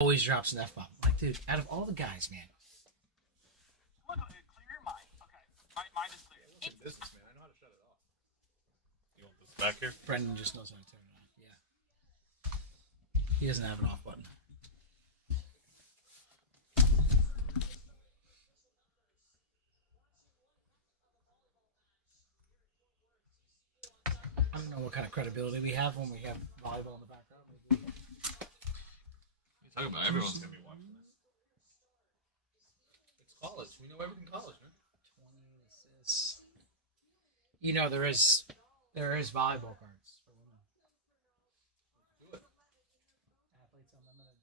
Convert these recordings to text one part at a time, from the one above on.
Always drops an F bomb. Like, dude, out of all the guys, man. Clear your mind. Okay. My mind is clear. I'm in business, man. I know how to shut it off. You want this back here? Brendan just knows how to turn it on. Yeah. He doesn't have an off button. I don't know what kind of credibility we have when we have volleyball in the background. What are you talking about? Everyone's gonna be watching this. It's college. We know everything college, man. 20 assists. You know, there is volleyball cards for women. Do it. Athletes Unlimited.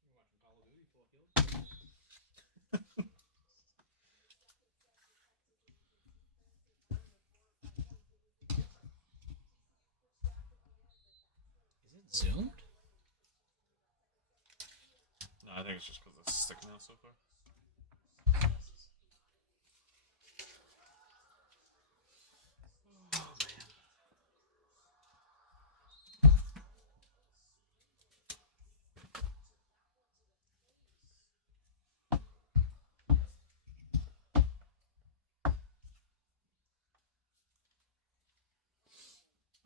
You're watching Call of Duty, 4 kills. Is it zoomed? No, I think it's just because it's sticking out so far. Oh, man.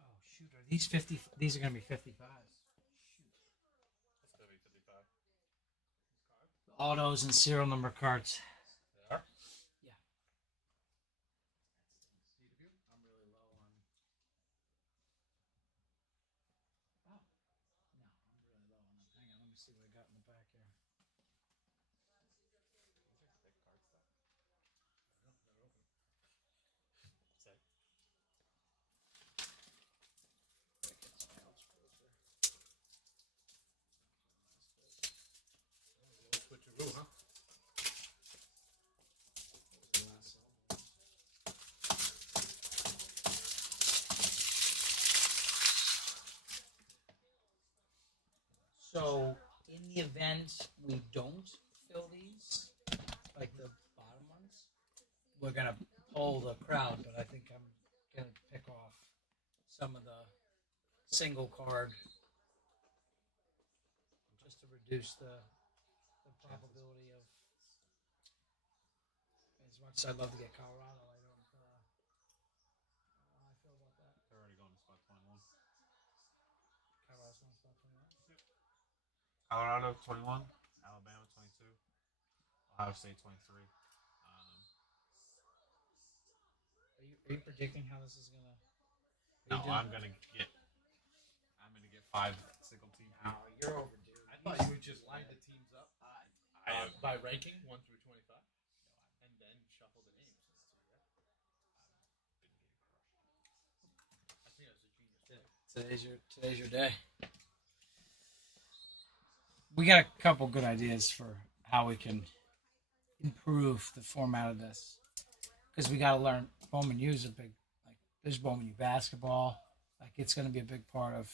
Oh, shoot. Are these 50? These are going to be 55s. It's gonna be 55. Autos and serial number cards. They are? Yeah. I'm really low on. Oh. No, I'm really low on them. Hang on, let me see what I got in the back here. These are thick card stuff. Say. Switcheroo, huh? So, in the event we don't fill these, like the bottom ones, we're gonna poll the crowd. But I think I'm gonna pick off some of the single card just to reduce the probability of. As much as I'd love to get Colorado, I don't. I feel about that. They're already going to spot 21. Colorado's going spot 21. Colorado 21, Alabama 22, Ohio State 23. Are you predicting how this is gonna? No, I'm gonna get 5 single team. Oh, you're overdue. I thought you would just line the teams up by ranking 1 through 25, and then shuffle the names. I think that's a genius play. Today's your day. We got a couple good ideas for how we can improve the format of this, because we got to learn Bowman U is a big, like, there's Bowman U basketball, like it's going to be a big part of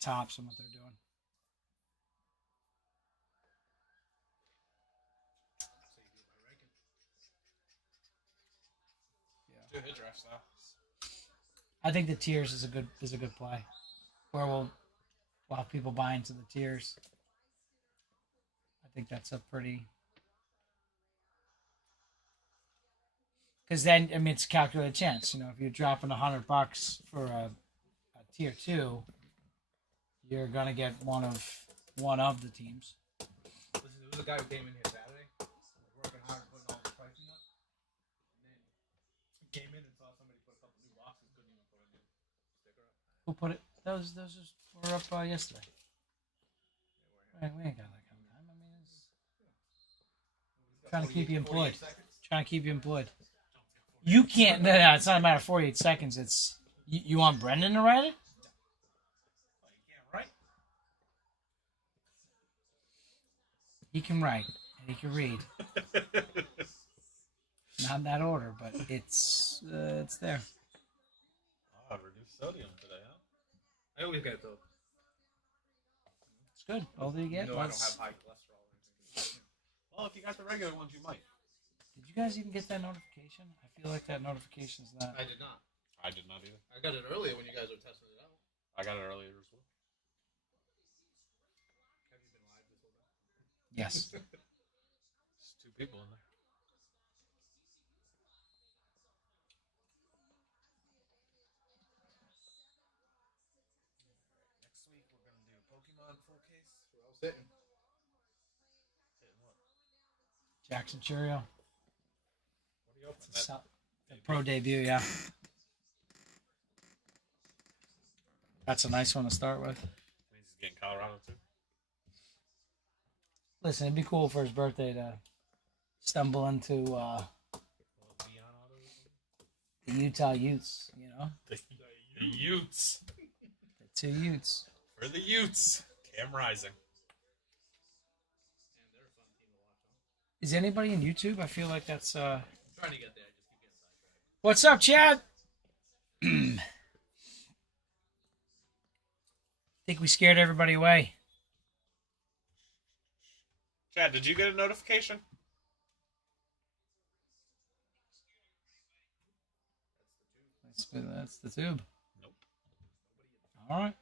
Tops and what they're doing. So you do it by ranking. Do hit draft style. I think the tiers is a good play, where we'll have people buy into the tiers. I think that's a pretty. Because then, I mean, it's a calculated chance. You know, if you're dropping $100 for a tier 2, you're gonna get one of the teams. Listen, there was a guy who came in here Saturday, working hard, putting all the pricing up, and then he came in and saw somebody put a couple new boxes, couldn't even put a new sticker up. Who put it? Those were up yesterday. Right, we ain't got that kind of time. I mean, it's trying to keep you employed. Trying to keep you employed. You can't. No, it's not a matter of 48 seconds. It's you want Brendan to write it? Well, you can't write. He can write and he can read. Not in that order, but it's there. Oh, reduced sodium today, huh? I always get it though. It's Good. Older you get, No, I don't less. have high cholesterol or anything. Well, if you got the regular ones, you might. Did you guys even get that notification? I feel like that notification's not. I did not. I did not either. I got it earlier when you guys were testing it out. I got it earlier as well. Have you been live this whole time? Yes. There's 2 people in there. Next week we're gonna do Pokemon full case. We're all sitting. Hitting what? Jackson Cheerio. What are you opening? It's the pro debut, yeah. That's a nice one to start with. Means he's getting Colorado too. Listen, it'd be cool for his birthday to stumble into A little Beyond Auto or something. the Utah Utes, you know? The Utes. The 2 Utes. For the Utes. Cam Rising. And they're a fun team to watch, huh? Is anybody in YouTube? I feel like that's I'm trying to get there. I just keep getting sidetracked. What's up, Chad? Think we scared everybody away. Chad, did you get a notification? That's the tube. Nope. All right.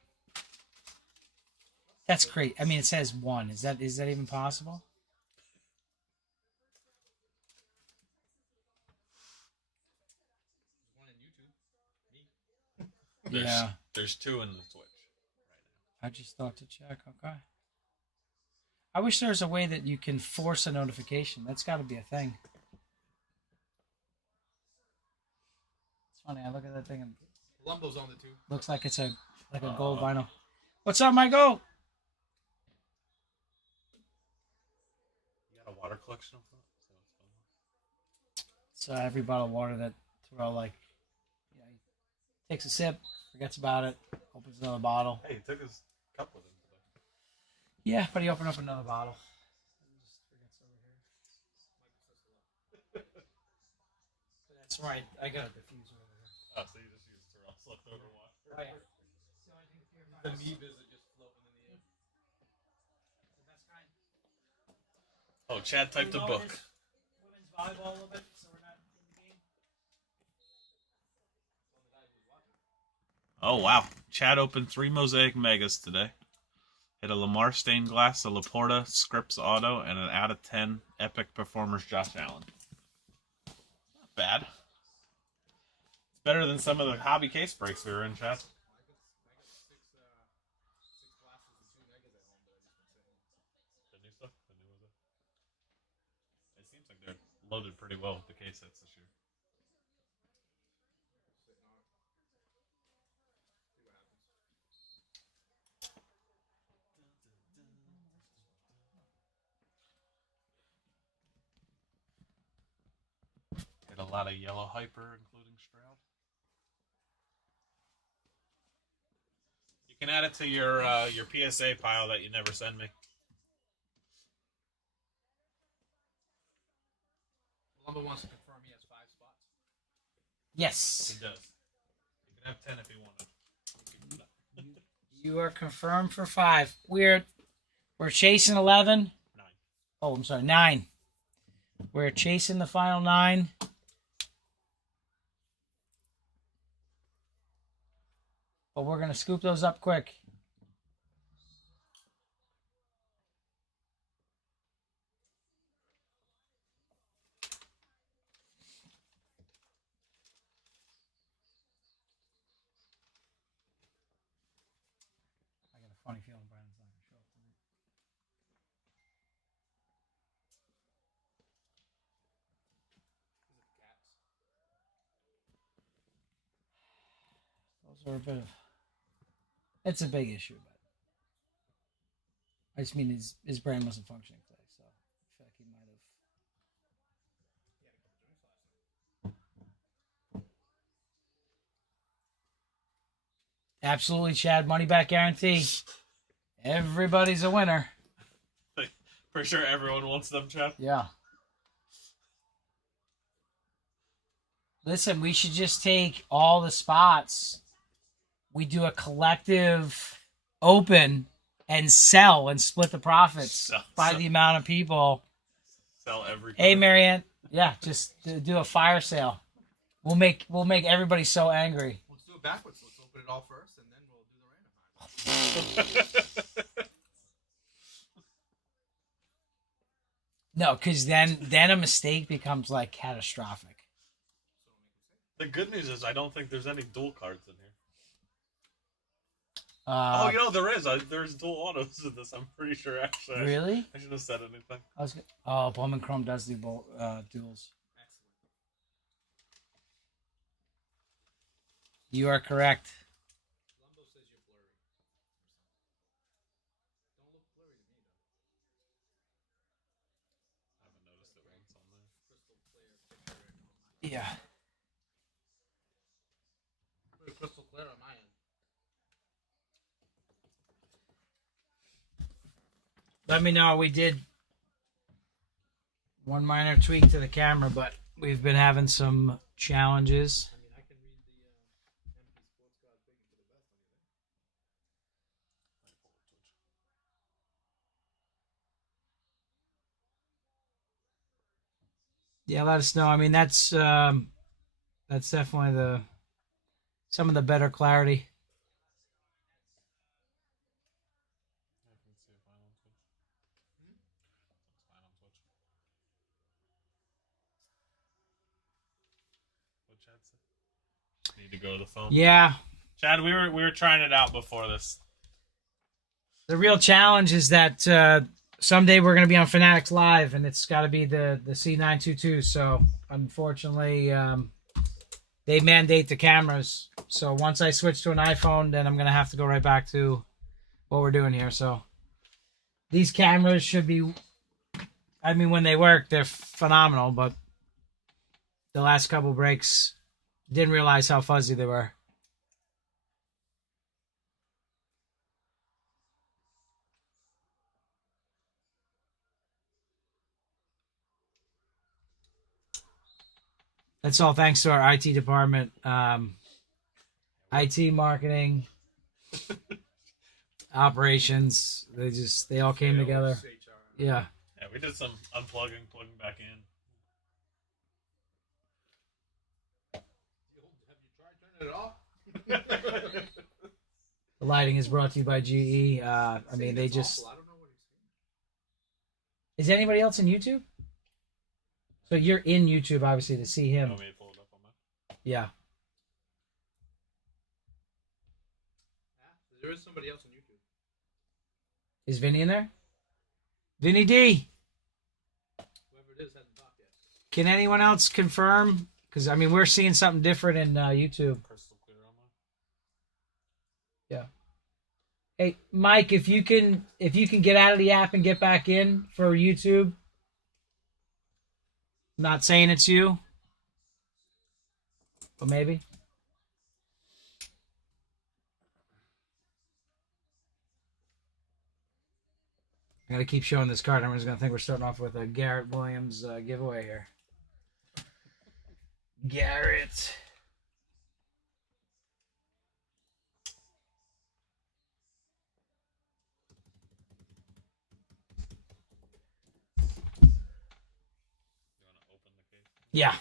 That's great. I mean, it says 1. Is that even possible? There's one in YouTube. Me. Yeah. There's 2 in the Twitch right I just thought to check. Okay. I wish there was a way that you can force a notification. That's got to be a thing. It's funny. I look at that thing and Lumbo's on the tube. looks like it's a gold vinyl. What's up, Michael? now. You got a water collection up front? It's every bottle of water that Terrell he takes a sip, forgets about it, opens another bottle. Hey, he took his cup with him today. Yeah, but he opened up another bottle. That's right. I got a diffuser over here. Oh, so you just used Terrell's leftover water. Oh, yeah. The me visit just floating in the air. Oh, Chad typed a book. Women's volleyball a little bit, so we're not in the game. Oh, wow. Chad opened 3 Mosaic Megas today. Hit a Lamar stained glass, a Laporta Scripps Auto, and an out of 10 Epic Performers Josh Allen. Not bad. It's better than some of the hobby case breaks we were in, Chad. I got 6 glasses and 2 megas at home that I just been sitting. The new stuff? The new Mosaic? It seems like they're loaded pretty well with the case sets this year. Sitting on it. See what happens. Hit a lot of yellow hyper, including Stroud. You can add it to your PSA pile that you never send me. Lumbo wants to confirm he has 5 spots. Yes. He does. You can have 10 if you wanted. You are confirmed for 5. We're chasing 11. 9. Oh, I'm sorry, 9. We're chasing the final 9. But we're going to scoop those up quick. I got a funny feeling Brandon's not going to show up tonight. Those are a bit of... It's a big issue, but I just mean his brain wasn't functioning today, so I feel like he might have. Absolutely, Chad. Money back guarantee. Everybody's a winner. For sure everyone wants them, Chad. Yeah. Listen, we should just take all the spots. We do a collective open, and sell and split the profits Sell. by the amount of people. Sell every. Hey, card. Marianne. Yeah, just do a fire sale. We'll make everybody so angry. Let's do it backwards. Let's open it all first, and then we'll do the random. No, because then a mistake becomes like catastrophic. The good news is I don't think there's any dual cards in here. Uh, There is. There's dual autos in this. I'm pretty sure. Actually, Really? I shouldn't have said anything. Bowman Chrome does do duels. You are correct. Lumbo says you're blurry. Don't look blurry to me, though. I haven't noticed it once on there. Crystal clear picture on my Yeah. pretty crystal clear on my end. Let me know. We did one minor tweak to the camera, but we've been having some challenges. I mean, I can read the MP Sports Card Big for the best. Yeah, let us know. I mean, that's definitely some of the better clarity. I can see it fine on Twitch. It's fine on Twitch. What Chad said? Need to go to the phone. Yeah. Chad, we were trying it out before this. The real challenge is that someday we're going to be on Fanatics Live, and it's got to be the C922. So, unfortunately, they mandate the cameras. So, once I switch to an iPhone, then I'm going to have to go right back to what we're doing here. So, these cameras should be, I mean, when they work, they're phenomenal. But the last couple breaks, didn't realize how fuzzy they were. That's all thanks to our IT department, IT marketing, operations. They all came together. Yeah. Yeah, we did some unplugging, plugging back in. Have you tried turning it off? The lighting is brought to you by GE. I mean, they just. Awful. I don't know what he's Is saying. anybody else in YouTube? So you're in YouTube, obviously, to see You him. want me to pull it up on my? Yeah. There is somebody else on YouTube. Is Vinny in there? Vinny D. Whoever it is hasn't talked yet. Can anyone else confirm? Because I mean, we're seeing something different in YouTube. Crystal clear on mine. Yeah. Hey, Mike, if you can get out of the app and get back in for YouTube. Not saying it's you, but maybe. I'm gonna keep showing this card. Everyone's gonna think we're starting off with a Garrett Williams giveaway here. Garrett. You want to open the case? Yeah.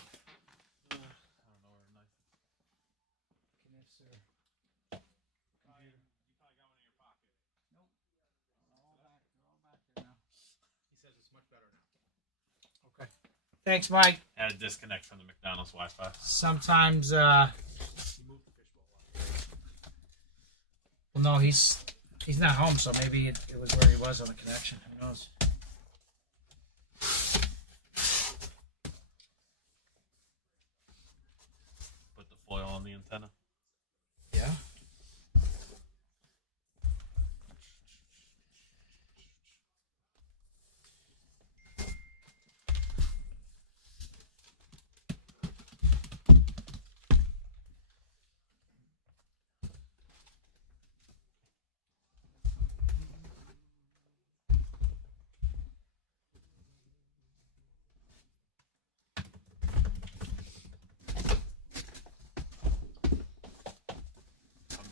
I don't know where knife is. He says it's much better now. Okay. Thanks, Mike. Had a disconnect from the McDonald's Wi-Fi. Sometimes, He moved the fishbowl up. well, no, he's not home, so maybe it was where he was on the connection. Who knows? Put the foil on the antenna. Yeah.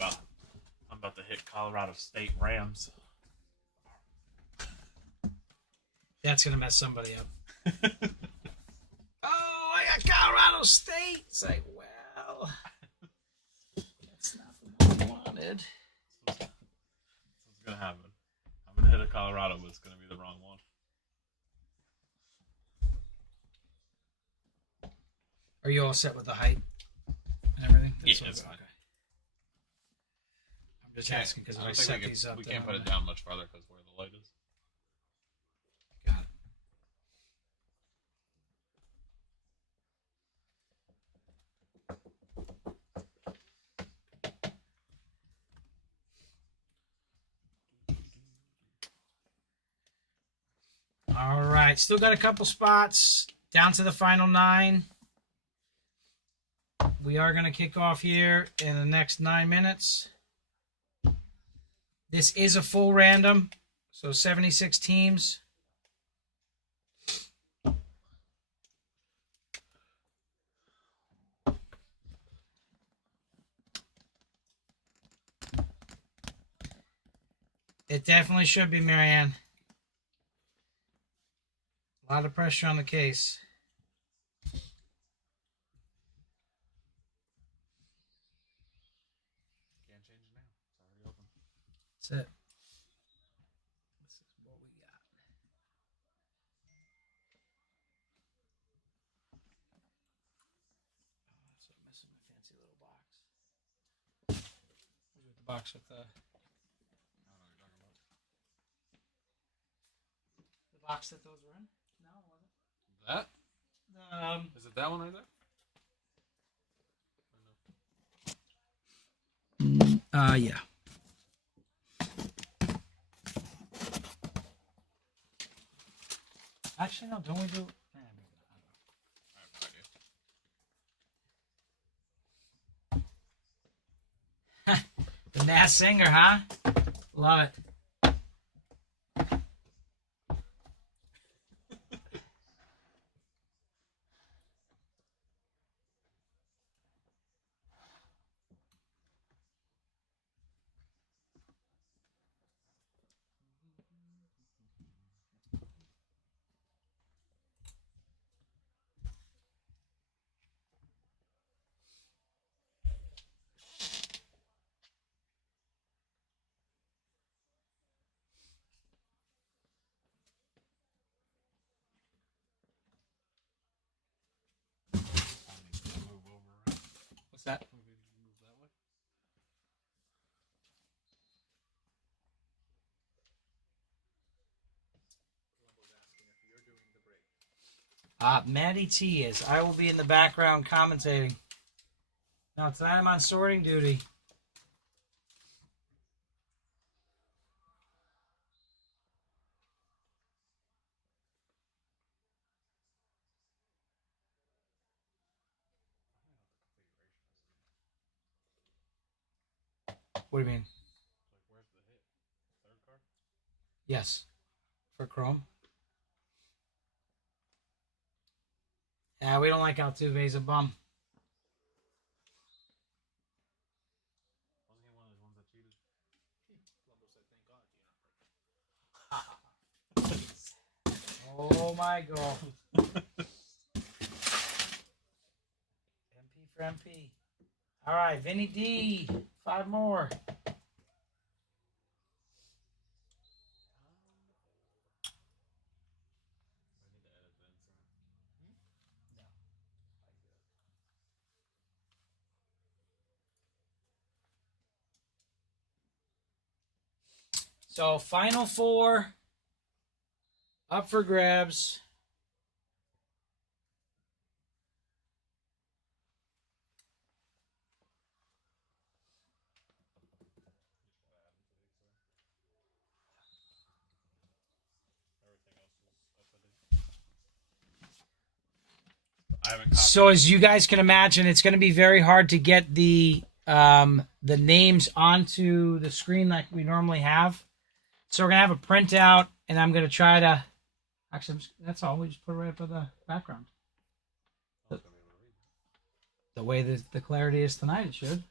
I'm about to hit Colorado State Rams. That's gonna mess somebody up. Oh, I got Colorado State. It's like, well, that's not the one I wanted. What's gonna happen? I'm gonna hit a Colorado, but it's gonna be the wrong one. Are you all set with the height and everything? Yeah, what- it's fine. okay. I'm just asking because if I set these up, we then can't I'm put it gonna- down much farther because where the light is. Got it. All right, still got a couple spots down to the final 9. We are going to kick off here in the next 9 minutes. This is a full random, so 76 teams. It definitely should be, Marianne. A lot of pressure on the case. Can't change it now. It's already open. That's it. This is what we got. Oh, that's what I'm missing, my fancy little box. Where's the box with the... The box that those were in? No, it wasn't. That? Is it that one right there? Yeah. Actually, no, don't we do... The Mass Singer, huh? Love it. Move over, right? What's that? Move that way. Maddie T is. I will be in the background commentating. No, tonight I'm on sorting duty. What do you mean? Like, where's the hit? Third card? Yes. For Chrome. Yeah, we don't like Altuve's a bum. Wasn't he one of those ones that cheated? Oh my god. MP for MP. All right, Vinny D. 5 more. So, final 4 up for grabs. I haven't copied. So, as you guys can imagine, it's going to be very hard to get the names onto the screen like we normally have. So, we're going to have a printout, and I'm going to try to... Actually, that's all. We just put it right up in the background. The way the clarity is tonight, it should.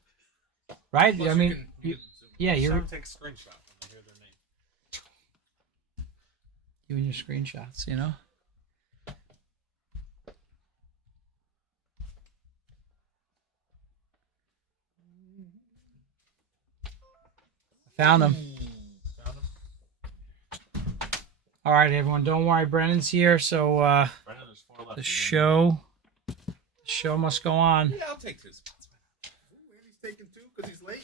Right? Plus I you mean, can zoom. yeah, you're... Someone take a screenshot when they hear their name. You and your screenshots, you know? Found him. Found him. All right, everyone. Don't worry. Brennan's here. So Brennan, there's 4 left. the show must go on. Yeah, I'll take 2 spots. He's taking 2 because he's late.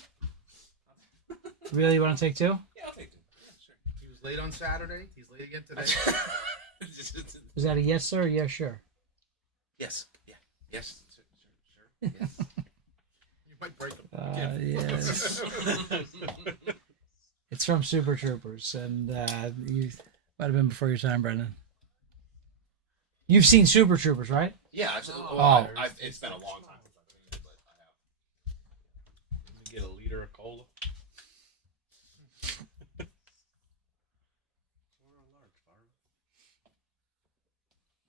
Really? You want to take 2? Yeah, I'll take 2. Yeah, sure. He was late on Saturday. He's late again today. Is that a yes, sir? Or yes, sure. Yes. Yeah. Yes. Sure. Yes. You might break him. Yes. It's from Super Troopers, and you might have been before your time, Brendan. You've seen Super Troopers, right? Yeah. It's been a long time since I've seen it, but I have. Let me get a liter of cola.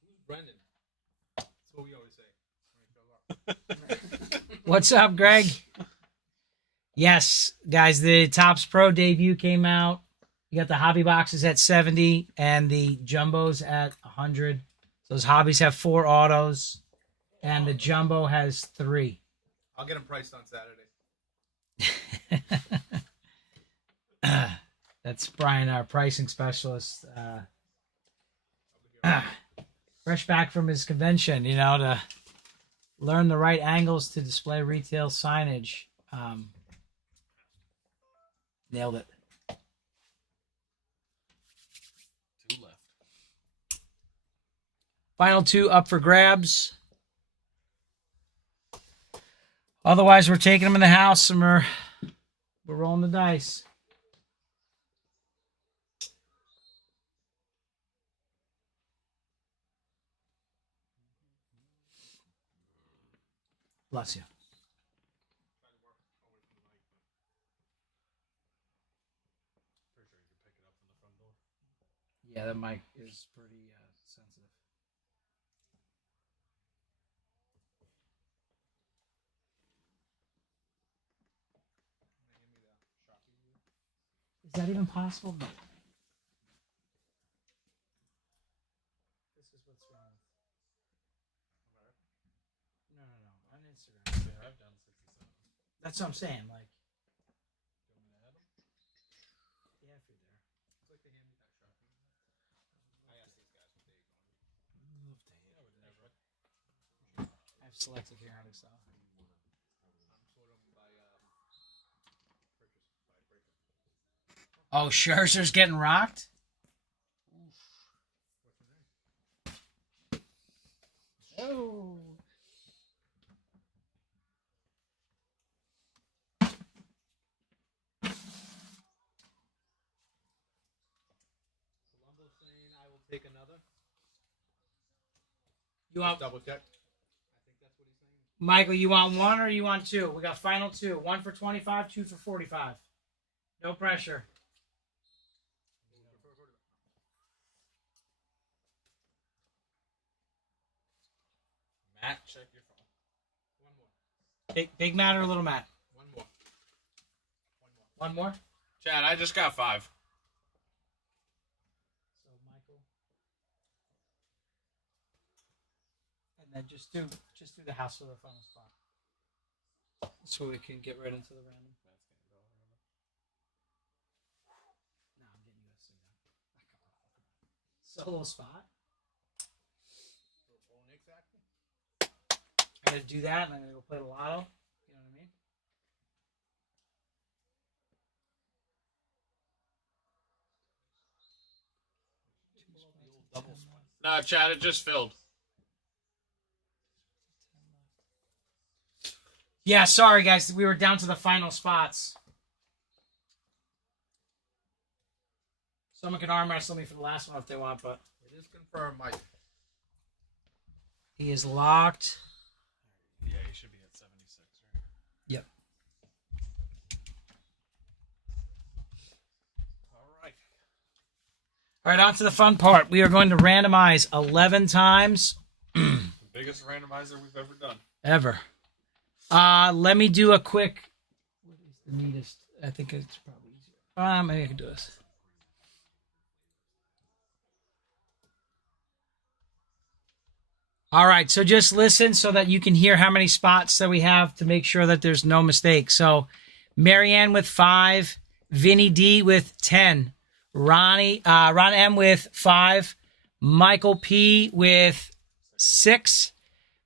Who's Brendan? That's what we always say. What's up, Greg? Yes, guys, the Topps Pro debut came out. You got the hobby boxes at 70 and the jumbos at 100. Those hobbies have 4 autos, and the jumbo has 3. I'll get him priced on Saturday. That's Brian, our pricing specialist. Fresh back from his convention, you know, to learn the right angles to display retail signage. Nailed it. 2 left. Final 2 up for grabs. Otherwise, we're taking them in the house and we're rolling the dice. Bless you. Yeah, that mic is pretty sensitive. Is that even possible? No. This is what's wrong. No. On Instagram. Yeah, I've done 67. That's what I'm saying. Like, yeah, if you're there. It's like they hand me that Sharpie. I asked these guys what they going. I would never. I have selective hearing, so. I'm sort of by breaker. Oh, Scherzer's getting rocked? Oh. Columbo's saying I will take another. You want Double check. I think that's what he's saying. Michael? You want 1 or you want 2? We got final 2. 1 for 25, 2 for 45. No pressure. Matt, check your phone. One more. Big Matt or little Matt? One more. One more. Chad, I just got 5. So Michael, and then just do the house for the final spot, so we can get right into the random. No, I'm getting USC now. Solo spot. I'm gonna do that, and I'm gonna go play the lotto. You know what I mean? No, Chad, it just filled. Yeah, sorry guys, we were down to the final spots. Someone can arm wrestle me for the last one if they want, but It is confirmed, Mike. he is locked. Yeah, he should be at 76, right? Yep. All right. All right, on to the fun part. We are going to randomize 11 times. The biggest randomizer we've ever done. Ever. Let me do a quick. What is the neatest? I think it's probably easier. Maybe I can do this. All right, so just listen so that you can hear how many spots that we have to make sure that there's no mistake. So, Marianne with 5, Vinny D with 10, Ron M with 5, Michael P with 6,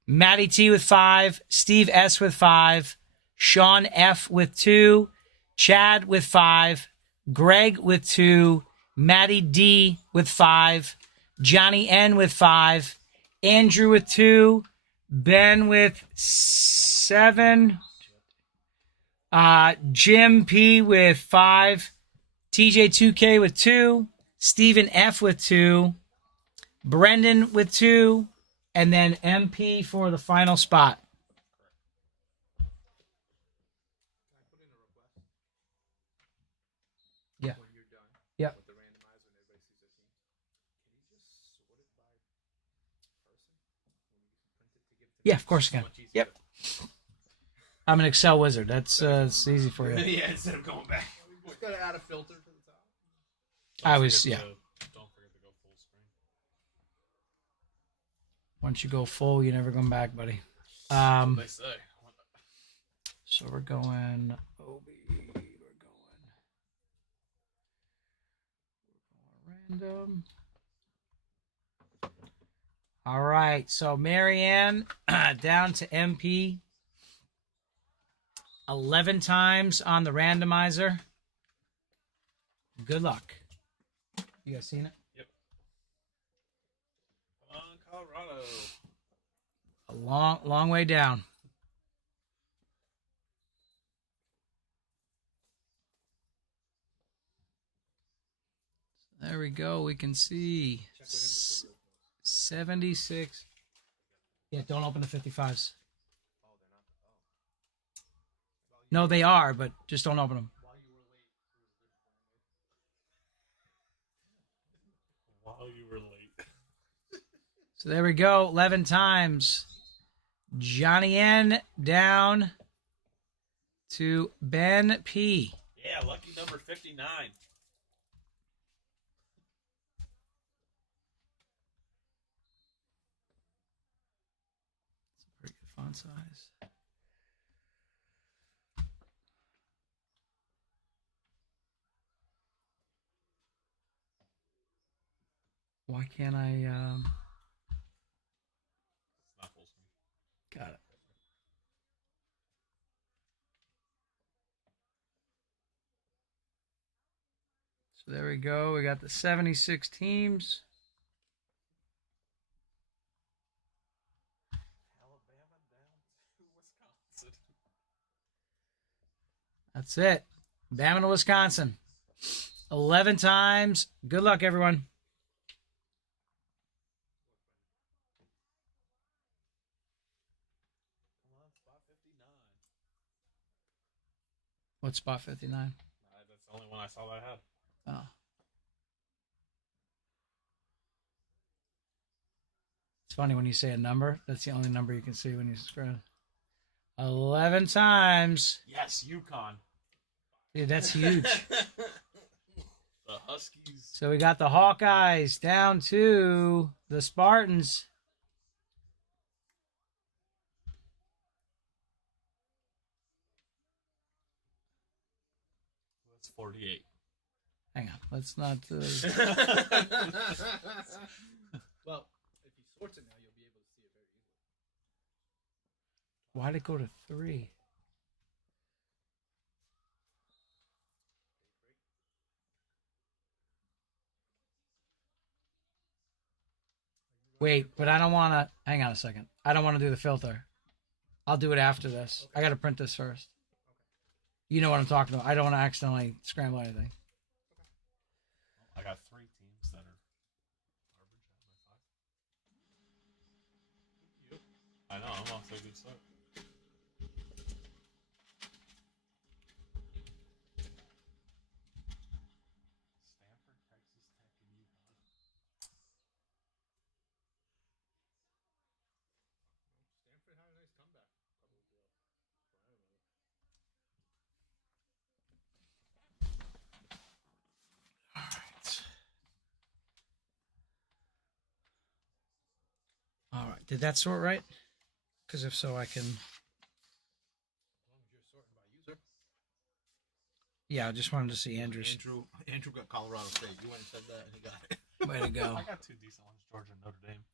Matty T with 5, Steve S with 5, Sean F with 2, Chad with 5, Greg with 2, Matty D with 5, Johnny N with 5, Andrew with 2, Ben with 7, Jim P with 5, TJ2K with 2, Stephen F with 2, Brendan with 2, and then MP for the final spot. Yeah. When you're done Yep. with the randomizer and everybody sees their team, can you just sort it by person? When you print it to give to Yeah, me? of course It's you can. much easier. Yep. I'm an Excel wizard. That's it's easy for you. Yeah, instead of going back. We just gotta add a filter to the top. I was, yeah. Don't forget to go full screen. Once you go full, you're never going back, buddy. They say. So we're going OB. We're going random. All right. So Marianne down to MP. 11 times on the randomizer. Good luck. You guys seen it? Yep. Come on, Colorado. A long way down. There we go. We can see 76. Yeah, don't open the 55s. No, they are, but just don't open them. While you were late. So there we go. 11 times. Johnny N down to Ben P. Yeah, lucky number 59. Pretty good font size. Why can't I? It's not full screen. Got it. So there we go. We got the 76 teams. Alabama down to Wisconsin. That's it. Bama to Wisconsin. 11 times. Good luck, everyone. Come on, spot 59. What's spot 59? That's the only one I saw that I had. Oh. It's funny when you say a number. That's the only number you can see when you scroll. 11 times. Yes, UConn. Dude, that's huge. The Huskies. So we got the Hawkeyes down to the Spartans. That's 48. Hang on. Let's not. Well, if he sorts it now, you'll be able to see it very easily. Why'd it go to 3? Wait, but I don't want to. Hang on a second. I don't want to do the filter. I'll do it after this. I got to print this first. You know what I'm talking about. I don't want to accidentally scramble anything. I got 3 teams that are garbage. I know, I'm off to a good start. Stanford, Texas Tech, and UConn. Stanford had a nice comeback. All right. Did that sort right? Because if so, I can. Yeah, I just wanted to see Andrew's. Andrew got Colorado State. You went and said that, and he got it. Way to go. I got 2 decent ones, Georgia and Notre Dame.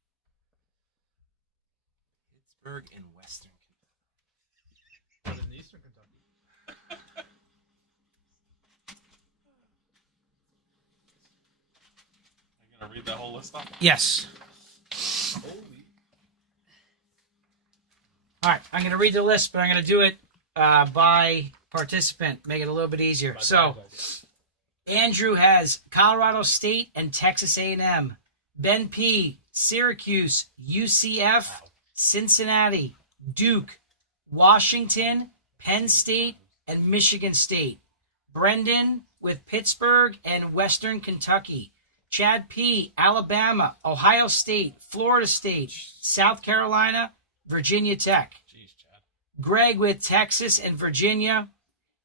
Pittsburgh and Western Kentucky. But in Eastern Kentucky. Are you gonna read that whole list off? Yes. Holy. All right, I'm going to read the list, but I'm going to do it by participant, make it a little bit easier. So, Andrew has Colorado State and Texas A&M. Ben P, Syracuse, UCF, Cincinnati, Duke, Washington, Penn State, and Michigan State. Brendan with Pittsburgh and Western Kentucky. Chad P, Alabama, Ohio State, Florida State, South Carolina, Virginia Tech. Jeez, Chad. Greg with Texas and Virginia.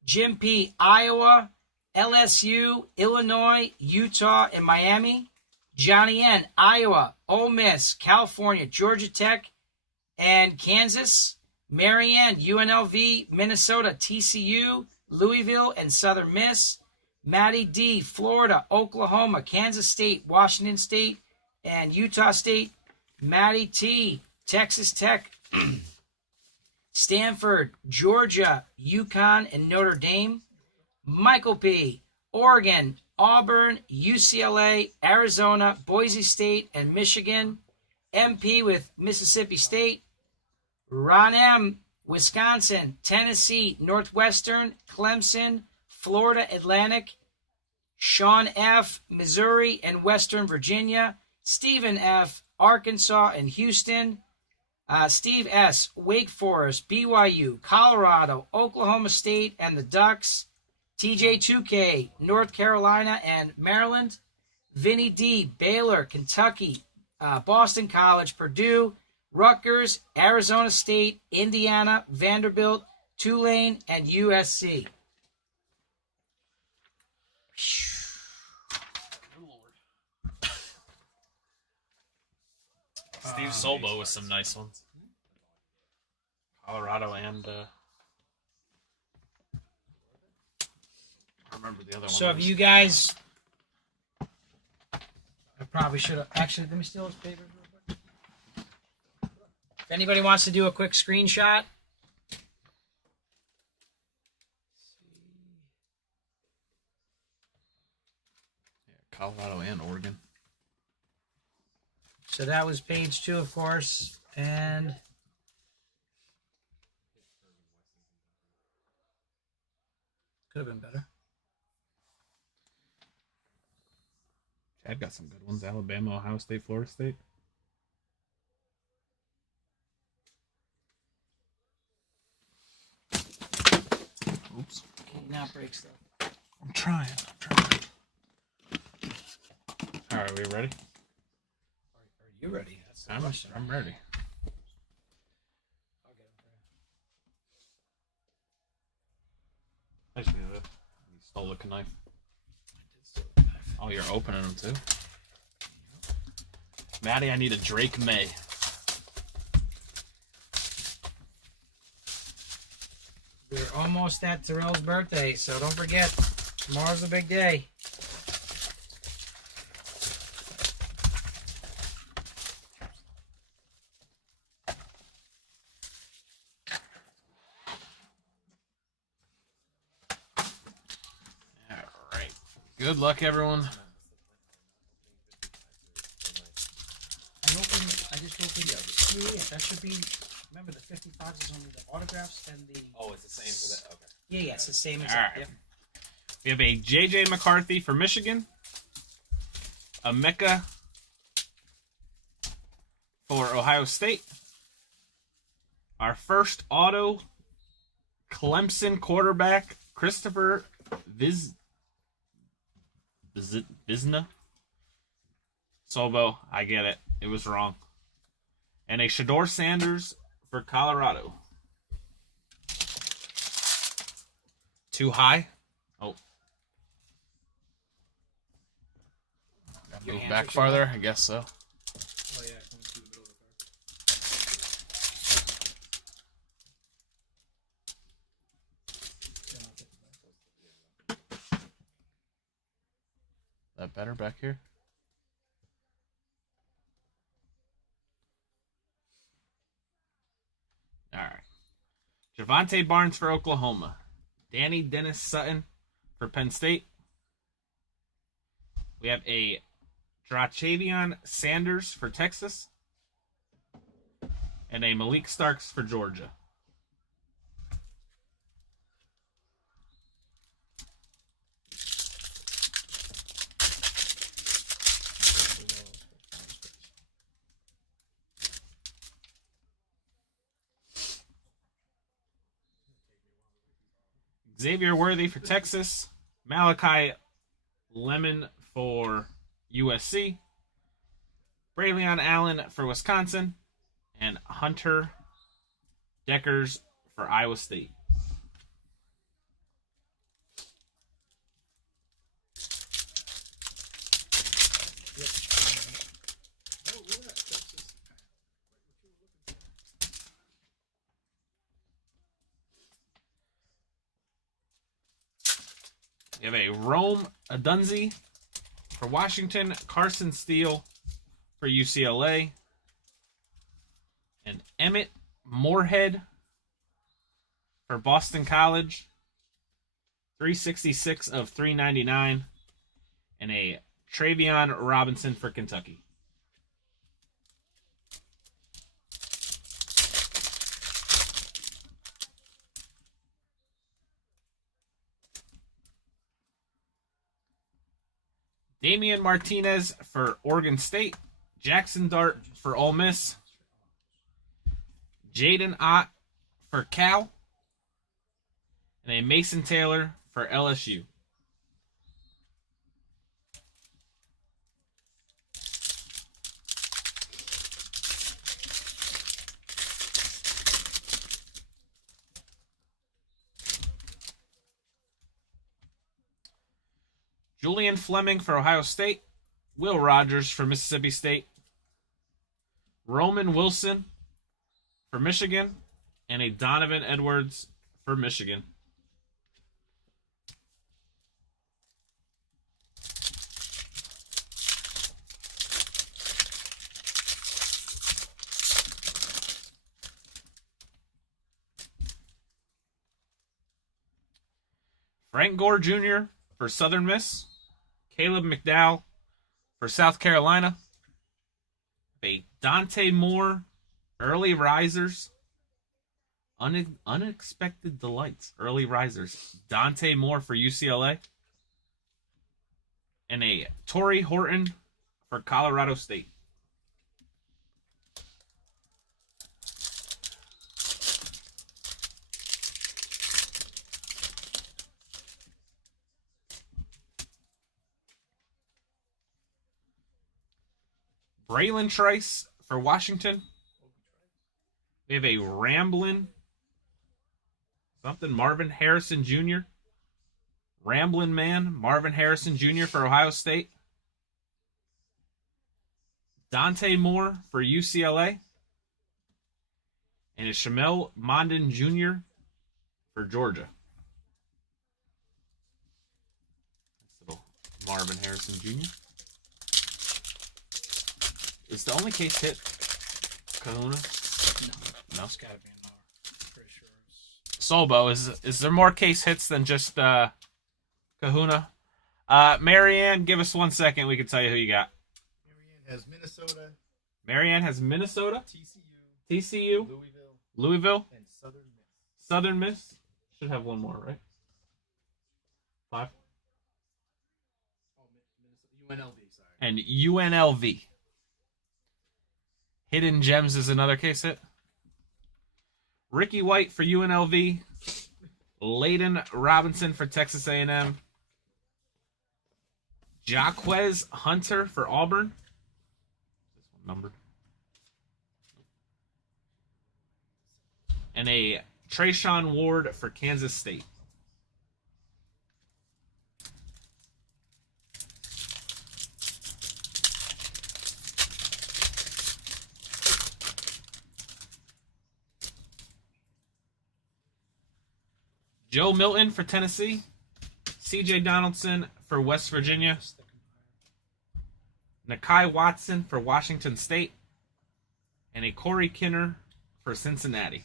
Jim P, Iowa, LSU, Illinois, Utah, and Miami. Johnny N, Iowa, Ole Miss, California, Georgia Tech, and Kansas. Mary Ann, UNLV, Minnesota, TCU, Louisville, and Southern Miss. Maddie D, Florida, Oklahoma, Kansas State, Washington State, and Utah State. Maddie T, Texas Tech, Stanford, Georgia, UConn, and Notre Dame. Michael P, Oregon, Auburn, UCLA, Arizona, Boise State, and Michigan. MP with Mississippi State. Ron M, Wisconsin, Tennessee, Northwestern, Clemson, Florida Atlantic. Sean F, Missouri and Western Virginia. Stephen F, Arkansas and Houston. Steve S, Wake Forest, BYU, Colorado, Oklahoma State, and the Ducks. TJ 2K, North Carolina and Maryland. Vinny D, Baylor, Kentucky, Boston College, Purdue, Rutgers, Arizona State, Indiana, Vanderbilt, Tulane, and USC. Good lord. Steve Solbo with some nice ones. Colorado and I remember the other one. So if you guys, I probably should have, actually, let me steal his paper real quick. If anybody wants to do a quick screenshot. Colorado and Oregon. So that was page 2, of course, and could have been better. Chad got some good ones. Alabama, Ohio State, Florida State. Oops. Can you not break stuff? I'm trying. All right, we ready? Are you ready? That's the I'm question. ready. I'll get him I just needed it. You stole the knife. for you. Oh, you're opening them too? Maddie, I need a Drake May. We're almost at Terrell's birthday, so don't forget, tomorrow's a big day. Alright. Good luck, everyone. I just opened yeah, that should be, remember the 55 is only the autographs and the... Oh, it's the same for that. Okay. Yeah, it's the same as All that. right. Yep. We have a J.J. McCarthy for Michigan. A Mecca for Ohio State. Our first auto, Clemson quarterback, Christopher Vizna. Sobo, I get it. It was wrong. And a Shador Sanders for Colorado. Too high? Oh. Gotta Your move hands back are too farther? I guess so. Oh, yeah. Come to the middle of the card. better back here? All right. Javonte Barnes for Oklahoma. Danny Dennis Sutton for Penn State. We have a Drachavion Sanders for Texas. And a Malik Starks for Georgia. Xavier Worthy for Texas. Malachi Lemon for USC. Braylon Allen for Wisconsin. And Hunter Deckers for Iowa State. We have a Rome Adunzi for Washington, Carson Steele for UCLA, and Emmett Moorhead for Boston College, 366 of 399, and a Travion Robinson for Kentucky. Damian Martinez for Oregon State. Jackson Dart for Ole Miss. Jaden Ott for Cal. And a Mason Taylor for LSU. Julian Fleming for Ohio State. Will Rogers for Mississippi State. Roman Wilson for Michigan. And a Donovan Edwards for Michigan. Frank Gore Jr. for Southern Miss. Caleb McDowell for South Carolina. A Dante Moore, Early Risers. Unexpected Delights, Early Risers. Dante Moore for UCLA. And a Torrey Horton for Colorado State. Braylon Trice for Washington. We have a Ramblin' Marvin Harrison Jr. Ramblin' Man Marvin Harrison Jr. for Ohio State. Dante Moore for UCLA. And a Shamel Mondin Jr. for Georgia. Nice little Marvin Harrison Jr. Is the only case hit Kahuna? No. It's got to be more. Pretty sure. Solbo, is there more case hits than just Kahuna? Marianne, give us 1 second. We can tell you who you got. Marianne has Minnesota. Marianne has Minnesota. TCU. Louisville. And Southern Miss. Southern Miss. Should have one more, right? 5. Oh, UNLV, sorry. And UNLV. Hidden Gems is another case hit. Ricky White for UNLV. Layden Robinson for Texas A&M. Jaquez Hunter for Auburn. This one numbered. And a Trayshawn Ward for Kansas State. Joe Milton for Tennessee. C.J. Donaldson for West Virginia. Nakai Watson for Washington State, and a Corey Kinner for Cincinnati.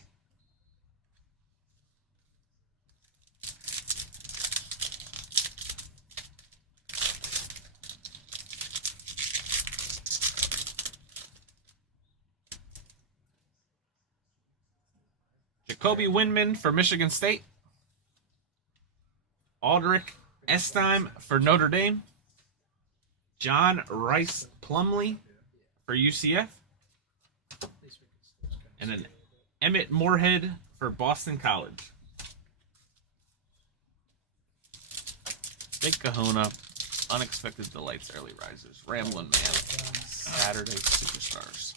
Jacoby Windman for Michigan State. Aldrich Estime for Notre Dame. John Rice Plumlee for UCF. And an Emmett Moorhead for Boston College. Big Kahuna. Unexpected Delights Early Risers. Ramblin' Man. Saturday Superstars.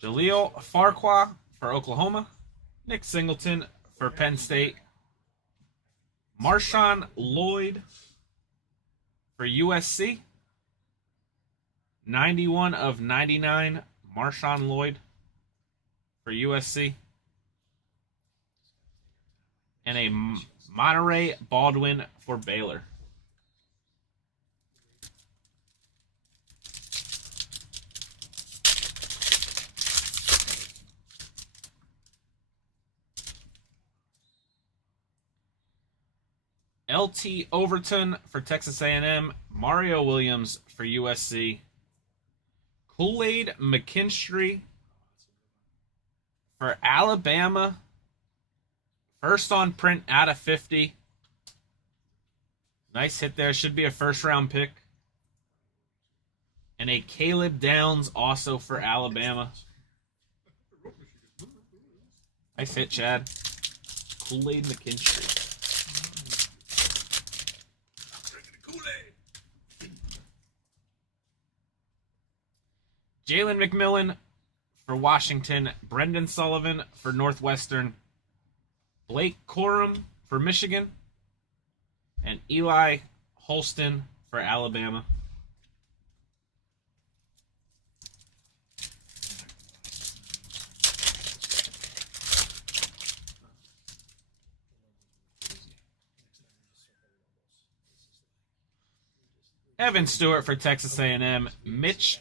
Jaleel Farquhar for Oklahoma. Nick Singleton for Penn State. Marshawn Lloyd for USC. 91 of 99, Marshawn Lloyd for USC. And a Monterey Baldwin for Baylor. LT Overton for Texas A&M. Mario Williams for USC. Kool-Aid McKinstry for Alabama. First on print out of 50. Nice hit there. Should be a first-round pick. And a Caleb Downs also for Alabama. Nice hit, Chad. Kool-Aid McKinstry. Jalen McMillan for Washington. Brendan Sullivan for Northwestern. Blake Corum for Michigan. And Eli Holston for Alabama. Evan Stewart for Texas A&M. Mitch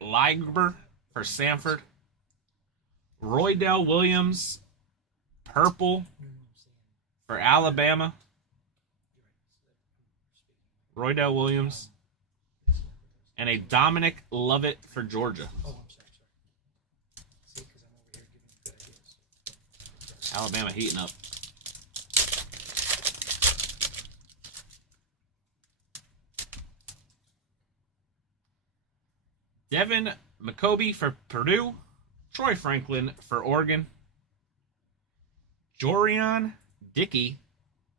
Ligber for Samford. Roydell Williams, purple for Alabama. Roydell Williams. And a Dominic Lovett for Georgia. Alabama heating up. Devin McCoby for Purdue. Troy Franklin for Oregon. Jorian Dickey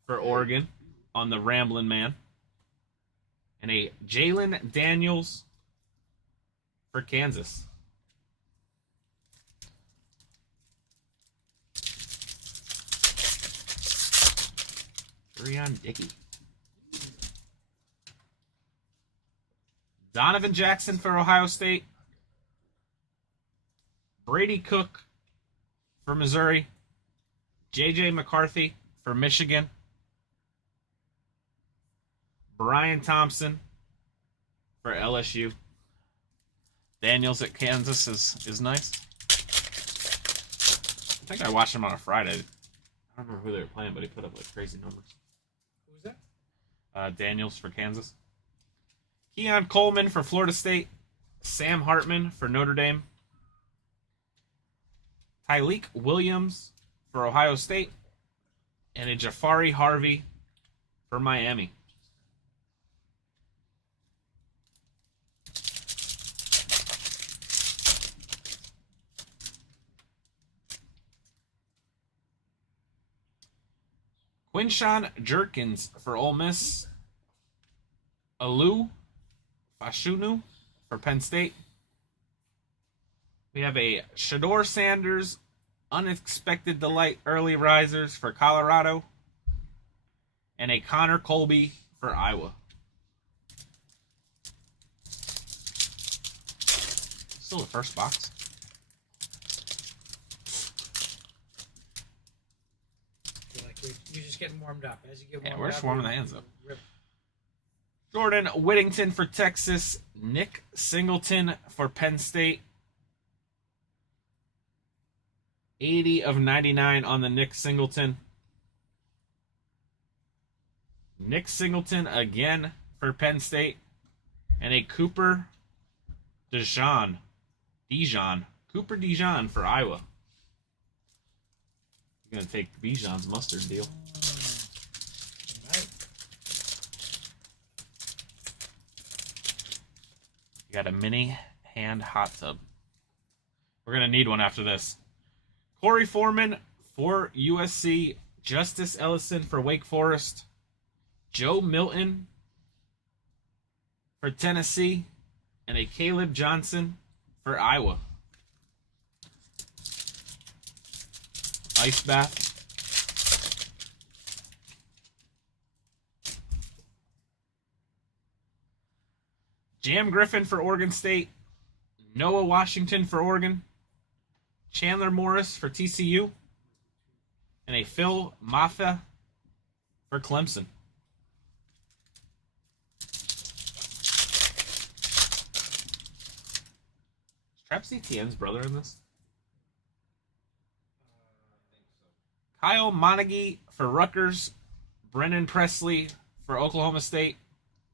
for Oregon on the Ramblin' Man. And a Jalen Daniels for Kansas. Jorian Dickey. Donovan Jackson for Ohio State. Brady Cook for Missouri. J.J. McCarthy for Michigan. Brian Thompson for LSU. Daniels at Kansas is nice. I think I watched him on a Friday. I don't remember who they were playing, but he put up like crazy numbers. Who was that? Daniels for Kansas. Keon Coleman for Florida State. Sam Hartman for Notre Dame. Tyleek Williams for Ohio State. And a Jafari Harvey for Miami. Quinshawn Jerkins for Ole Miss. Alu Fashunu for Penn State. We have a Shador Sanders, Unexpected Delight Early Risers for Colorado. And a Connor Colby for Iowa. Still the first box. You like You're just getting warmed up. As you get warmed Yeah, up, we're just warming the hands up. rip. Jordan Whittington for Texas. Nick Singleton for Penn State. 80 of 99 on the Nick Singleton. Nick Singleton again for Penn State. And a Cooper Dijon. Cooper Dijon for Iowa. You're going to take Bijan's mustard deal. Right. You got a mini hand hot tub. We're going to need one after this. Corey Foreman for USC. Justice Ellison for Wake Forest. Joe Milton for Tennessee. And a Caleb Johnson for Iowa. Ice bath. Jam Griffin for Oregon State. Noah Washington for Oregon. Chandler Morris for TCU. And a Phil Maffa for Clemson. Is Travis Etienne's brother in this? Kyle Monaghy for Rutgers. Brennan Presley for Oklahoma State.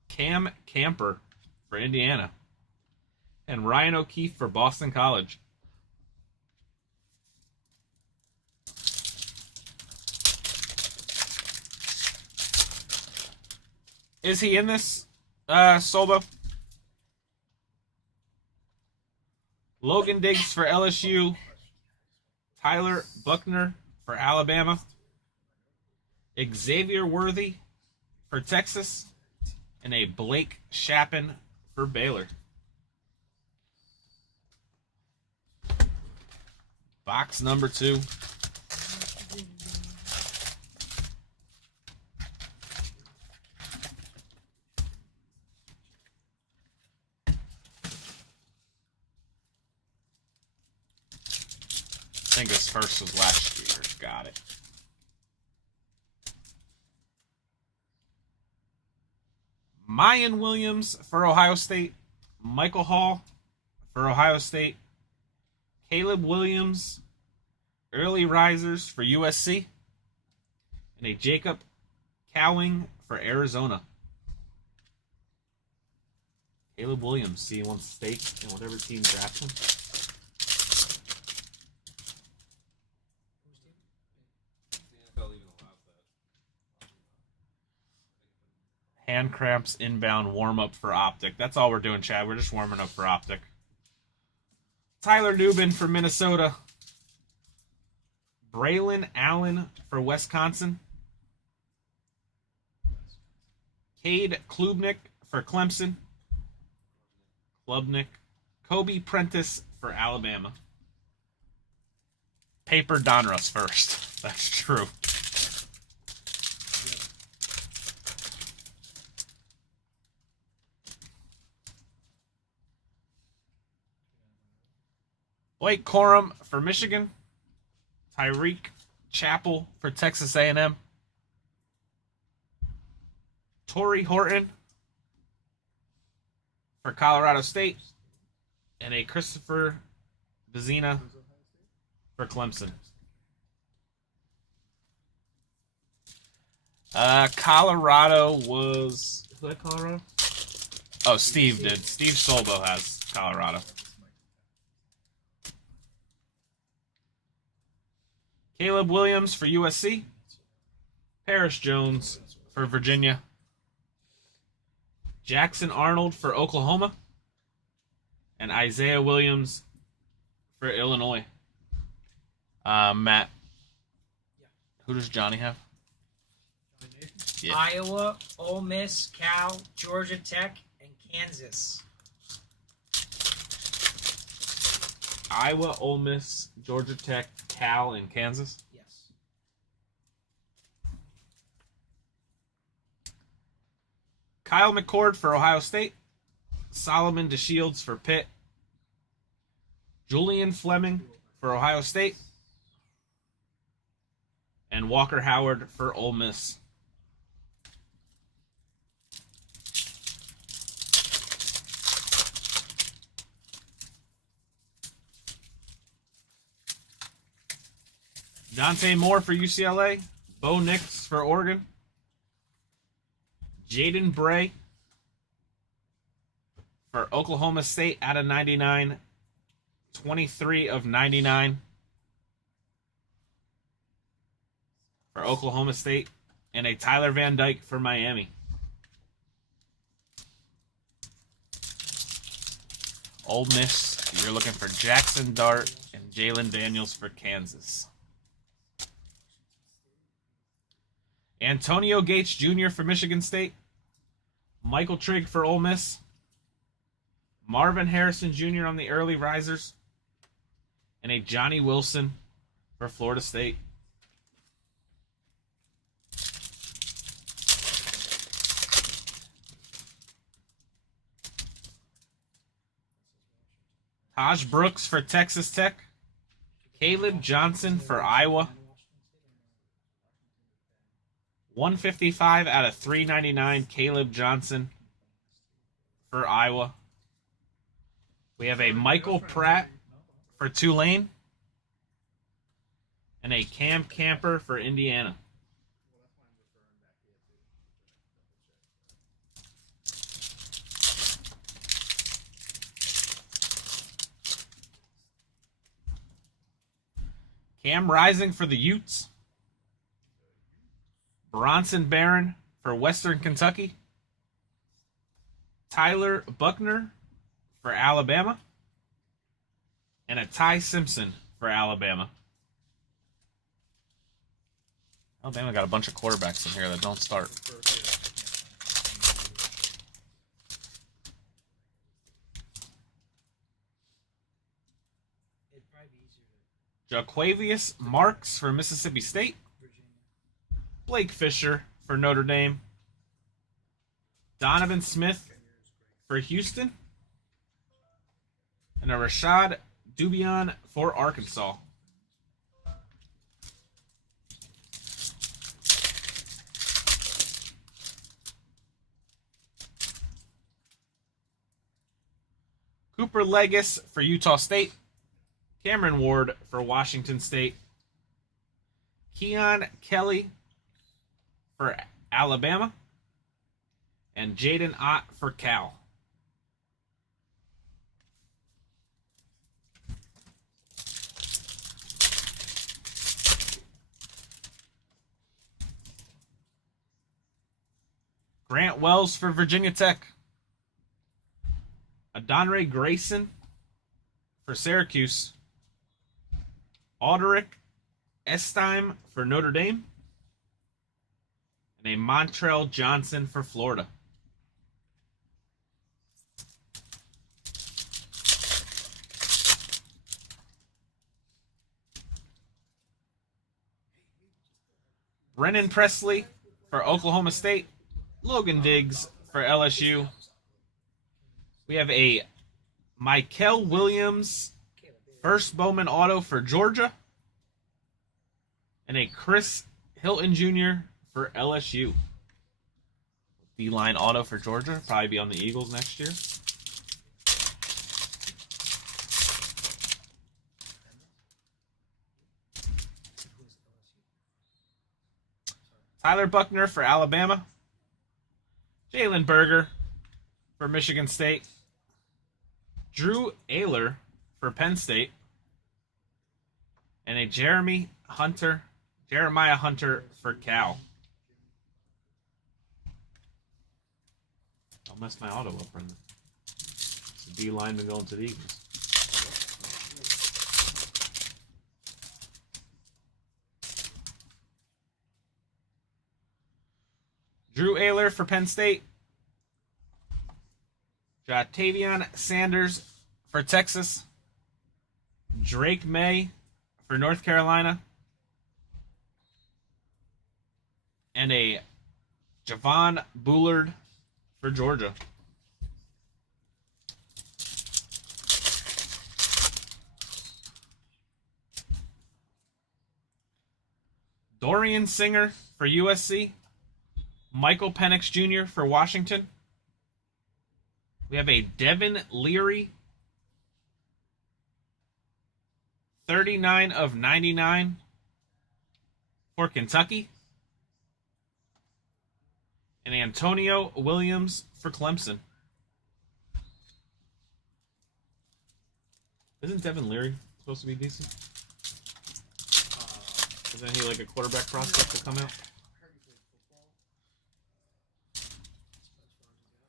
Cam Camper for Indiana. And Ryan O'Keefe for Boston College. Is he in this, Solbo? Logan Diggs for LSU. Tyler Buckner for Alabama. Xavier Worthy for Texas. And a Blake Shappen for Baylor. Box number 2. I think this first was last year. Got it. Mayan Williams for Ohio State. Michael Hall for Ohio State. Caleb Williams, early risers for USC. And a Jacob Cowing for Arizona. Caleb Williams, see, he wants to stake in whatever team drafts him. Hand cramps, inbound, warm up for Optic. That's all we're doing, Chad. We're just warming up for Optic. Tyler Newbin for Minnesota. Braylon Allen for Wisconsin. Cade Klubnik for Clemson. Kobe Prentice for Alabama. Paper Donruss first. That's true. Blake Corum for Michigan. Tyreek Chappell for Texas A&M. Torrey Horton for Colorado State. And a Christopher Bezina for Clemson. Colorado was... Who had Colorado? Oh, Steve did. Steve Solbo has Colorado. Caleb Williams for USC. Paris Jones for Virginia. Jackson Arnold for Oklahoma. And Isaiah Williams for Illinois. Matt, who does Johnny have? Yeah. Iowa, Ole Miss, Cal, Georgia Tech, and Kansas. Iowa, Ole Miss, Georgia Tech, Cal, and Kansas. Yes. Kyle McCord for Ohio State. Solomon DeShields for Pitt. Julian Fleming for Ohio State. And and Walker Howard for Ole Miss. Dante Moore for UCLA. Bo Nix for Oregon. Jaden Bray for Oklahoma State out of 99. 23 of 99 for Oklahoma State. And a Tyler Van Dyke for Miami. Ole Miss, you're looking for Jackson Dart and Jalen Daniels for Kansas. Antonio Gates Jr. for Michigan State. Michael Trigg for Ole Miss. Marvin Harrison Jr. on the early risers. And a Johnny Wilson for Florida State. Taj Brooks for Texas Tech. Caleb Johnson for Iowa. 155 out of 399, Caleb Johnson for Iowa. We have a Michael Pratt for Tulane. And a Cam Camper for Indiana. Cam Rising for the Utes. Bronson Barron for Western Kentucky. Tyler Buckner for Alabama. And a Ty Simpson for Alabama. Alabama got a bunch of quarterbacks in here that don't start. Jaquavius Marks for Mississippi State. Blake Fisher for Notre Dame. Donovan Smith for Houston. And a Rashad Dubion for Arkansas. Cooper Legis for Utah State. Cameron Ward for Washington State. Keon Kelly for Alabama. And Jaden Ott for Cal. Grant Wells for Virginia Tech. Adonre Grayson for Syracuse. Alderic Estime for Notre Dame. And a Montrell Johnson for Florida. Brennan Presley for Oklahoma State. Logan Diggs for LSU. We have a Mikel Williams first Bowman auto for Georgia. And a Chris Hilton Jr. for LSU. D-line auto for Georgia. Probably be on the Eagles next year. Tyler Buckner for Alabama. Jalen Berger for Michigan State. Drew Ayler for Penn State. And a Jeremiah Hunter for Cal. I'll mess my auto up, Brendan. It's a D lineman going to the Eagles. Drew Ayler for Penn State. Jatavion Sanders for Texas. Drake May for North Carolina. And a Javon Bullard for Georgia. Dorian Singer for USC. Michael Penix Jr. for Washington. We have a Devin Leary, 39 of 99 for Kentucky. And Antonio Williams for Clemson. Isn't Devin Leary supposed to be decent? Isn't he like a quarterback prospect to come out?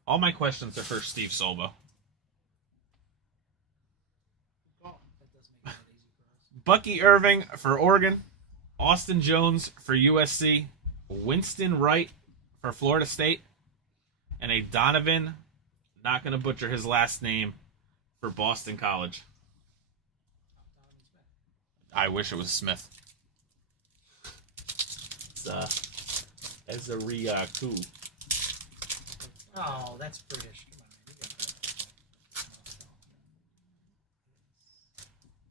All my questions are for Steve Solbo. Bucky Irving for Oregon. Austin Jones for USC. Winston Wright for Florida State. And a Donovan, not going to butcher his last name, for Boston College. I wish it was Smith. It's Ezra Koo. Oh, that's British. Come on, man. You got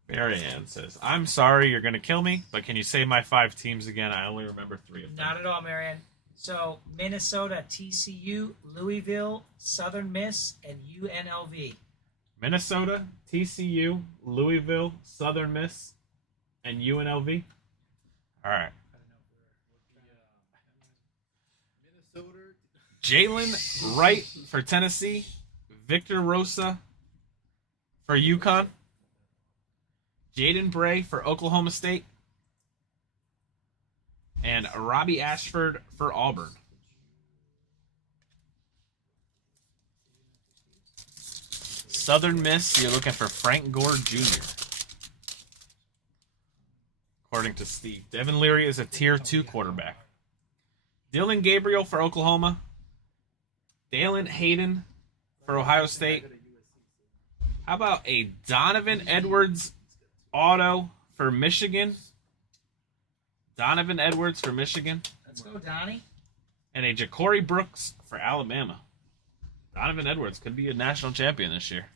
that. Marianne says, I'm sorry you're going to kill me, but can you say my 5 teams again? I only remember 3 of them. Not at all, Marianne. So, Minnesota, TCU, Louisville, Southern Miss, and UNLV. Minnesota, TCU, Louisville, Southern Miss, and UNLV. All right. Jalen Wright for Tennessee. Victor Rosa for UConn. Jaden Bray for Oklahoma State. And Robbie Ashford for Auburn. Southern Miss, you're looking for Frank Gore Jr. According to Steve. Devin Leary is a Tier 2 quarterback. Dylan Gabriel for Oklahoma. Dalen Hayden for Ohio State. How about a Donovan Edwards auto for Michigan? Donovan Edwards for Michigan. Let's go, Donnie. And a Ja'Cory Brooks for Alabama. Donovan Edwards could be a national champion this year.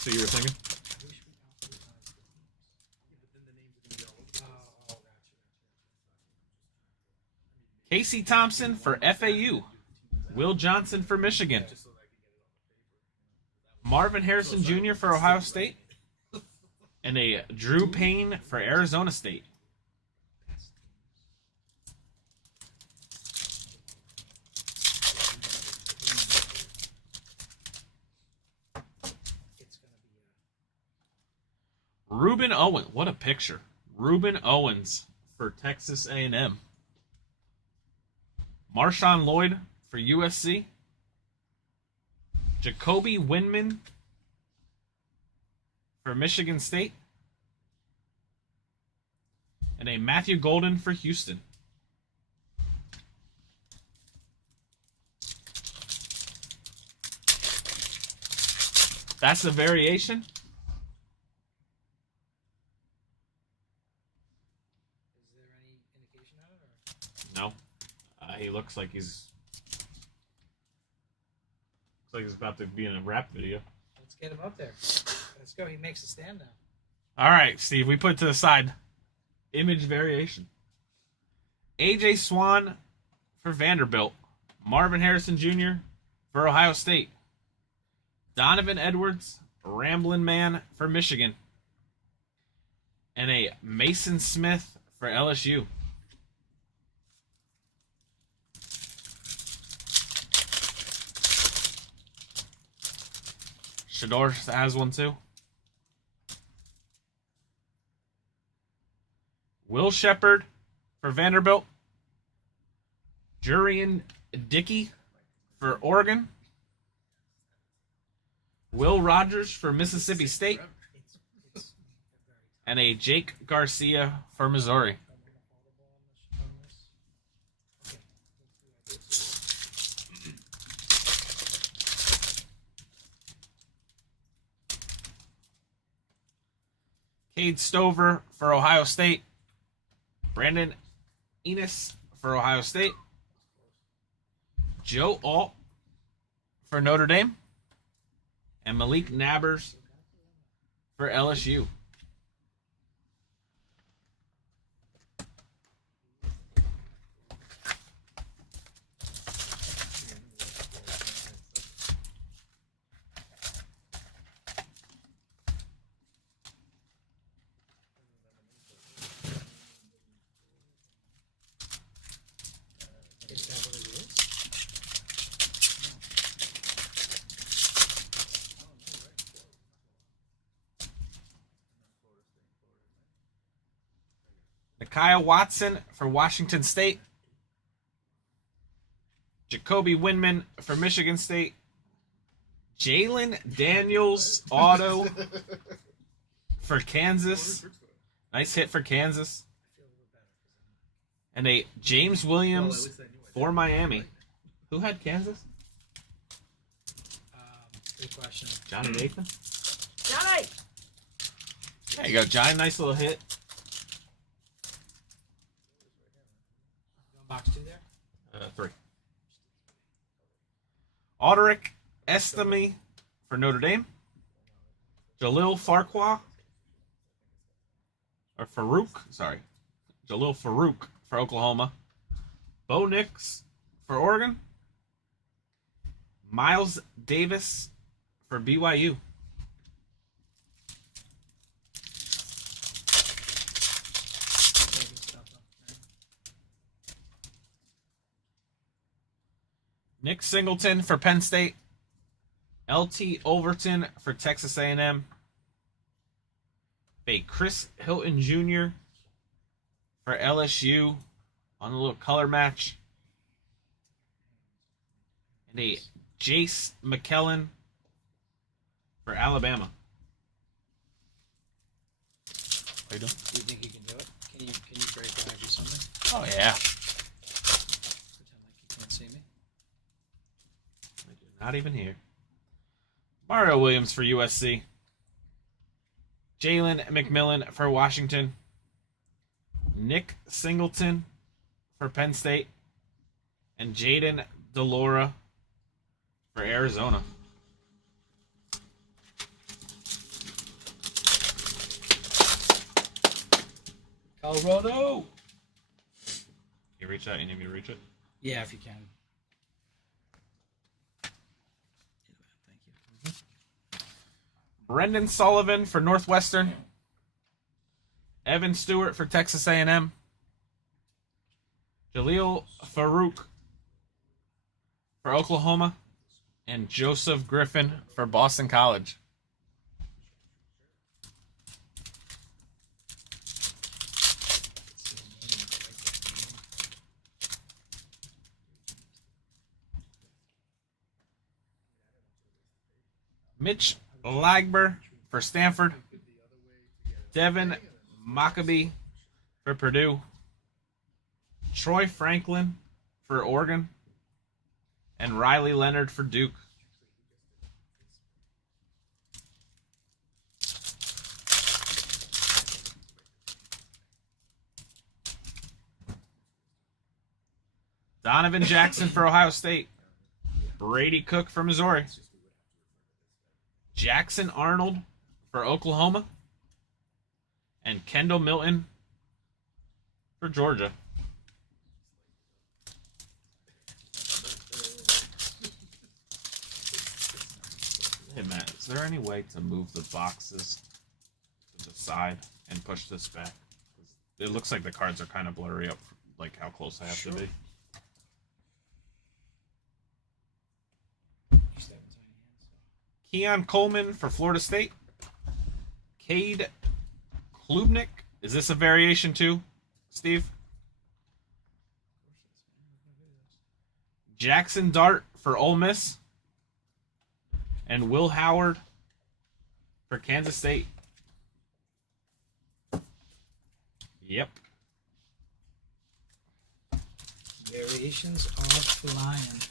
So you were thinking? Casey Thompson for FAU. Will Johnson for Michigan. Marvin Harrison Jr. for Ohio State. And a Drew Payne for Arizona State. Reuben Owen. What a picture. Reuben Owens for Texas A&M. Marshawn Lloyd for USC. Jacoby Windman for Michigan State. And a Matthew Golden for Houston. That's a variation. Is there any indication of it? Or? No. He looks like he's about to be in a rap video. Let's get him up there. Let's go. He makes a stand now. All right, Steve, we put to the side image variation. AJ Swan for Vanderbilt. Marvin Harrison Jr. for Ohio State. Donovan Edwards, Ramblin' Man for Michigan. And a Mason Smith for LSU. Shador has one too. Will Shepard for Vanderbilt. Jurian Dickey for Oregon. Will Rogers for Mississippi State. And a Jake Garcia for Missouri. Cade Stover for Ohio State. Brandon Enos for Ohio State. Joe Alt for Notre Dame. And Malik Nabbers for LSU. Is that what it is? Nakia Watson for Washington State. Jacoby Windman for Michigan State. Jalen Daniels auto for Kansas. Nice hit for Kansas. And a James Williams for Miami. Who had Kansas? Good question. Johnny Nathan? Johnny! There you go, Johnny. Nice little hit. Box 2 there? 3. Alderic Estime for Notre Dame. Jalil Farquhar. Or Farouk. Sorry. Jalil Farouk for Oklahoma. Bo Nix for Oregon. Miles Davis for BYU. Nick Singleton for Penn State. LT Overton for Texas A&M. A Chris Hilton Jr. for LSU on a little color match. And a Jace McKellen for Alabama. How you doing? Do you think you can do it? Can you break when I do something? Oh, yeah. Pretend like you can't see me. Not even here. Mario Williams for USC. Jalen McMillan for Washington. Nick Singleton for Penn State. And Jaden DeLora for Arizona. Colorado! You reach that? You need me to reach it? Yeah, if you can. Thank you. Brendan Sullivan for Northwestern. Evan Stewart for Texas A&M. Jaleel Farouk for Oklahoma. And Joseph Griffin for Boston College. Mitch Lagber for Stanford. Devin Maccabee for Purdue. Troy Franklin for Oregon. And Riley Leonard for Duke. Donovan Jackson for Ohio State. Brady Cook for Missouri. Jackson Arnold for Oklahoma. And Kendall Milton for Georgia. Hey, Matt, is there any way to move the boxes to the side and push this back? It looks like the cards are kind of blurry up, like how close I have to be. Keon Coleman for Florida State. Cade Klubnik. Is this a variation too, Steve? Jackson Dart for Ole Miss. And Will Howard for Kansas State. Yep. Variations are flying.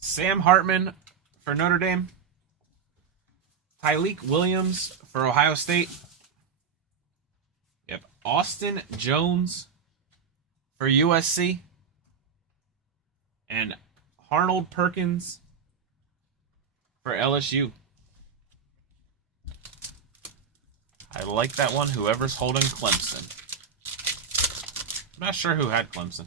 Sam Hartman for Notre Dame. Tyleek Williams for Ohio State. Yep. Austin Jones for USC. And Arnold Perkins for LSU. I like that one, whoever's holding Clemson. I'm not sure who had Clemson.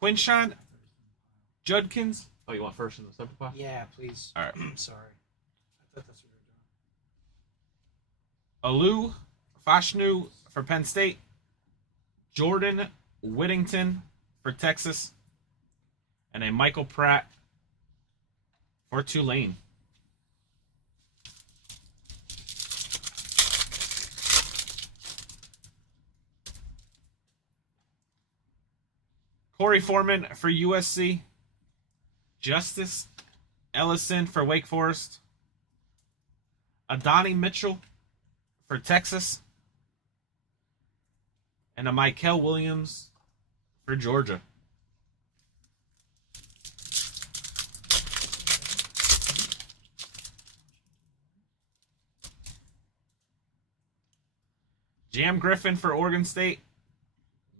Quinshawn Judkins. Oh, you want first in the super pot? Yeah, please. All right. I'm sorry. I thought that's what you were doing. Alu Fashnu for Penn State. Jordan Whittington for Texas. And a Michael Pratt for Tulane. Corey Foreman for USC. Justice Ellison for Wake Forest. Adonai Mitchell for Texas. And a Michael Williams for Georgia. Jam Griffin for Oregon State.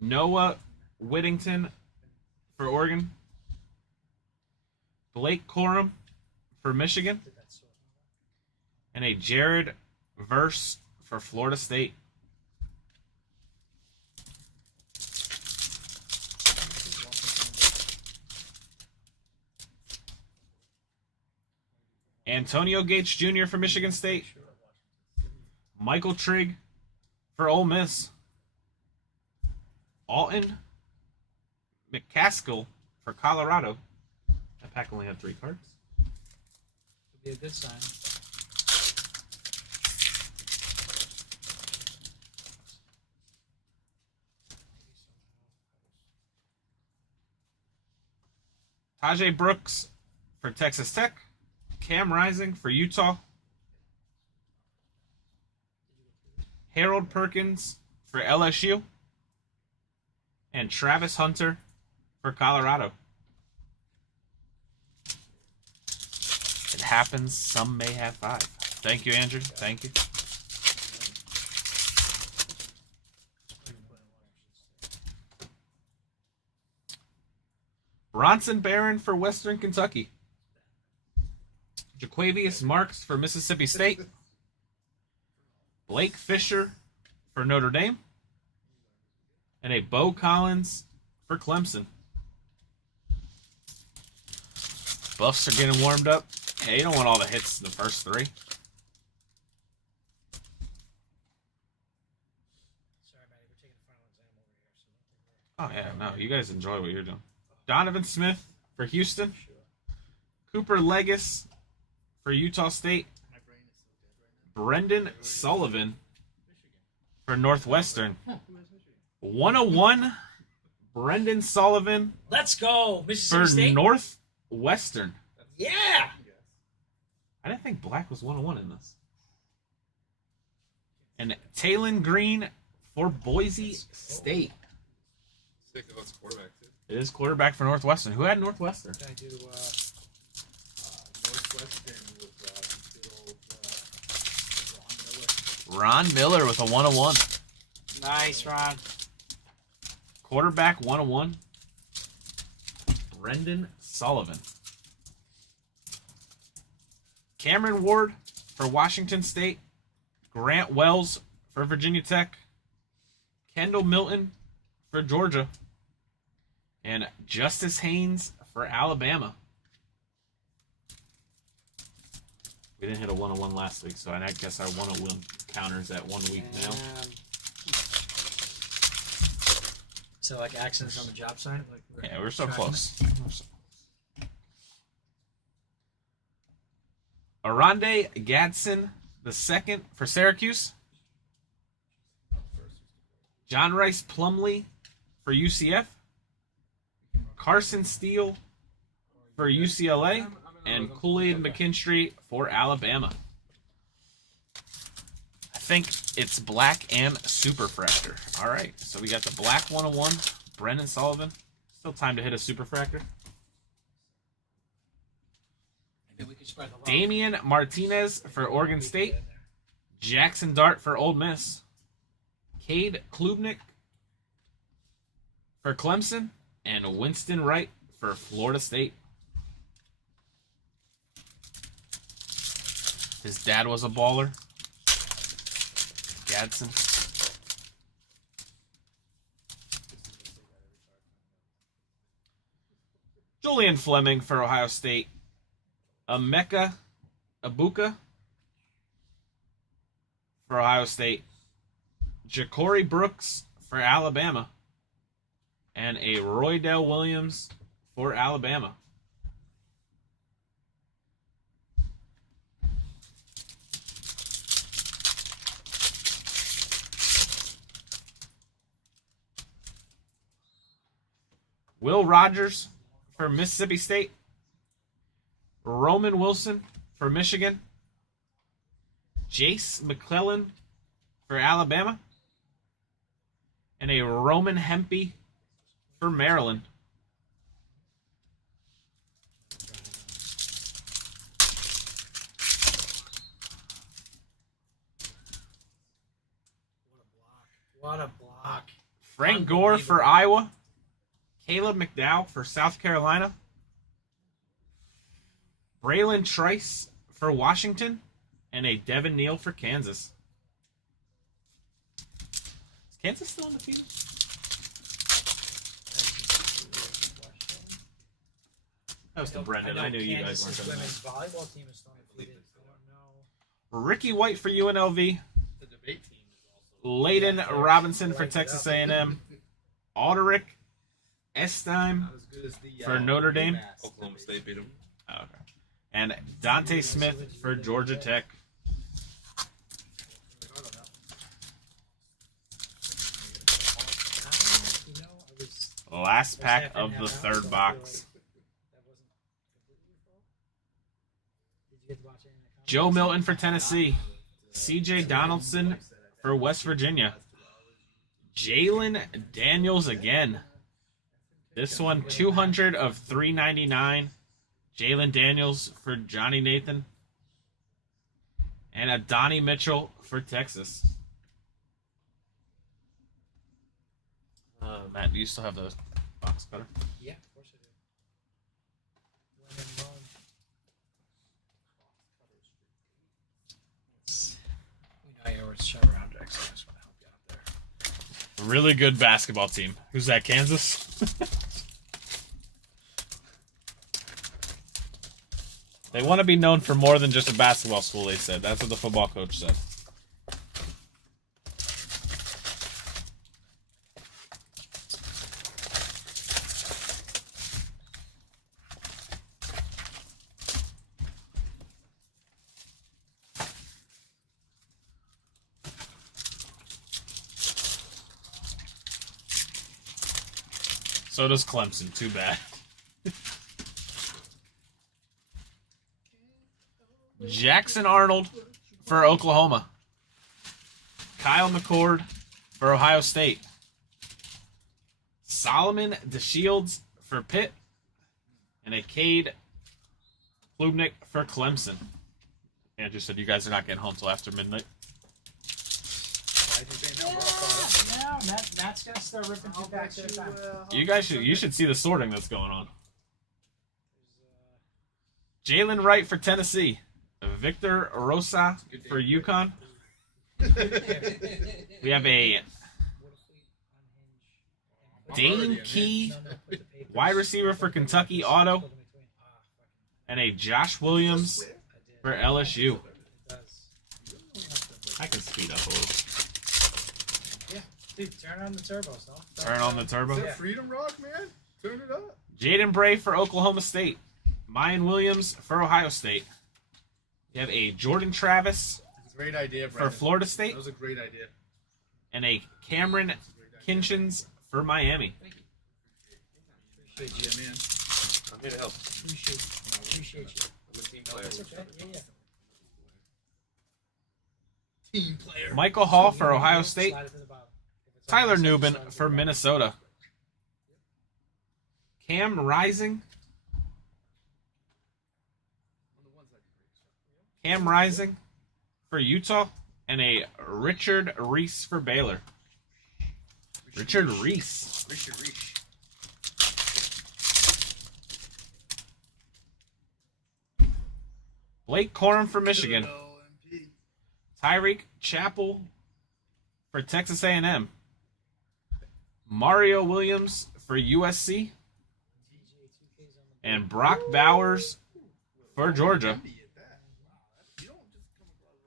Noah Whittington for Oregon. Blake Corum for Michigan. And a Jared Verse for Florida State. Antonio Gates Jr. for Michigan State. Michael Trigg for Ole Miss. Alton McCaskill for Colorado. That pack only had 3 cards. Could be a good sign. Tajay Brooks for Texas Tech. Cam Rising for Utah. Harold Perkins for LSU. And Travis Hunter for Colorado. It happens. Some may have 5. Thank you, Andrew. Thank you. Bronson Barron for Western Kentucky. Jaquavius Marks for Mississippi State. Blake Fisher for Notre Dame. And a Bo Collins for Clemson. Buffs are getting warmed up. Hey, you don't want all the hits in the first 3. Sorry, Matty. We're taking the final exam over here. So Oh, yeah, no. You guys enjoy what you're doing. Donovan Smith for Houston. Cooper Legis for Utah State. Brendan Sullivan for Northwestern. 101, Brendan Sullivan Let's go, Mississippi for State. Northwestern. Yeah. I didn't think black was 101 in this. And Talon Green for Boise State. Sick, that's quarterback too. It is quarterback for Northwestern. Who had Northwestern? Can I do Northwestern was good old Ron Miller with a 101. nice, Ron? Quarterback 101. Brendan Sullivan. Cameron Ward for Washington State. Grant Wells for Virginia Tech. Kendall Milton for Georgia. And Justice Haynes for Alabama. We didn't hit a 101 last week, so I guess our 101 counters at 1 week now. So, like, accidents on the job site? Like, Yeah, we're so tracking close. Arande Gadsden II for Syracuse. John Rice Plumlee for UCF. Carson Steele for UCLA. And Kool-Aid McKinstry for Alabama. I think it's black and superfractor. All right, so we got the black 101, Brendan Sullivan. Still time to hit a superfractor. Maybe we could spread the love. Damian Martinez for Oregon State. Jackson Dart for Ole Miss. Cade Klubnik for Clemson, and Winston Wright for Florida State. His dad was a baller. Gadsden. Julian Fleming for Ohio State. Emeka Ibuka for Ohio State. Ja'Cory Brooks for Alabama. And a Roydell Williams for Alabama. Will Rogers for Mississippi State. Roman Wilson for Michigan. Jace McClellan for Alabama. And a Roman Hempy for Maryland. What a block. Frank Gore for Iowa. Caleb McDowell for South Carolina. Braylon Trice for Washington. And a Devin Neal for Kansas. Is Kansas still undefeated? That was to Brendan. I knew you guys weren't going to know. Women's volleyball team is still undefeated. I don't know. Ricky White for UNLV. The debate team is also. Layden Robinson for Texas A&M. Aldrich Esteim Not as good as the, for Notre Dame. Oklahoma State beat him. Oh, okay. And Dante Smith for Georgia Tech. Last pack of the third box. Joe Milton for Tennessee. CJ Donaldson for West Virginia. Jalen Daniels again. This one, 200 of 399. Jalen Daniels for Johnny Nathan. And a Donnie Mitchell for Texas. Matt, do you still have the box cutter? Yeah, of course I do. When in Rome. We know you always show around Dex, so I just want to help you out there. Really good basketball team. Who's that, Kansas? They want to be known for more than just a basketball school, they said. That's what the football coach said. So does Clemson. Too bad. Jackson Arnold for Oklahoma. Kyle McCord for Ohio State. Solomon DeShields for Pitt. And a Cade Klubnik for Clemson. Andrew said you guys are not getting home till after midnight. No, Matt's gonna start ripping two backs at a time. You should see the sorting that's going on. Jalen Wright for Tennessee. Victor Rosa for UConn. We have a Dane Key wide receiver for Kentucky Auto. And a Josh Williams for LSU. I can speed up a little. Yeah, dude, turn on the turbos, though. Turn on the turbo. Is that Freedom Rock, man? Turn it up. Jaden Bray for Oklahoma State. Mayan Williams for Ohio State. You have a Jordan Travis Great idea, for Brandon. Florida State. That was a great idea. And a Cameron Kinchins for Miami. Appreciate you, man. I'm here to help. Appreciate you. I'm a team player. That's okay. Yeah. Team player. Michael Hall for Ohio State. Slide it to the bottom. If it's Tyler on the Newman side, slide it to for the bottom. Minnesota. Cam Rising. Cam Rising for Utah. And a Richard Reese for Baylor. Richard Reese. Richard Reese. Blake Corum for Michigan. Good old MP. Tyreek Chappell for Texas A&M. Mario Williams for USC. And Brock Bowers for Georgia. You don't just come across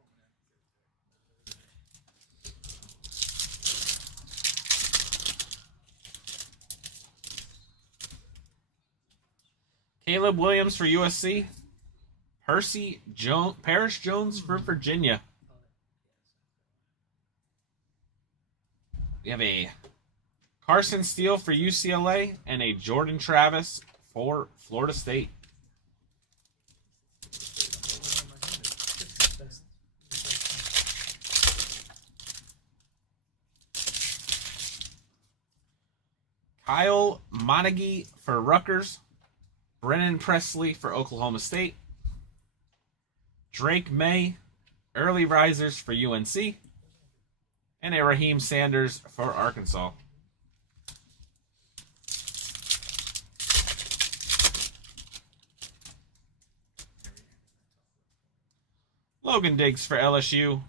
Caleb Williams for USC. Paris Jones for Virginia. We have a Carson Steele for UCLA and a Jordan Travis for Florida State. Kyle Monaghy for Rutgers. Brennan Presley for Oklahoma State. Drake May, early risers for UNC. And a Raheem Sanders for Arkansas. Logan Diggs for LSU.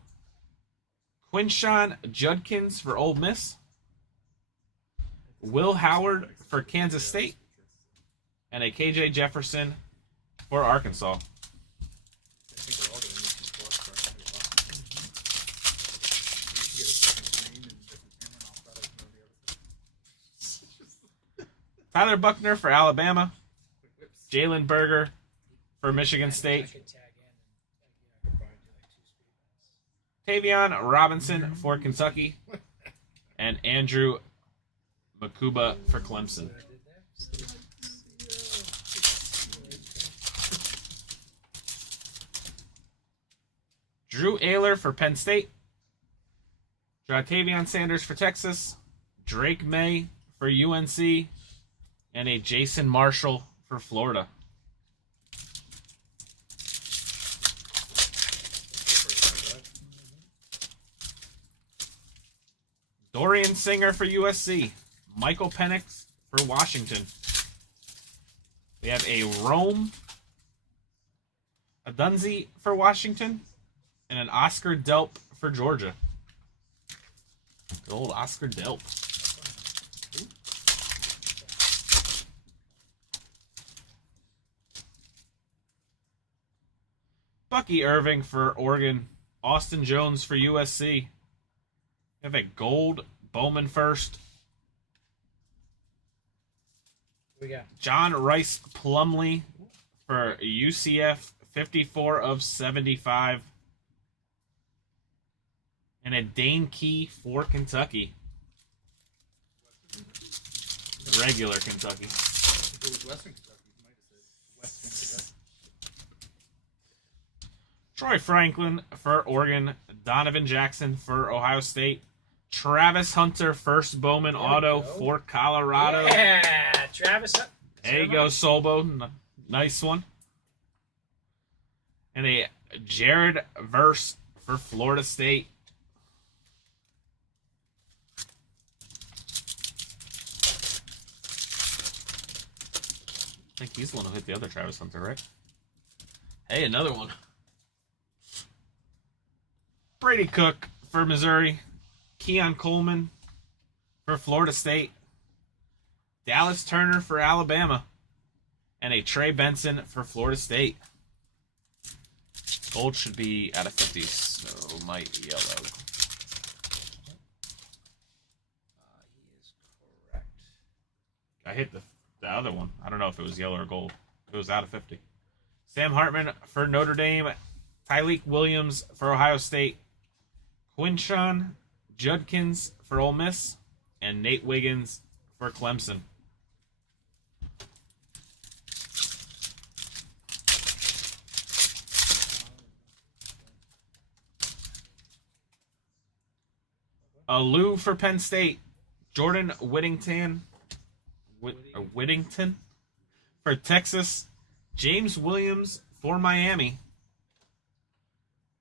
Quinshawn Judkins for Ole Miss. Will Howard for Kansas State. And a KJ Jefferson for Arkansas. I think we're all going to need some spots for our We should get a second screen and different camera and I'll try to know the other thing. Tyler Buckner for Alabama. Jalen Berger for Michigan State. I could tag in and I could probably do like 2 speed runs. Tavion Robinson for Kentucky. And Andrew Makuba for Clemson. Drew Ayler for Penn State. Jatavion Sanders for Texas. Drake May for UNC. And a Jason Marshall for Florida. Dorian Singer for USC. Michael Penix for Washington. We have a Rome Adunzi for Washington. And an Oscar Delp for Georgia. Good old Oscar Delp. Bucky Irving for Oregon. Austin Jones for USC. We have a gold Bowman first. We got John Rice Plumley for UCF. 54 of 75. And a Dane Key for Kentucky. Regular Kentucky. If it was Western Kentucky, you might have said Western Kentucky. Troy Franklin for Oregon. Donovan Jackson for Ohio State. Travis Hunter, first Bowman auto go. for Colorado. Yeah, Travis. There you go, Solbo. Nice one. And a Jared Verse for Florida State. I think he's the one who hit the other Travis Hunter, right? Hey, another one. Brady Cook for Missouri. Keon Coleman for Florida State. Dallas Turner for Alabama. And a Trey Benson for Florida State. Gold should be out of 50, so might yellow. He is correct. I hit the other one. I don't know if it was yellow or gold. It was out of 50. Sam Hartman for Notre Dame. Tyleek Williams for Ohio State. Quinshawn Judkins for Ole Miss. And Nate Wiggins for Clemson. Lou for Penn State. Jordan Whittington for Texas. James Williams for Miami.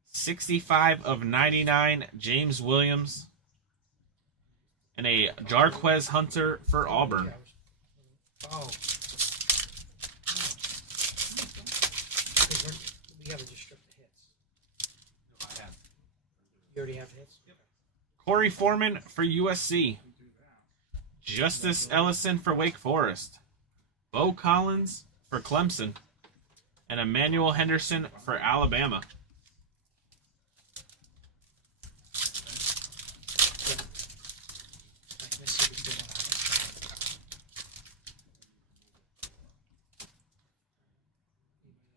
65 of 99, James Williams. and a Jarquez Hunter for Auburn. Oh. We haven't just stripped the hits. No, I have. You already have hits? Corey Foreman for USC. Justice Ellison for Wake Forest. Bo Collins for Clemson. And Emmanuel Henderson for Alabama.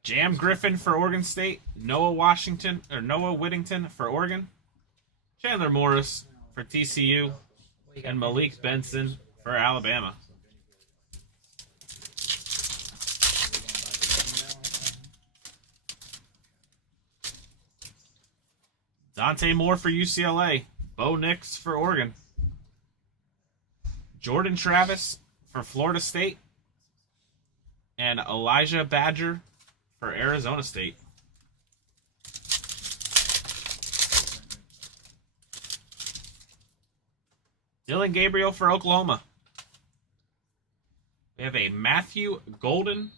Jam Griffin for Oregon State. Noah Whittington for Oregon. Chandler Morris for TCU. And Malik Benson for Alabama. Dante Moore for UCLA. Bo Nix for Oregon. Jordan Travis for Florida State. And Elijah Badger for Arizona State. Dylan Gabriel for Oklahoma. We have a Matthew Golden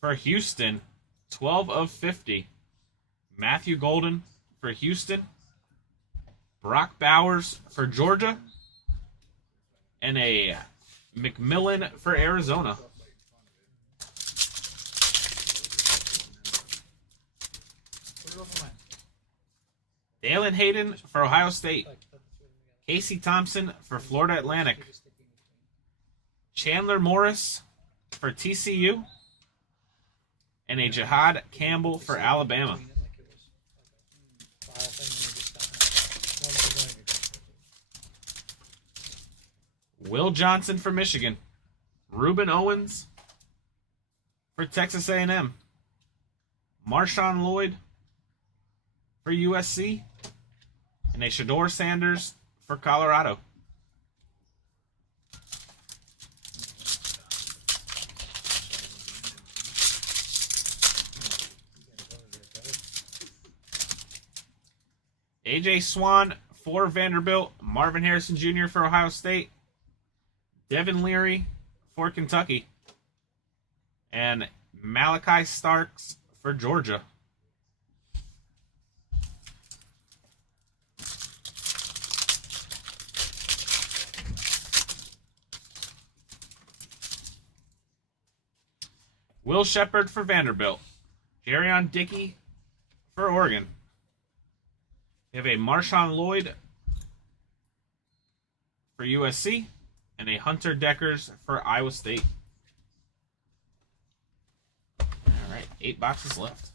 for Houston. 12 of 50. Matthew Golden for Houston. Brock Bowers for Georgia. And a McMillan for Arizona. Dalen Hayden for Ohio State. Casey Thompson for Florida Atlantic. Chandler Morris for TCU. And a Jihad Campbell for Alabama. Will Johnson for Michigan. Reuben Owens for Texas A&M. Marshawn Lloyd for USC. And a Shador Sanders for Colorado. AJ Swan for Vanderbilt. Marvin Harrison Jr. for Ohio State. Devin Leary for Kentucky. And Malachi Starks for Georgia. Will Shepard for Vanderbilt. Jerrion Dickey for Oregon. We have a Marshawn Lloyd for USC and a Hunter Deckers for Iowa State. All right, 8 boxes left.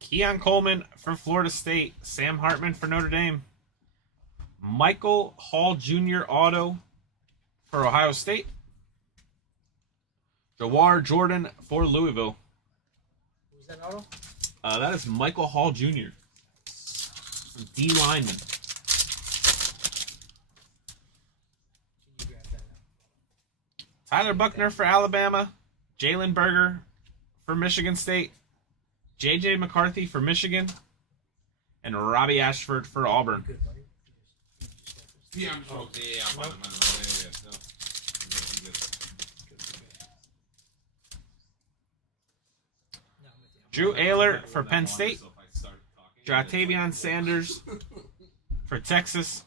Keon Coleman for Florida State. Sam Hartman for Notre Dame. Michael Hall Jr. auto for Ohio State. Jawar Jordan for Louisville. Who's that auto? That is Michael Hall Jr. D lineman. Can you grab that now? Tyler Buckner for Alabama. Jalen Berger for Michigan State. J.J. McCarthy for Michigan. And Robbie Ashford for Auburn. Good, buddy. Yeah, I'm just okay. Yeah, I'm fine. Drew Ayler for Penn State. Jatavion Sanders for Texas.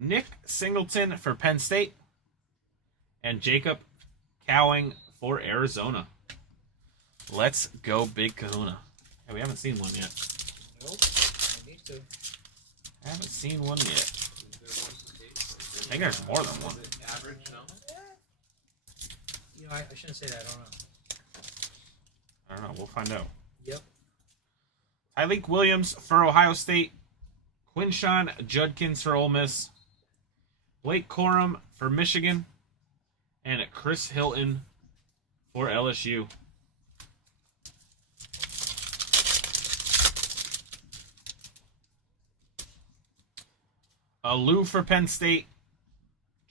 Nick Singleton for Penn State. And Jacob Cowing for Arizona. Let's go, Big Kahuna. Hey, we haven't seen one yet. Nope. I need to. Haven't seen one yet. I think there's more than one. Average, no? You know, I shouldn't say that. I don't know. I don't know. We'll find out. Yep. Tyleik Williams for Ohio State. Quinshawn Judkins for Ole Miss. Blake Corum for Michigan. And Chris Hilton for LSU. Lou for Penn State.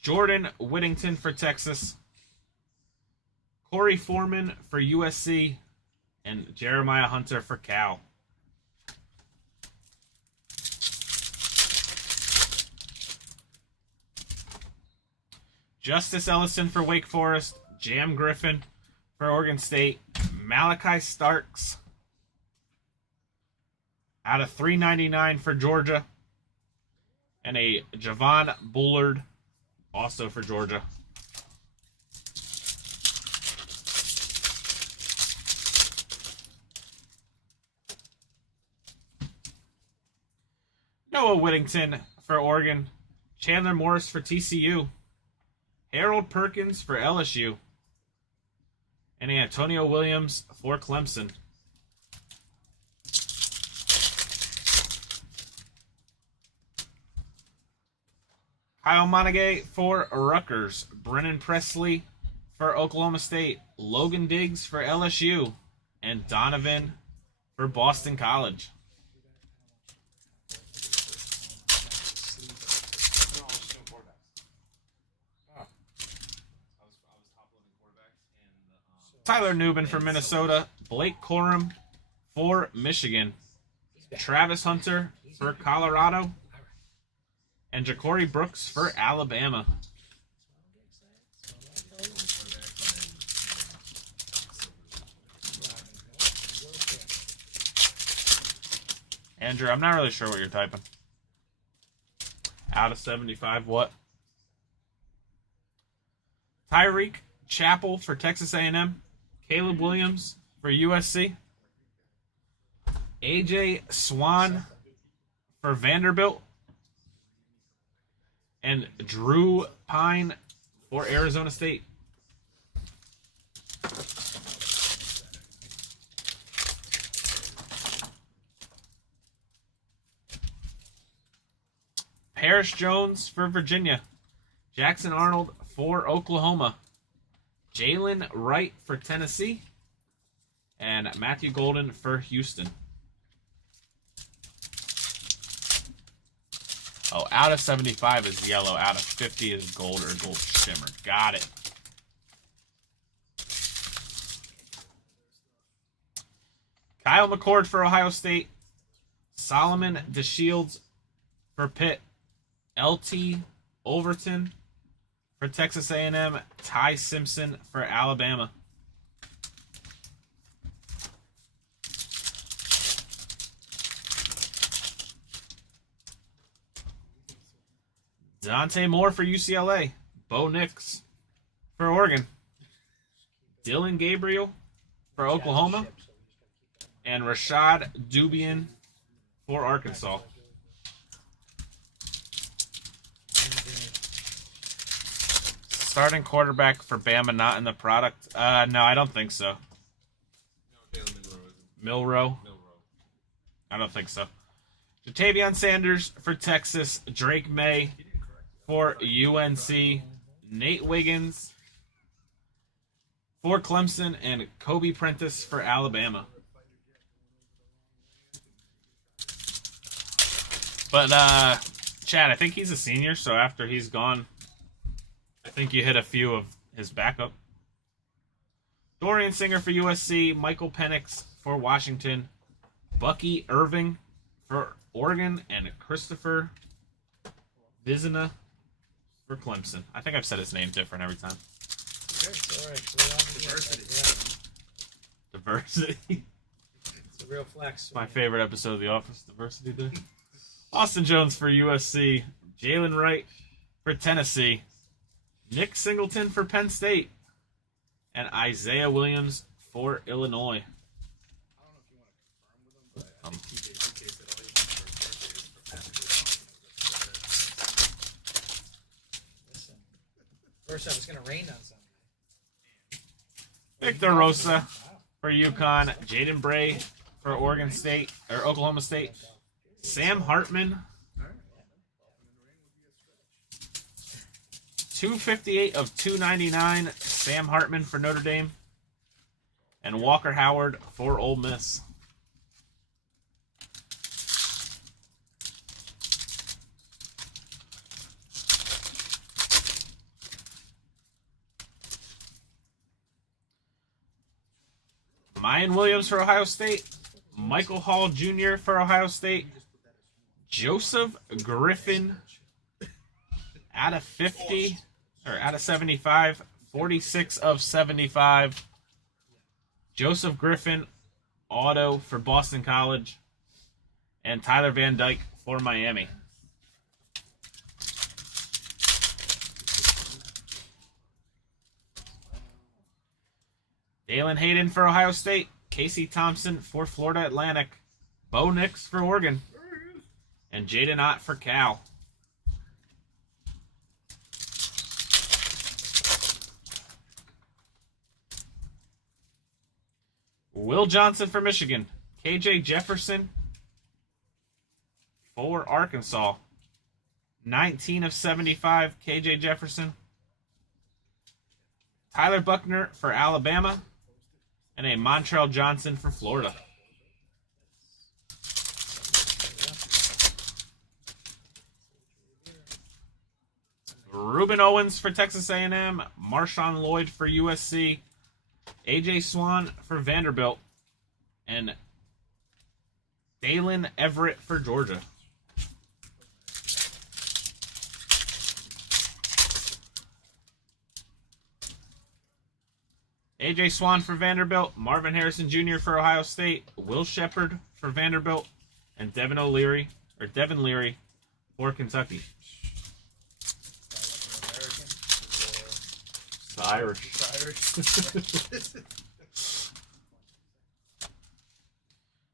Jordan Whittington for Texas. Corey Foreman for USC. And Jeremiah Hunter for Cal. Justice Ellison for Wake Forest. Jam Griffin for Oregon State. Malachi Starks out of 399 for Georgia. And a Javon Bullard also for Georgia. Noah Whittington for Oregon. Chandler Morris for TCU. Harold Perkins for LSU. And Antonio Williams for Clemson. Kyle Monaghay for Rutgers. Brennan Presley for Oklahoma State. Logan Diggs for LSU. And Donovan for Boston College. Tyler Newbin for Minnesota. Blake Corum for Michigan. Travis Hunter for Colorado. And Ja'Cory Brooks for Alabama. Andrew, I'm not really sure what you're typing. Out of 75, what? Tyreek Chappell for Texas A&M. Caleb Williams for USC. AJ Swan for Vanderbilt. And Drew Pine for Arizona State. Paris Jones for Virginia. Jackson Arnold for Oklahoma. Jalen Wright for Tennessee. And Matthew Golden for Houston. Oh, out of 75 is yellow. Out of 50 is gold or gold shimmer. Got it. Kyle McCord for Ohio State. Solomon DeShields for Pitt. LT Overton for Texas A&M. Ty Simpson for Alabama. Dante Moore for UCLA. Bo Nix for Oregon. Dylan Gabriel for Oklahoma. And Rashad Dubian for Arkansas. Starting quarterback for Bama not in the product? No, I don't think so. No, Jalen Monroe isn't. Milrow? Milroe. I don't think so. Jatavion Sanders for Texas. Drake May for UNC. Nate Wiggins for Clemson. And Kobe Prentice for Alabama. But, Chad, I think he's a senior, so after he's gone, I think you hit a few of his backup. Dorian Singer for USC. Michael Penix for Washington. Bucky Irving for Oregon. And Christopher Vizina for Clemson. I think I've said his name different every time. It's all right. Diversity. It's a real flex. My favorite episode of The Office, Diversity Day. Austin Jones for USC. Jalen Wright for Tennessee. Nick Singleton for Penn State. And Isaiah Williams for Illinois. I don't know if you want to confirm with him, but I think TJ said all he wants for his birthday is for Patrick. Listen. First, I was going to rain on Sunday. Victor Rosa for UConn. Jaden Bray for Oregon State or Oklahoma State. Sam Hartman. 258 of 299. Sam Hartman for Notre Dame. And Walker Howard for Ole Miss. Mayan Williams for Ohio State. Michael Hall Jr. for Ohio State. Joseph Griffin out of 50, or out of 75. 46 of 75. Joseph Griffin, auto for Boston College. And Tyler Van Dyke for Miami. Dalen Hayden for Ohio State. Casey Thompson for Florida Atlantic. Bo Nix for Oregon. And Jaden Ott for Cal. Will Johnson for Michigan. KJ Jefferson for Arkansas. 19 of 75, KJ Jefferson. Tyler Buckner for Alabama. And a Montrell Johnson for Florida. Ruben Owens for Texas A&M. Marshawn Lloyd for USC. AJ Swan for Vanderbilt. And Dalen Everett for Georgia. AJ Swan for Vanderbilt, Marvin Harrison Jr. for Ohio State, Will Shepard for Vanderbilt, and Devin Leary for Kentucky. The Irish.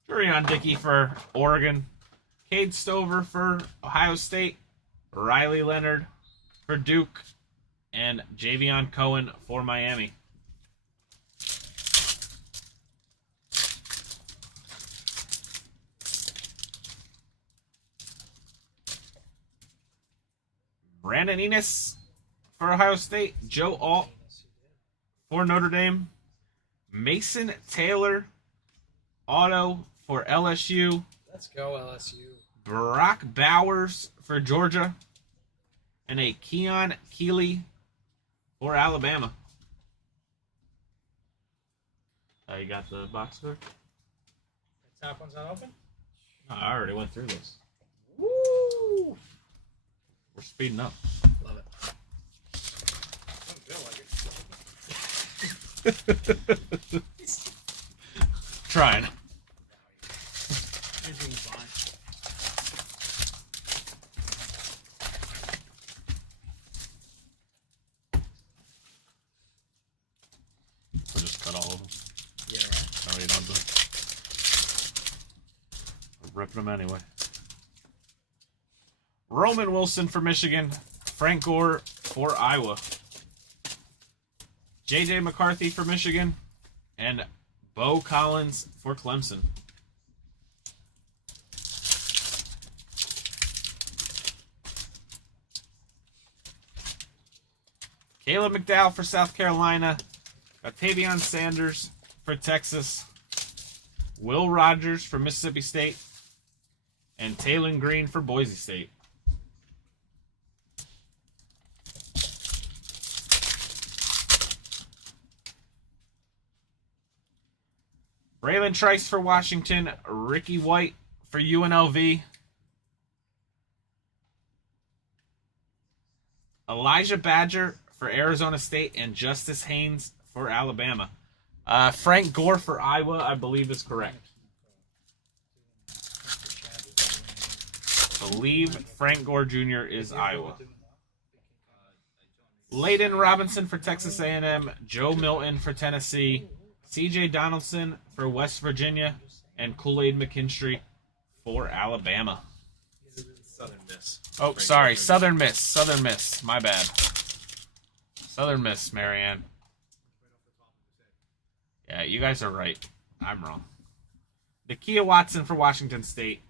Jurion Dickey for Oregon, Cade Stover for Ohio State, Riley Leonard for Duke, and Javion Cohen for Miami. Brandon Enos for Ohio State. Joe Alt for Notre Dame. Mason Taylor, auto for LSU. Let's go, LSU. Brock Bowers for Georgia. And a Keon Keeley for Alabama. You got the box score? The top one's not open? Oh, I already went through this. Woo! We're speeding up. Love it. Trying. You're doing fine. We'll just cut all of them. Yeah, right. No, you don't do it. We're ripping them anyway. Roman Wilson for Michigan. Frank Gore for Iowa. J.J. McCarthy for Michigan. And Bo Collins for Clemson. Caleb McDowell for South Carolina. Octavian Sanders for Texas. Will Rogers for Mississippi State. And Taylor Green for Boise State. Braylon Trice for Washington. Ricky White for UNLV. Elijah Badger for Arizona State. And Justice Haynes for Alabama. Frank Gore for Iowa, I believe, is correct. I believe Frank Gore Jr. is Iowa. Layden Robinson for Texas A&M. Joe Milton for Tennessee. C.J. Donaldson for West Virginia, and Kool-Aid McKinstry for Alabama. Southern Miss. Oh, sorry, Southern Miss. Southern Miss. My bad. Southern Miss, Marianne. Yeah, you guys are right. I'm wrong. Nakia Watson for Washington State.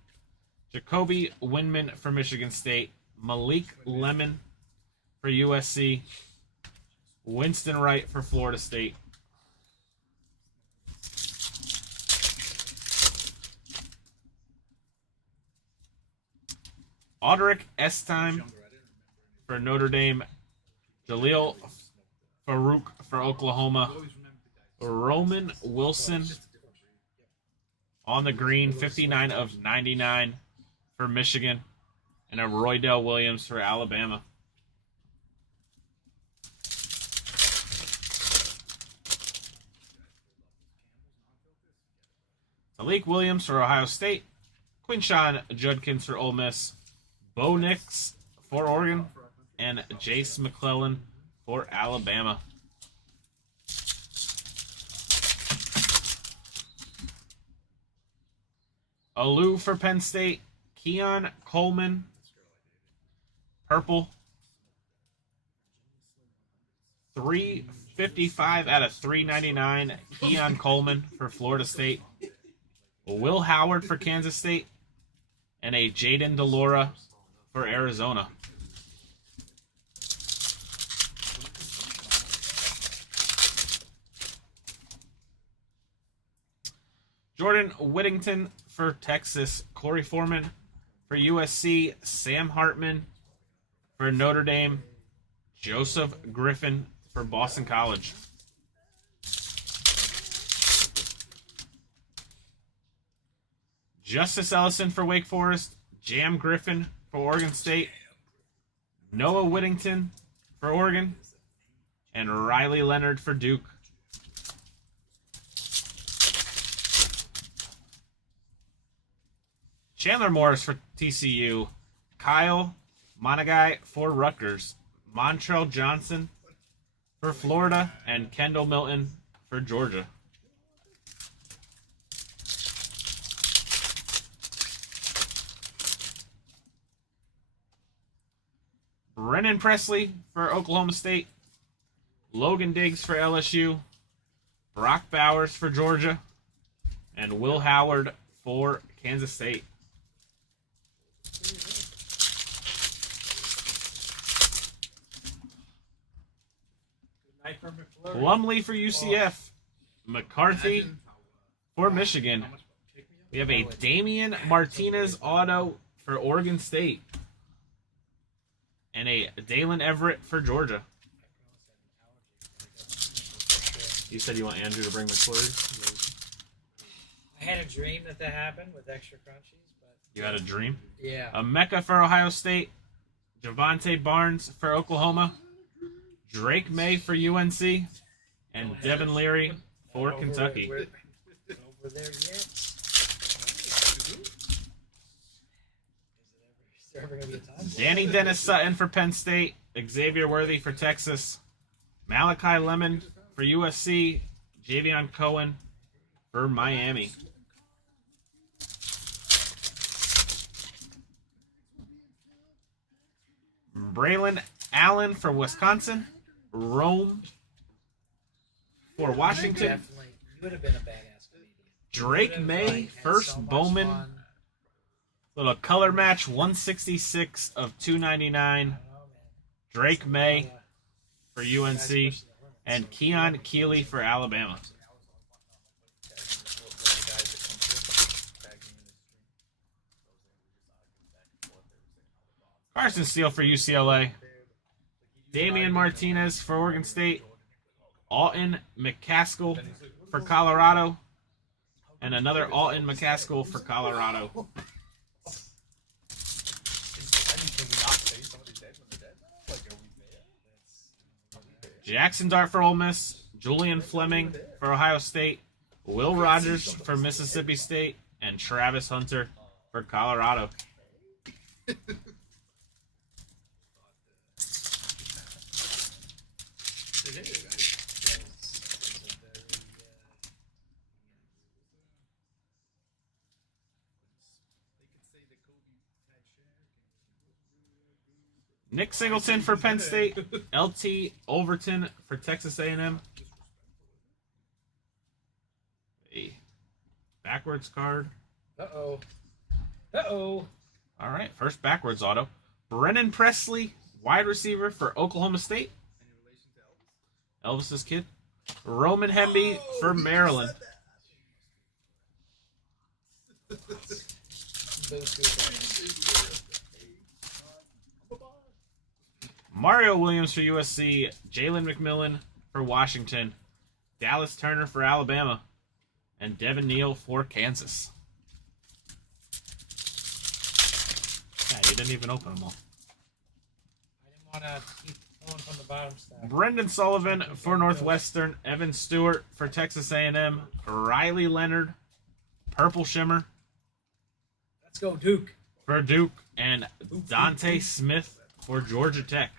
Jacoby Windman for Michigan State. Malik Lemon for USC. Winston Wright for Florida State. Audric Estime for Notre Dame. Jaleel Farouk for Oklahoma. Roman Wilson On the green, 59 of 99 for Michigan. And a Roydell Williams for Alabama. Malik Williams for Ohio State. Quinshawn Judkins for Ole Miss. Bo Nix for Oregon. And Jace McClellan for Alabama. Alou for Penn State. Keon Coleman. Purple. 355 out of 399. Keon Coleman for Florida State. Will Howard for Kansas State. And a Jaden DeLora for Arizona. Jordan Whittington for Texas. Corey Foreman for USC. Sam Hartman for Notre Dame. Joseph Griffin for Boston College. Justice Ellison for Wake Forest. Jam Griffin for Oregon State. Noah Whittington for Oregon. And Riley Leonard for Duke. Chandler Morris for TCU. Kyle Monagai for Rutgers. Montrell Johnson for Florida. And Kendall Milton for Georgia. Brennan Presley for Oklahoma State. Logan Diggs for LSU. Brock Bowers for Georgia. And Will Howard for Kansas State. Plumlee for UCF. McCarthy for Michigan. We have a Damian Martinez auto for Oregon State. And a Dalen Everett for Georgia. You said you want Andrew to bring McFlurry? I had a dream that happened with extra crunchies, but You had a dream? yeah. A Mecca for Ohio State. Javonte Barnes for Oklahoma. Drake May for UNC. And Devin Leary for Kentucky. Over there yet? Is there ever going to be a time? Danny Dennis Sutton for Penn State. Xavier Worthy for Texas. Malachi Lemon for USC. Javion Cohen for Miami. Braylon Allen for Wisconsin. Rome for Washington. Definitely. You would have been a badass comedian. Drake May, first Bowman. Little color match, 166 of 299. Drake May for UNC. And Keon Keeley for Alabama. Carson Steele for UCLA. Damian Martinez for Oregon State. Alton McCaskill for Colorado. And another Alton McCaskill for Colorado. Jackson Dart for Ole Miss. Julian Fleming for Ohio State. Will Rogers for Mississippi State. And Travis Hunter for Colorado. Nick Singleton for Penn State. LT Overton for Texas A&M. A backwards card. Uh-oh. Uh-oh. All right, first backwards auto. Brennan Presley, wide receiver for Oklahoma State. Elvis's kid. Roman Hemby for Maryland. Mario Williams for USC. Jalen McMillan for Washington. Dallas Turner for Alabama. And Devin Neal for Kansas. Yeah, you didn't even open them all. I didn't want to keep pulling from the bottom stack. Brendan Sullivan for Northwestern, Evan Stewart for Texas A&M, Riley Leonard, Purple Shimmer Let's go, Duke. for Duke, and Dante Smith for Georgia Tech.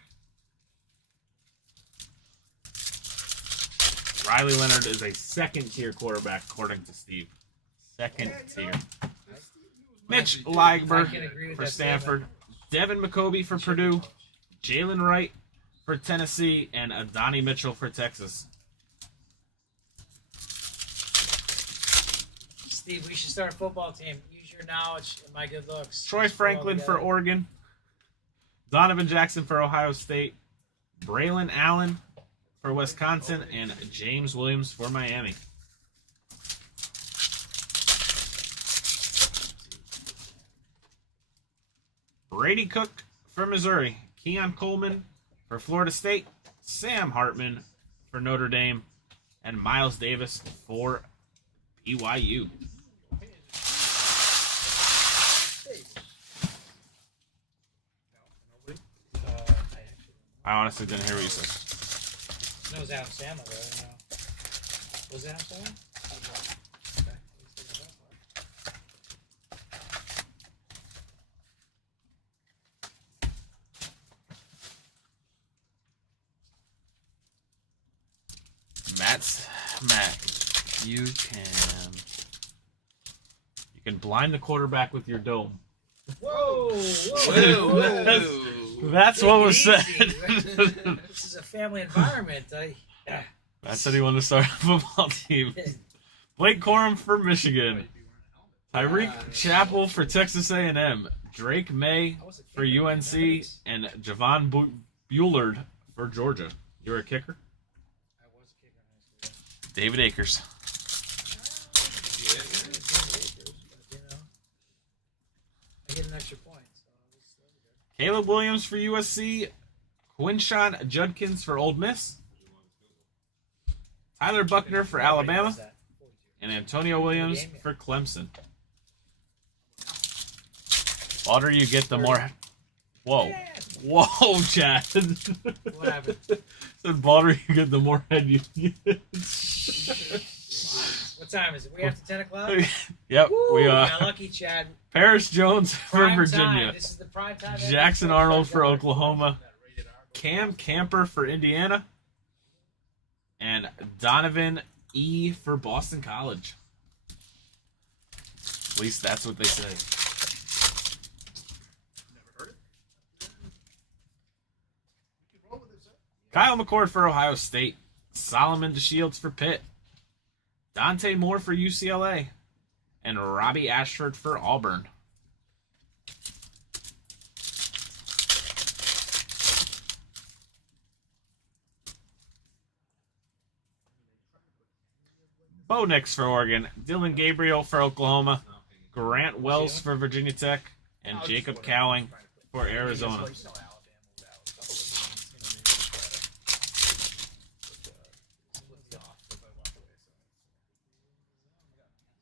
Riley Leonard is a second-tier quarterback, according to Steve. Second tier. Mitch I can Ligberg agree with for that Stanford, Devin McCoby for Purdue, Jalen Wright for Tennessee, and Adonai Mitchell for Texas. Steve, we should start a football team. Use your knowledge and my good looks. Troy Let's put it all Franklin for together. Oregon, Donovan Jackson for Ohio State, Braylon Allen for Wisconsin, and James Williams for Miami. Brady Cook for Missouri, Keon Coleman for Florida State, Sam Hartman for Notre Dame, and Miles Davis for BYU. I honestly didn't hear what you said. No, it was Adam Sandler, though. No. Was it Adam Sandler? Okay. Matt, you can blind the quarterback with your dome. Whoa! That's what was said. This is a family environment. Matt said he wanted to start a football team. Blake Corum for Michigan, Tyreek Chappell for Texas A&M, Drake May for UNC, and Javon Bullard for Georgia. You're a kicker? I was a kicker in high school. David Akers. I get an extra point. So Caleb Williams for USC, Quinshawn Judkins for Ole Miss, Tyler Buckner for Alabama, and Antonio Williams for Clemson. Water you get the more... Whoa. Whoa, Chad. What happened? Said water you get the more head you get. What time is it? We after 10 o'clock? Yep, Woo, we my lucky Chad. Paris Jones for Prime Virginia, Time. This is the prime time. Jackson Arnold for Oklahoma, Cam Camper for Indiana, and Donovan E for Boston College. At least that's what they say. Kyle McCord for Ohio State, Solomon DeShields for Pitt, Dante Moore for UCLA, and Robbie Ashford for Auburn. Bo Nix for Oregon, Dylan Gabriel for Oklahoma, Grant Wells for Virginia Tech, and Jacob Cowing for Arizona.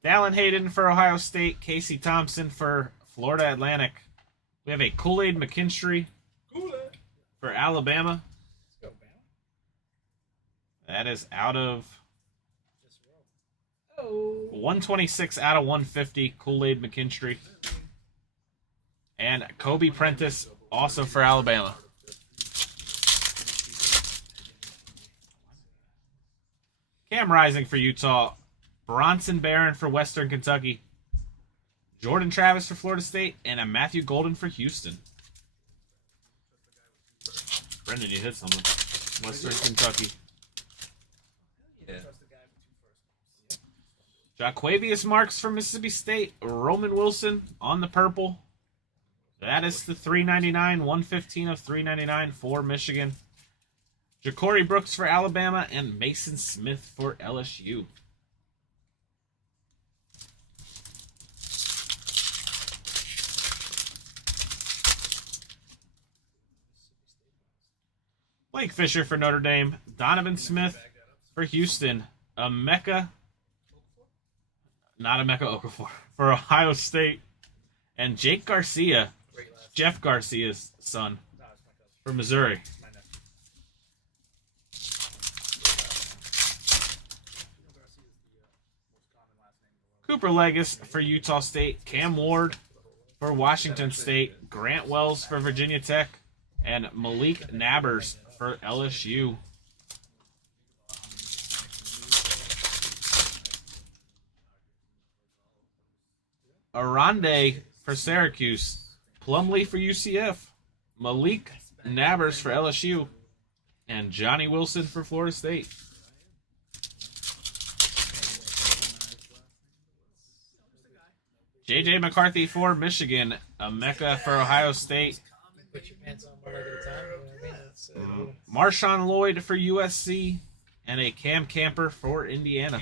Dallin Hayden for Ohio State, Casey Thompson for Florida Atlantic. We have a Kool-Aid McKinstry for Alabama. That is out of 126 out of 150, Kool-Aid McKinstry. And Kobe Prentice, also for Alabama. Cam Rising for Utah, Bronson Barron for Western Kentucky, Jordan Travis for Florida State, and a Matthew Golden for Houston. Brendan, you hit something. Western Kentucky. Yeah. Jaquavius Marks for Mississippi State, Roman Wilson on the purple. That is the $3.99, 115 of $3.99 for Michigan. Ja'Cory Brooks for Alabama, and Mason Smith for LSU. Blake Fisher for Notre Dame, Donovan Smith for Houston, Emeka Okafor for Ohio State, and Jake Garcia Jeff Garcia's son for Missouri. Cooper Legis for Utah State, Cam Ward for Washington State, Grant Wells for Virginia Tech, and Malik Nabbers for LSU. Arande for Syracuse, Plumlee for UCF, Malik Nabbers for LSU, and Johnny Wilson for Florida State. J.J. McCarthy for Michigan, Emeka for Ohio State, Put your pants on one at a time. You know what I mean? That's, Marshawn Lloyd for USC, and a Cam Camper for Indiana.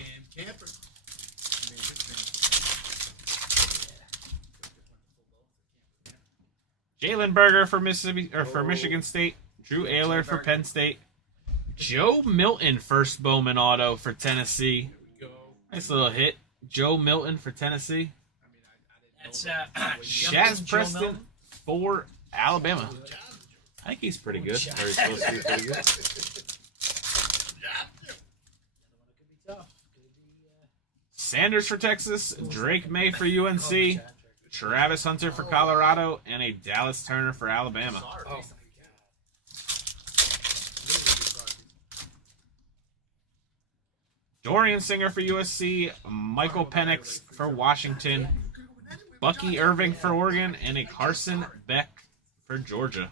Jalen Berger for Mississippi or for Michigan State, Drew Ayler for Penn State, Joe Milton first Bowman auto for Tennessee. Nice little hit. Joe Milton for Tennessee. that's Shaz Preston for Alabama. I think he's pretty good. Or he's supposed to be pretty good. Sanders for Texas, Drake May for UNC, Travis Hunter for Colorado, and a Dallas Turner for Alabama. Oh. Dorian Singer for USC, Michael Penix for Washington, Bucky Irving for Oregon, and a Carson Beck for Georgia.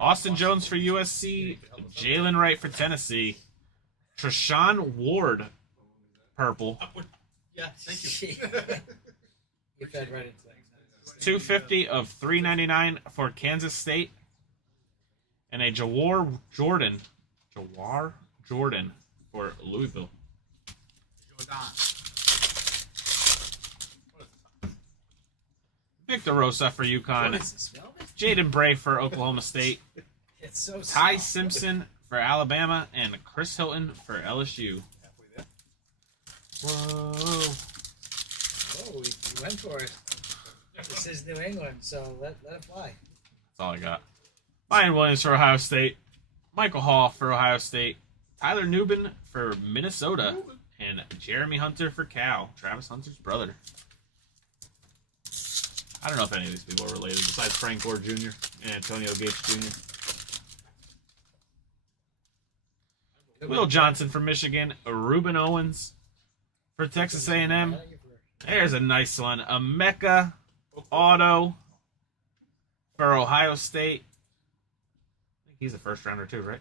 Austin Jones for USC, Jalen Wright for Tennessee, Treshawn Ward, purple, Yeah, thank you. You fed right into that. $250 of $399 for Kansas State, and a Jawar Jordan for Louisville. Victor Rosa for UConn, What is this, velvet? Jaden Bray for Oklahoma State, It's so Ty soft. Simpson for Alabama, and Chris Hilton for LSU. Whoa. Oh, we went for it. This is New England, so let it fly. That's all I got. Ryan Williams for Ohio State, Michael Hall for Ohio State, Tyler Nubin for Minnesota, and Jeremy Hunter for Cal, Travis Hunter's brother. I don't know if any of these people are related besides Frank Gore Jr. and Antonio Gates Jr. Will Johnson for Michigan, Reuben Owens for Texas A&M. There's a nice one. A Mecca auto for Ohio State. I think he's a first rounder too, right?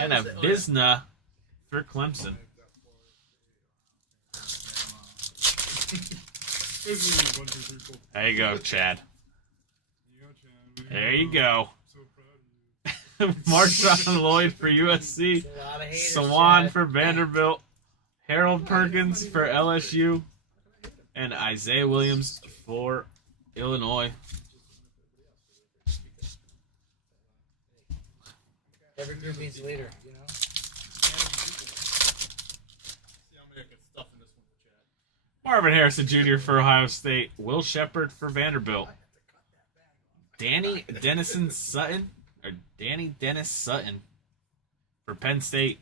And a Visna for Clemson. There you go, Chad. There you go. Marshawn Lloyd for USC. A lot of haters, Sawan Chad. for Vanderbilt. Harold Perkins for LSU. And Isaiah Williams for Illinois. Every group needs a leader, you know? Marvin Harrison Jr. for Ohio State. Will Shepard for Vanderbilt. Danny Dennis Sutton for Penn State.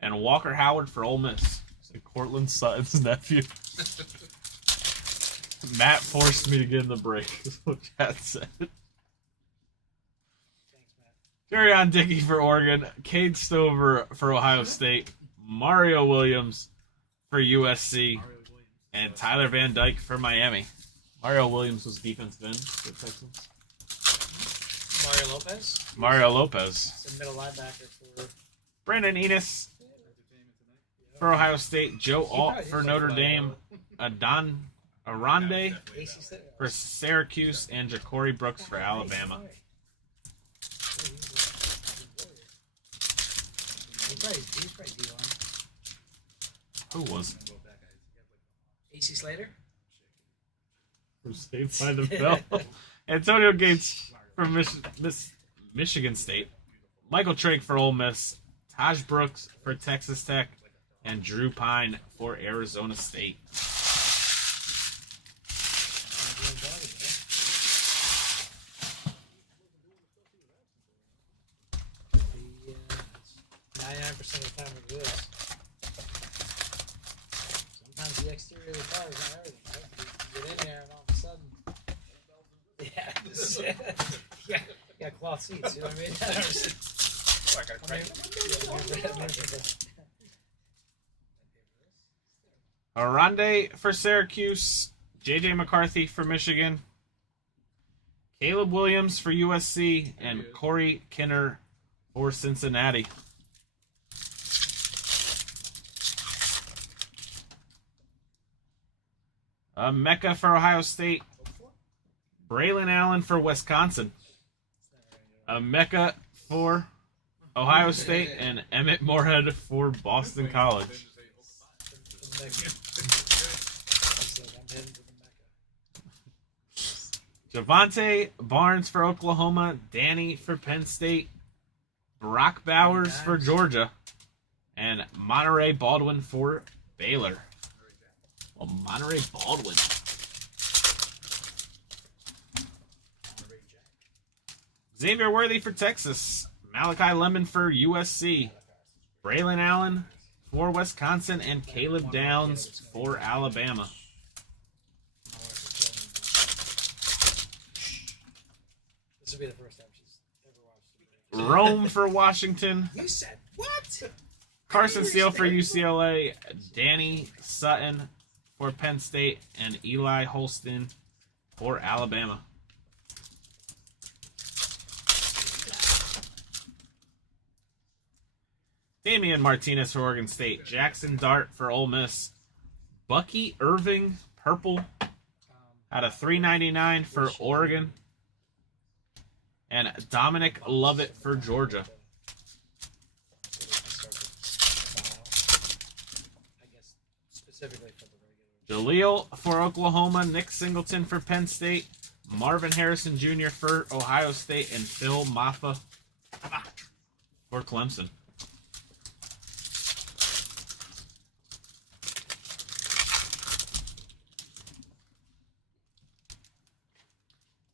And Walker Howard for Ole Miss. Say Cortland Sutton's nephew. Matt forced me to get in the break, is what Chad said. Carry-on Dickey for Oregon. Cade Stover for Ohio State. Mario Williams for USC. And Tyler Van Dyke for Miami. Mario Williams was defensive end for Texans. Mario Lopez, Mario Lopez. the middle linebacker for. Brandon Enos for Ohio State. Joe Alt for Notre Dame. Adon Arande for Syracuse. And Ja'Cory Brooks for Alabama. He's probably D-line. Who was AC Slater? Who stayed by the bell? Antonio Gates for Michigan State. Michael Trigg for Ole Miss. Taj Brooks for Texas Tech. and Drew Pine for Arizona State. The 99% of the time it is. Sometimes the exterior of the car is not everything, right? You get in there and all of a sudden, yeah, this is it. Yeah, you got cloth seats. You know what I mean? Arande for Syracuse, J.J. McCarthy for Michigan, Caleb Williams for USC, and Corey Kinner for Cincinnati. Mecca for Ohio State, Braylon Allen for Wisconsin, Mecca for Ohio State, and Emmett Moorhead for Boston College. Javante Barnes for Oklahoma, Danny for Penn State, Brock Bowers for Georgia, and Monterey Baldwin for Baylor. Well, Monterey Baldwin. Xavier Worthy for Texas, Malachi Lemon for USC, Braylon Allen for Wisconsin, and Caleb Downs for Alabama. This will be the first time she's ever watched it. Rome for Washington, You said what? Carson Steele for UCLA, Danny Sutton for Penn State, and Eli Holston for Alabama. Damian Martinez for Oregon State, Jackson Dart for Ole Miss, Bucky Irving, purple, out of $3.99 for Oregon, and Dominic Lovett for Georgia. I guess specifically for the regular. Jaleel for Oklahoma, Nick Singleton for Penn State, Marvin Harrison Jr. for Ohio State, and Phil Maffa for Clemson.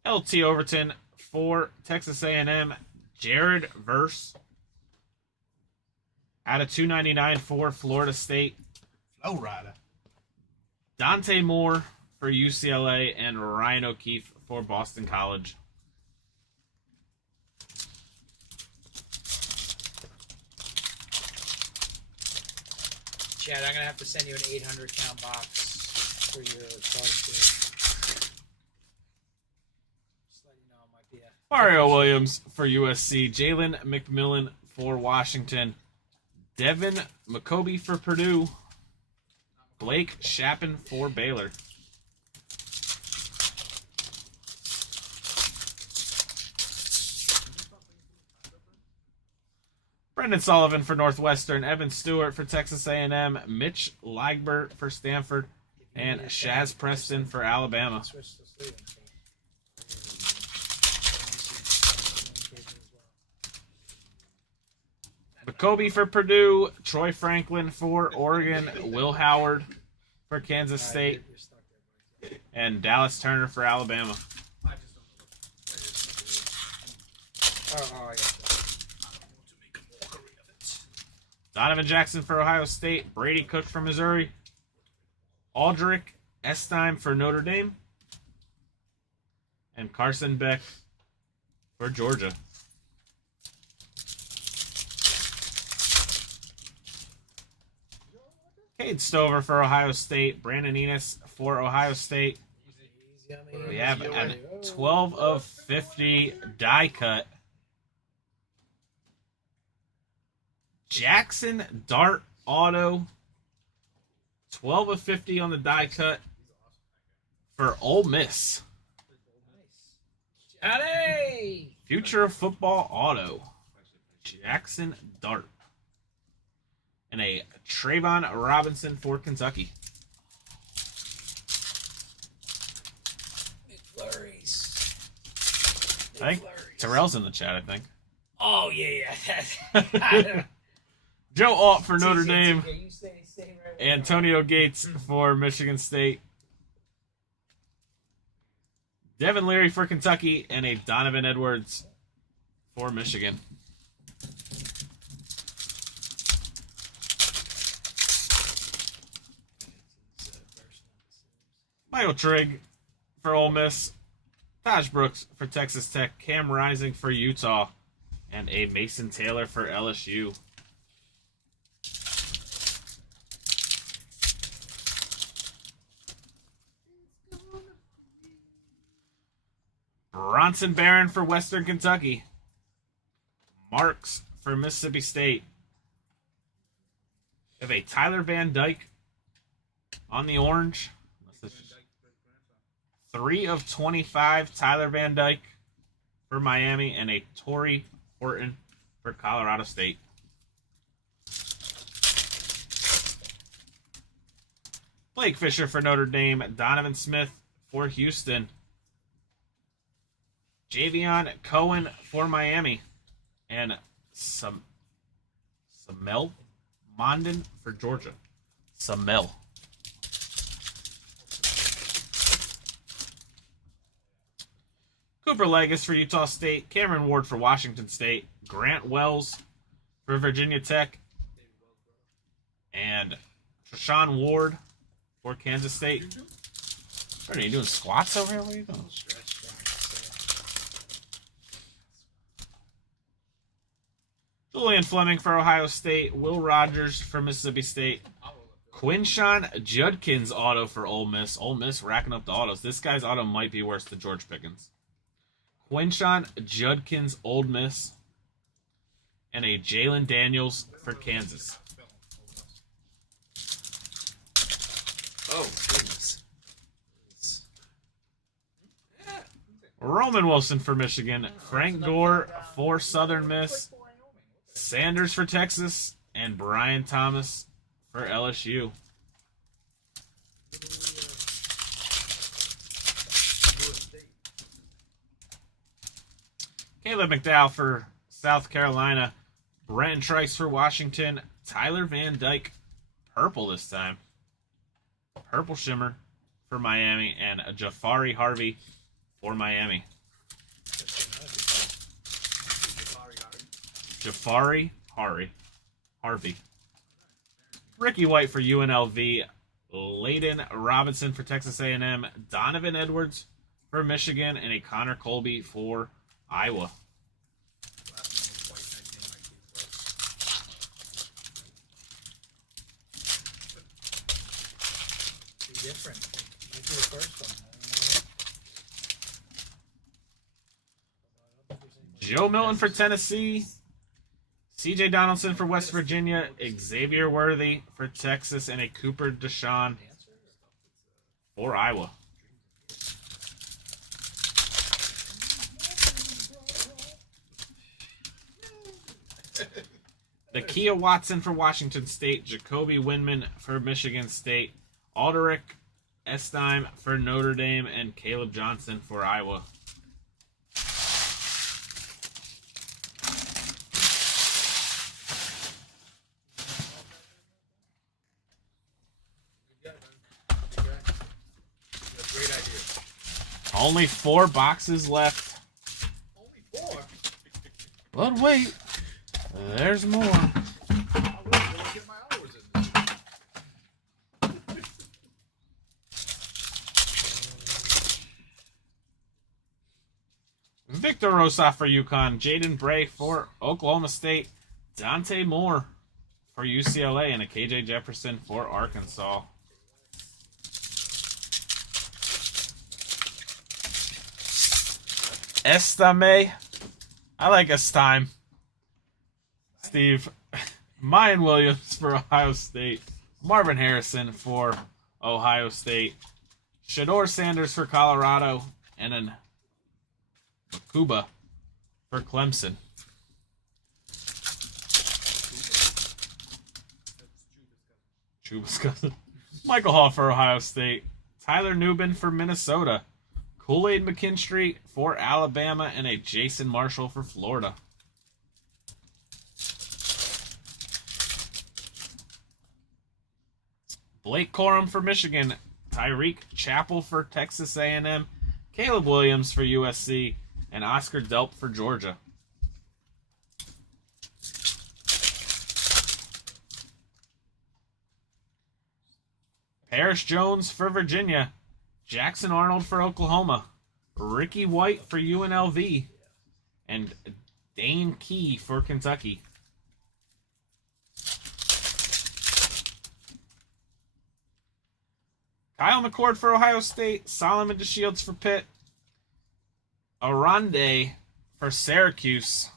LT Overton for Texas A&M, Jared Verse out of $2.99 for Florida State, Flow Rider. Dante Moore for UCLA, and Ryan O'Keefe for Boston College. Chad, I'm gonna have to send you an 800 count box for your cards here. Just let you know, it might be a Mario Williams for USC, Jalen McMillan for Washington, Devin McCoby for Purdue, Blake Shappen for Baylor. Brendan Sullivan for Northwestern, Evan Stewart for Texas A&M, Mitch Lagbert for Stanford, and Shaz Preston for Alabama. switch to sleeving. McCoby for Purdue, Troy Franklin for Oregon, Will Howard for Kansas State, You're stuck there, buddy. and Dallas Turner for Alabama. I just don't know what Oh, I got that. Donovan Jackson for Ohio State, Brady Cook for Missouri, Aldrich Estime for Notre Dame, and Carson Beck for Georgia. Cade Stover for Ohio State, Brandon Enos for Ohio State. Easy on the We have ears. a 12 of 50 die cut. Jackson Dart Auto, 12 of 50 on the die cut for Ole Miss. Johnny! Future of Football Auto, Jackson Dart. And a Trayvon Robinson for Kentucky. McFlurries. I think Terrell's in the chat, I think. Oh, yeah. Joe Alt for Notre Dame. Okay, you stay right where Antonio Gates for Michigan State. Devin Leary for Kentucky, and a Donovan Edwards for Michigan. Michael Trigg for Ole Miss. Taj Brooks for Texas Tech. Cam Rising for Utah. And a Mason Taylor for LSU. Bronson Barron for Western Kentucky. Marks for Mississippi State. We have a Tyler Van Dyke on the orange. 3 of 25 Tyler Van Dyke for Miami, and a Torrey Horton for Colorado State. Blake Fisher for Notre Dame. Donovan Smith for Houston. Javion Cohen for Miami. And Samel Mondin for Georgia. Samel. Cooper Legis for Utah State. Cameron Ward for Washington State. Grant Wells for Virginia Tech. And Treshawn Ward for Kansas State. What are you doing, squats over here? What are you doing? Julian Fleming for Ohio State. Will Rogers for Mississippi State. Quinshawn Judkins auto for Ole Miss. Ole Miss racking up the autos. This guy's auto might be worse than George Pickens. Quinshawn Judkins, Ole Miss. And a Jalen Daniels for Kansas. Oh, goodness. Roman Wilson for Michigan. Frank Gore for Southern Miss. Sanders for Texas. And Brian Thomas for LSU. Caleb McDowell for South Carolina. Brenton Trice for Washington. Tyler Van Dyke, purple this time. Purple shimmer for Miami. And Jafari Harvey for Miami. Jafari Harvey. Ricky White for UNLV. Layden Robinson for Texas A&M. Donovan Edwards for Michigan. And a Connor Colby for Iowa. Different. Might be the first one. Joe Milton for Tennessee. CJ Donaldson for West Virginia. Xavier Worthy for Texas. And a Cooper Deshaun for Iowa. Nakia Watson for Washington State. Jacoby Windman for Michigan State. Alderic Estime for Notre Dame. And Caleb Johnson for Iowa. Great idea. Only 4 boxes left. Only 4. But wait, there's more. I will get my hours in this. Victor Rosa for UConn. Jaden Bray for Oklahoma State. Dante Moore for UCLA. And a KJ Jefferson for Arkansas. Estime. I like Estime. Steve. Mayan Williams for Ohio State. Marvin Harrison for Ohio State. Shador Sanders for Colorado. And then Makuba for Clemson. Chuba's cousin. Michael Hall for Ohio State. Tyler Newbin for Minnesota. Kool-Aid McKinstry for Alabama. And a Jason Marshall for Florida. Blake Corum for Michigan, Tyreek Chappell for Texas A&M, Caleb Williams for USC, and Oscar Delp for Georgia. Paris Jones for Virginia, Jackson Arnold for Oklahoma, Ricky White for UNLV, and Dane Key for Kentucky. Kyle McCord for Ohio State, Solomon DeShields for Pitt, Arande for Syracuse,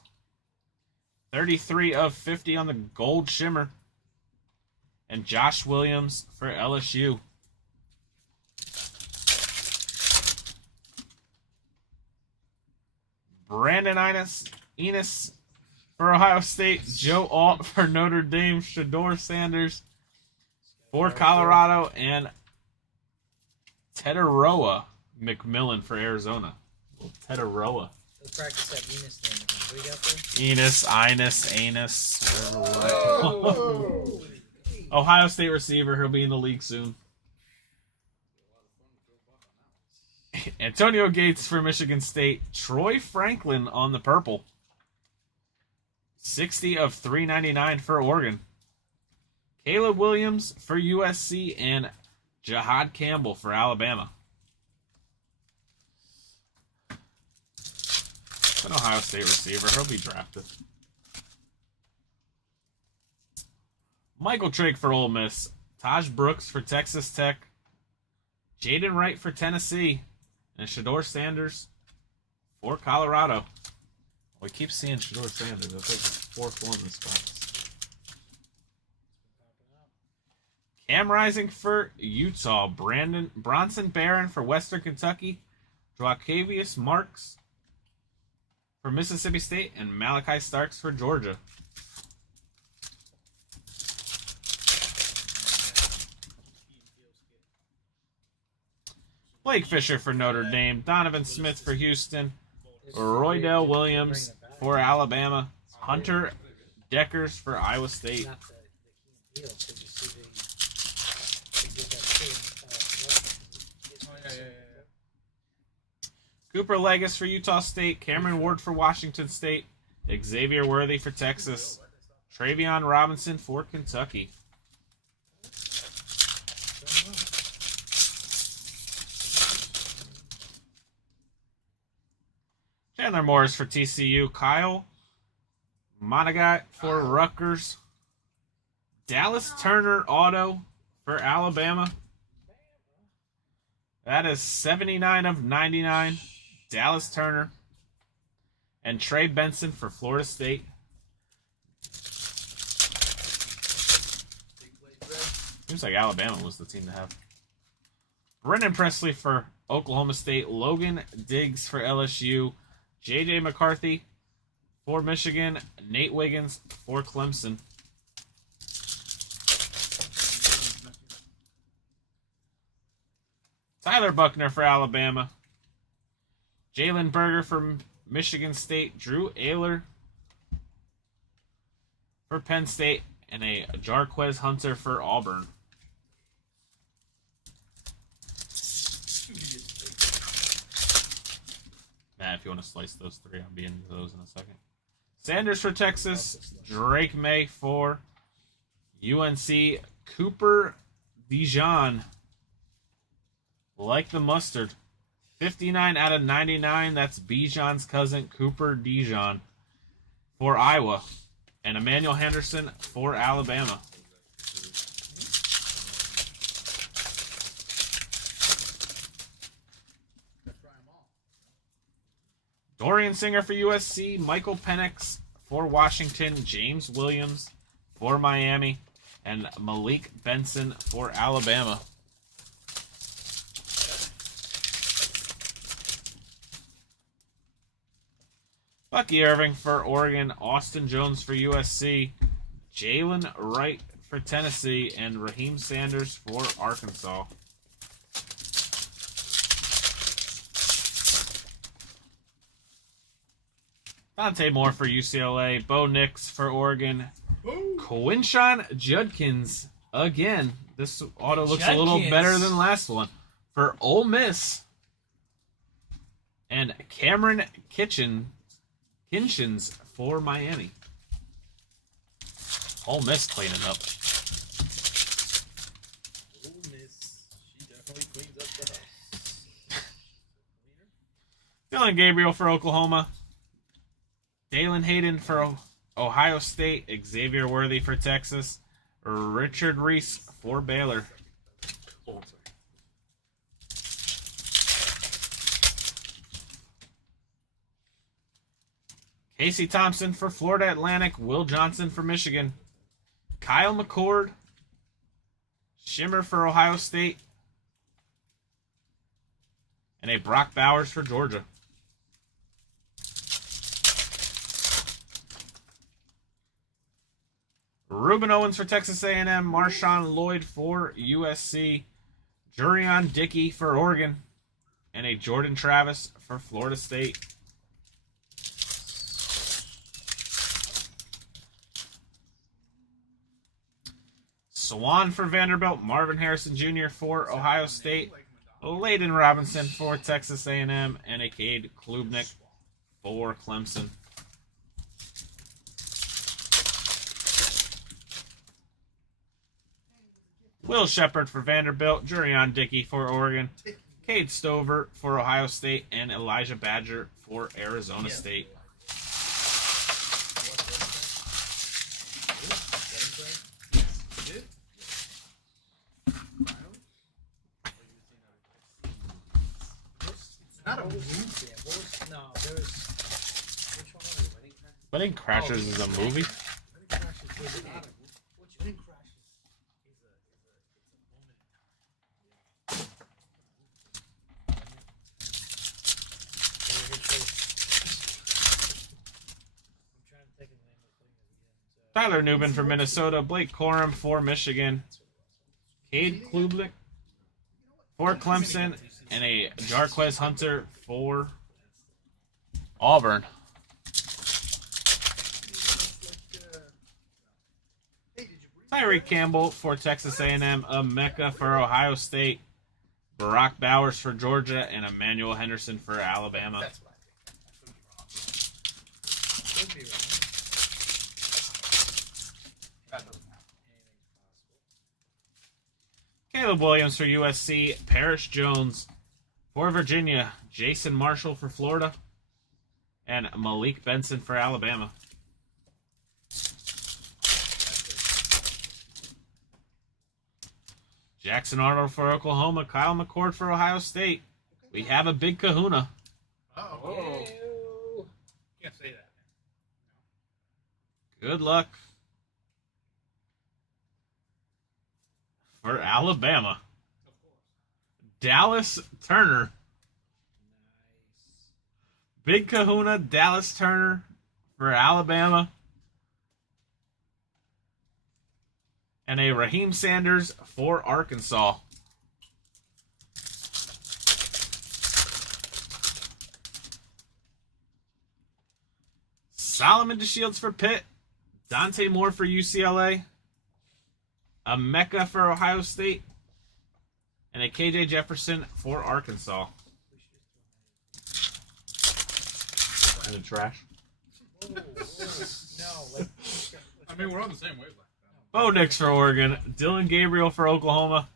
33 of 50 on the Gold Shimmer, and Josh Williams for LSU. Brandon Enos for Ohio State, Joe Alt for Notre Dame, Shador Sanders for Colorado, and Tetaroa McMillan for Arizona. Tetaroa. Let's practice that Enos name again. What do you got there? Enos, Anus. Ohio State receiver. He'll be in the league soon. Antonio Gates for Michigan State. Troy Franklin on the purple. 60 of 399 for Oregon. Caleb Williams for USC and Jahad Campbell for Alabama. An Ohio State receiver. He'll be drafted. Michael Trigg for Ole Miss. Taj Brooks for Texas Tech. Jaden Wright for Tennessee. And Shador Sanders for Colorado. We keep seeing Shador Sanders. That's like his fourth one in this class. Cam Rising for Utah. Bronson Barron for Western Kentucky. Joaquavius Marks for Mississippi State. And Malachi Starks for Georgia. Blake Fisher for Notre Dame. Donovan Smith for Houston. Roydell Williams for Alabama. Hunter Deckers for Iowa State. Not the Key and Peele. Did you see they did that too? Cooper Legis for Utah State. Cameron Ward for Washington State. Xavier Worthy for Texas. Travion Robinson for Kentucky. Chandler Morris for TCU. Kyle Monagat for Rutgers. Dallas Turner auto for Alabama. That is 79 of 99. Dallas Turner. And Trey Benson for Florida State. Seems like Alabama was the team to have. Brennan Presley for Oklahoma State. Logan Diggs for LSU. J.J. McCarthy for Michigan. Nate Wiggins for Clemson. Tyler Buckner for Alabama. Jalen Berger for Michigan State. Drew Ayler for Penn State. And a Jarquez Hunter for Auburn. Matt, if you want to slice those three, I'll be into those in a second. Sanders for Texas. Drake May for UNC. Cooper Dijon. Like the mustard. 59 out of 99. That's Bijan's cousin, Cooper Dijon, for Iowa. And Emmanuel Henderson for Alabama. Dorian Singer for USC. Michael Penix for Washington. James Williams for Miami. And Malik Benson for Alabama. Bucky Irving for Oregon. Austin Jones for USC. Jalen Wright for Tennessee. And Raheem Sanders for Arkansas. Dante Moore for UCLA. Bo Nix for Oregon. Quinshawn Judkins again. This auto looks a little better than last one. For Ole Miss. And Cameron Kinchins for Miami. Ole Miss cleaning up. Ole Miss, she definitely cleans up the house. Dylan Gabriel for Oklahoma. Dalen Hayden for Ohio State. Xavier Worthy for Texas. Richard Reese for Baylor. Oh, sorry. Casey Thompson for Florida Atlantic. Will Johnson for Michigan. Kyle McCord. Shimmer for Ohio State. And a Brock Bowers for Georgia. Ruben Owens for Texas A&M. Marshawn Lloyd for USC. Jurion Dickey for Oregon. And a Jordan Travis for Florida State. Swan for Vanderbilt. Marvin Harrison Jr. for Ohio State. Layden Robinson for Texas A&M. And a Cade Klubnik for Clemson. Will Shepard for Vanderbilt. Jurion Dickey for Oregon. Cade Stover for Ohio State. And Elijah Badger for Arizona State. Not a movie. Yeah, what was, no, there was. Which one was it? Wedding Crashers is a movie? Wedding Crashers was not a movie. Which Wedding Crashers is a moment in time. I'm trying to think of the name of the thing at the end. Tyler Newman for Minnesota. Blake Corum for Michigan. Cade Klubnik for Clemson. And a Jarquez Hunter for Auburn. Tyreek Campbell for Texas A&M. Mecca for Ohio State. Barack Bowers for Georgia. And Emmanuel Henderson for Alabama. That's what I think. Could be wrong. Caleb Williams for USC. Parrish Jones for Virginia. Jason Marshall for Florida. And Malik Benson for Alabama. Jackson Arnold for Oklahoma. Kyle McCord for Ohio State. We have a big kahuna. Oh. Can't say that. Good luck for Alabama. Dallas Turner. Big kahuna, Dallas Turner for Alabama. And a Raheem Sanders for Arkansas. Solomon DeShields for Pitt. Dante Moore for UCLA. A Mecca for Ohio State. And a KJ Jefferson for Arkansas. In the trash. No, like. I mean, we're on the same wavelength. Bo Nix for Oregon. Dylan Gabriel for Oklahoma.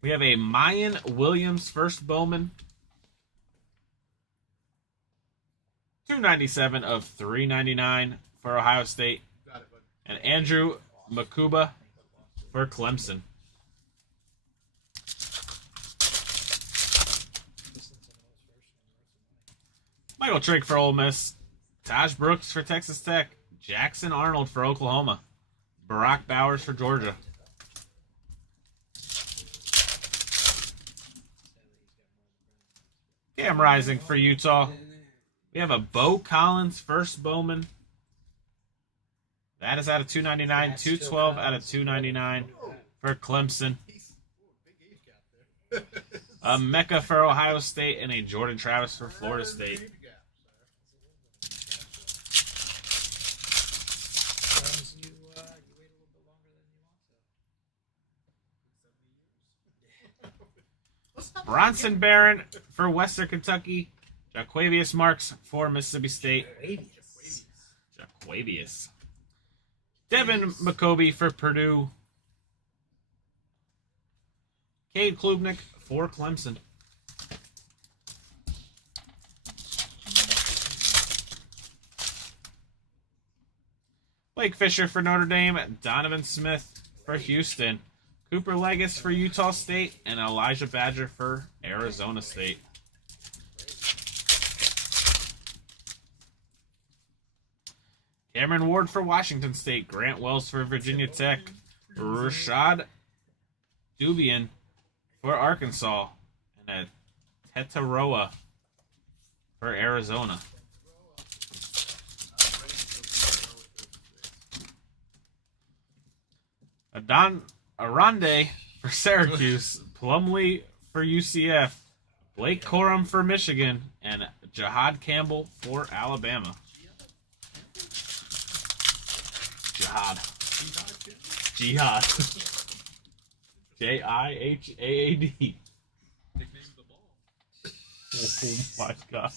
We have a Mayan Williams first Bowman. 297 of 399 for Ohio State. Got it, bud. And Andrew Makuba for Clemson. Michael Trigg for Ole Miss. Taj Brooks for Texas Tech. Jackson Arnold for Oklahoma. Barack Bowers for Georgia. Cam Rising for Utah. We have a Bo Collins first Bowman. That is out of 299. That's 212 still out of 299 for Clemson. Big age gap there. A Mecca for Ohio State and a Jordan Travis for Florida State. Sometimes you wait a little bit longer than you want to. Bronson Barron for Western Kentucky. Jaquavius Marks for Mississippi State. Jaquavius. Devin McCoby for Purdue. Cade Klubnik for Clemson. Blake Fisher for Notre Dame. Donovan Smith for Houston. Cooper Legis for Utah State. And Elijah Badger for Arizona State. Cameron Ward for Washington State. Grant Wells for Virginia Tech. Rashad Dubian for Arkansas. And a Tetaroa for Arizona. Arande for Syracuse. Plumlee for UCF. Blake Corum for Michigan. And Jihad Campbell for Alabama. Jihad. Jihaad. Oh my God.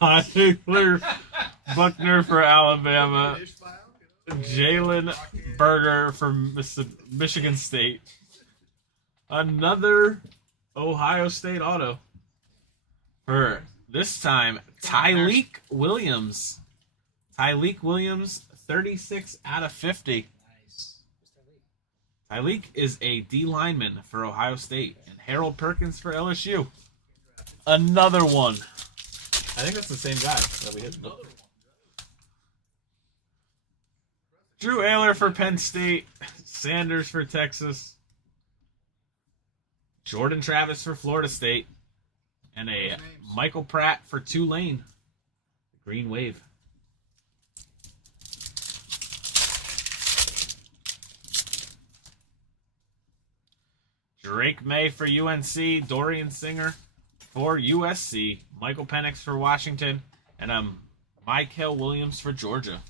Tyler Buckner for Alabama. Jalen Berger for Michigan State. Another Ohio State auto. For this time, Tyleek Williams. Tyleek Williams, 36 out of 50. Nice. Tyleek is a D lineman for Ohio State. And Harold Perkins for LSU. Another one. I think that's the same guy that we hit. Drew Ayler for Penn State. Sanders for Texas. Jordan Travis for Florida State. And a Michael Pratt for Tulane. Green Wave. Drake May for UNC. Dorian Singer for USC. Michael Penix for Washington. And Michael Williams for Georgia.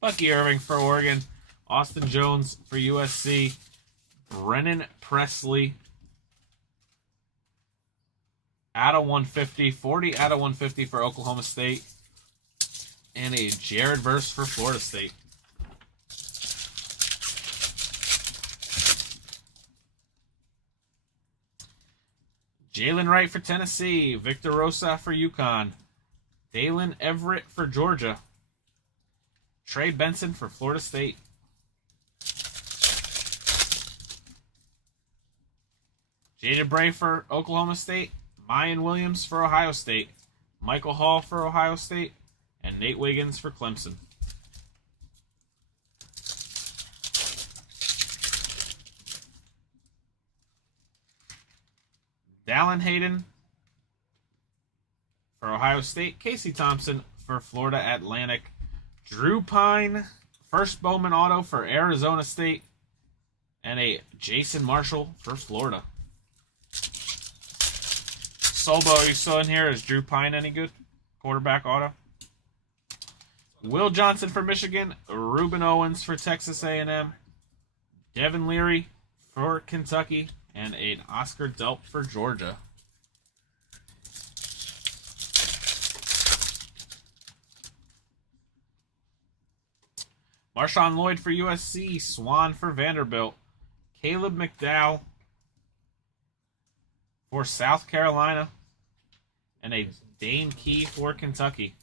Bucky Irving for Oregon. Austin Jones for USC. Brennan Presley. Out of 150. 40 out of 150 for Oklahoma State. And a Jared Verse for Florida State. Jalen Wright for Tennessee. Victor Rosa for UConn. Dalen Everett for Georgia. Trey Benson for Florida State. Jaden Bray for Oklahoma State. Mayan Williams for Ohio State. Michael Hall for Ohio State. And Nate Wiggins for Clemson. Dallin Hayden for Ohio State. Casey Thompson for Florida Atlantic. Drew Pine, first Bowman auto for Arizona State. And a Jason Marshall for Florida. Solbo, are you still in here? Is Drew Pine any good? Quarterback auto. Will Johnson for Michigan. Ruben Owens for Texas A&M. Devin Leary for Kentucky. And an Oscar Delp for Georgia. Marshawn Lloyd for USC. Swan for Vanderbilt. Caleb McDowell for South Carolina. And a Dane Key for Kentucky.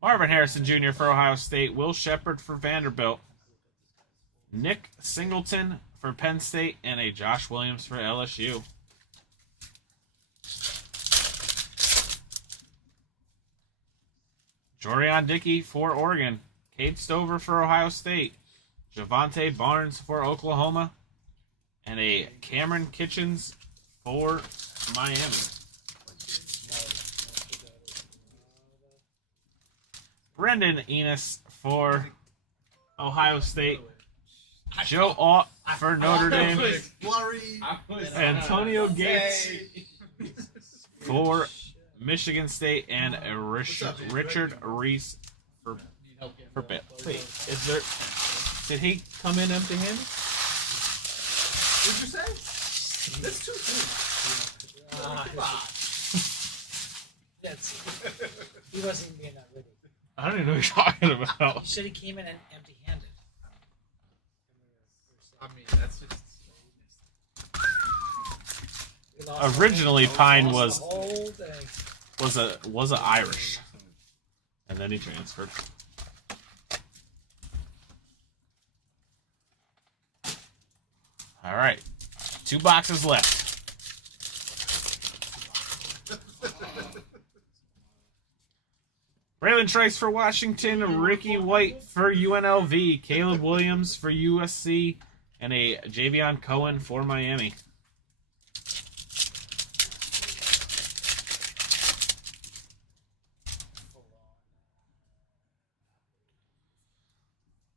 Marvin Harrison Jr. for Ohio State. Will Shepard for Vanderbilt. Nick Singleton for Penn State. And a Josh Williams for LSU. Jorian Dickey for Oregon. Cade Stover for Ohio State. Javante Barnes for Oklahoma. And a Cameron Kitchens for Miami. Brendan Enos for Ohio State. Joe Ott for Notre Dame. Antonio Gates for Michigan State, and Richard Reese for Need help getting for the Pitt. clothes Wait, off. is there? Did he come in empty-handed? What'd you say? That's too soon. Come on. Yes. He wasn't even being that ready. I don't even know what you're talking about. You said he came in empty-handed. I mean, that's just. We lost the Originally, whole- Pine lost the whole thing. was a Irish, and then he transferred. All right, 2 boxes left. Braylon Trice for Washington, Ricky White for UNLV, Caleb Williams for USC, and a Javion Cohen for Miami.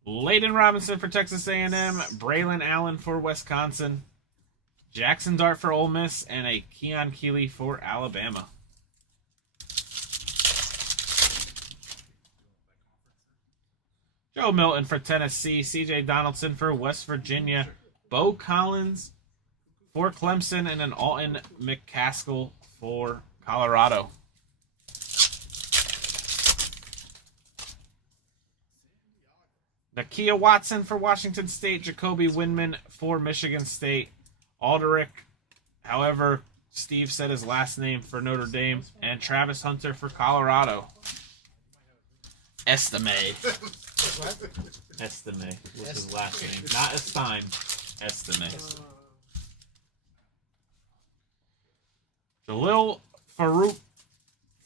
Layden Robinson for Texas A&M, Braylon Allen for Wisconsin, Jackson Dart for Ole Miss, and a Keon Keeley for Alabama. Joe Milton for Tennessee, CJ Donaldson for West Virginia, Bo Collins for Clemson, and an Alton McCaskill for Colorado. Nakia Watson for Washington State, Jacoby Windman for Michigan State, Aldrich, however, Steve said his last name for Notre Dame, and Travis Hunter for Colorado. Estime. Estime was his last name. Not Estime. Estime. Jalil Farouk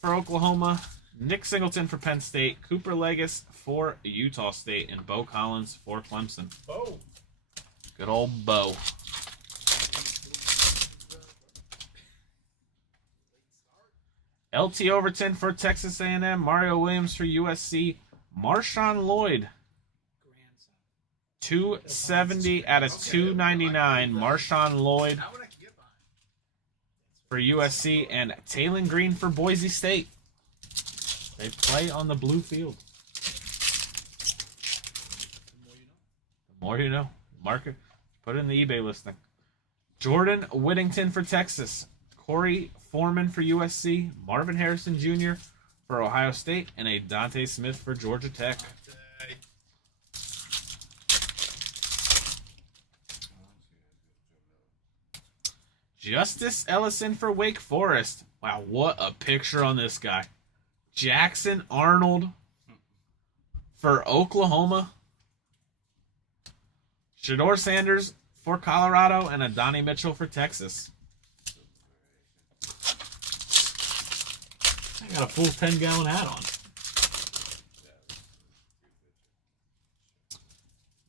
for Oklahoma, Nick Singleton for Penn State, Cooper Legis for Utah State, and Bo Collins for Clemson. Oh. Good old Bo. LT Overton for Texas A&M, Mario Williams for USC, Marshawn Lloyd, 270 out of 299. Marshawn Lloyd That one I can get behind. for USC, and Taylon Green for Boise State. They play on the blue field. The more you know. Mark it. Put it in the eBay listing. Jordan Whittington for Texas. Corey Foreman for USC. Marvin Harrison Jr. for Ohio State. And a Dante Smith for Georgia Tech. Justice Ellison for Wake Forest. Wow, what a picture on this guy. Jackson Arnold for Oklahoma. Shador Sanders for Colorado, and a Donnie Mitchell for Texas. I got a full 10-gallon hat on.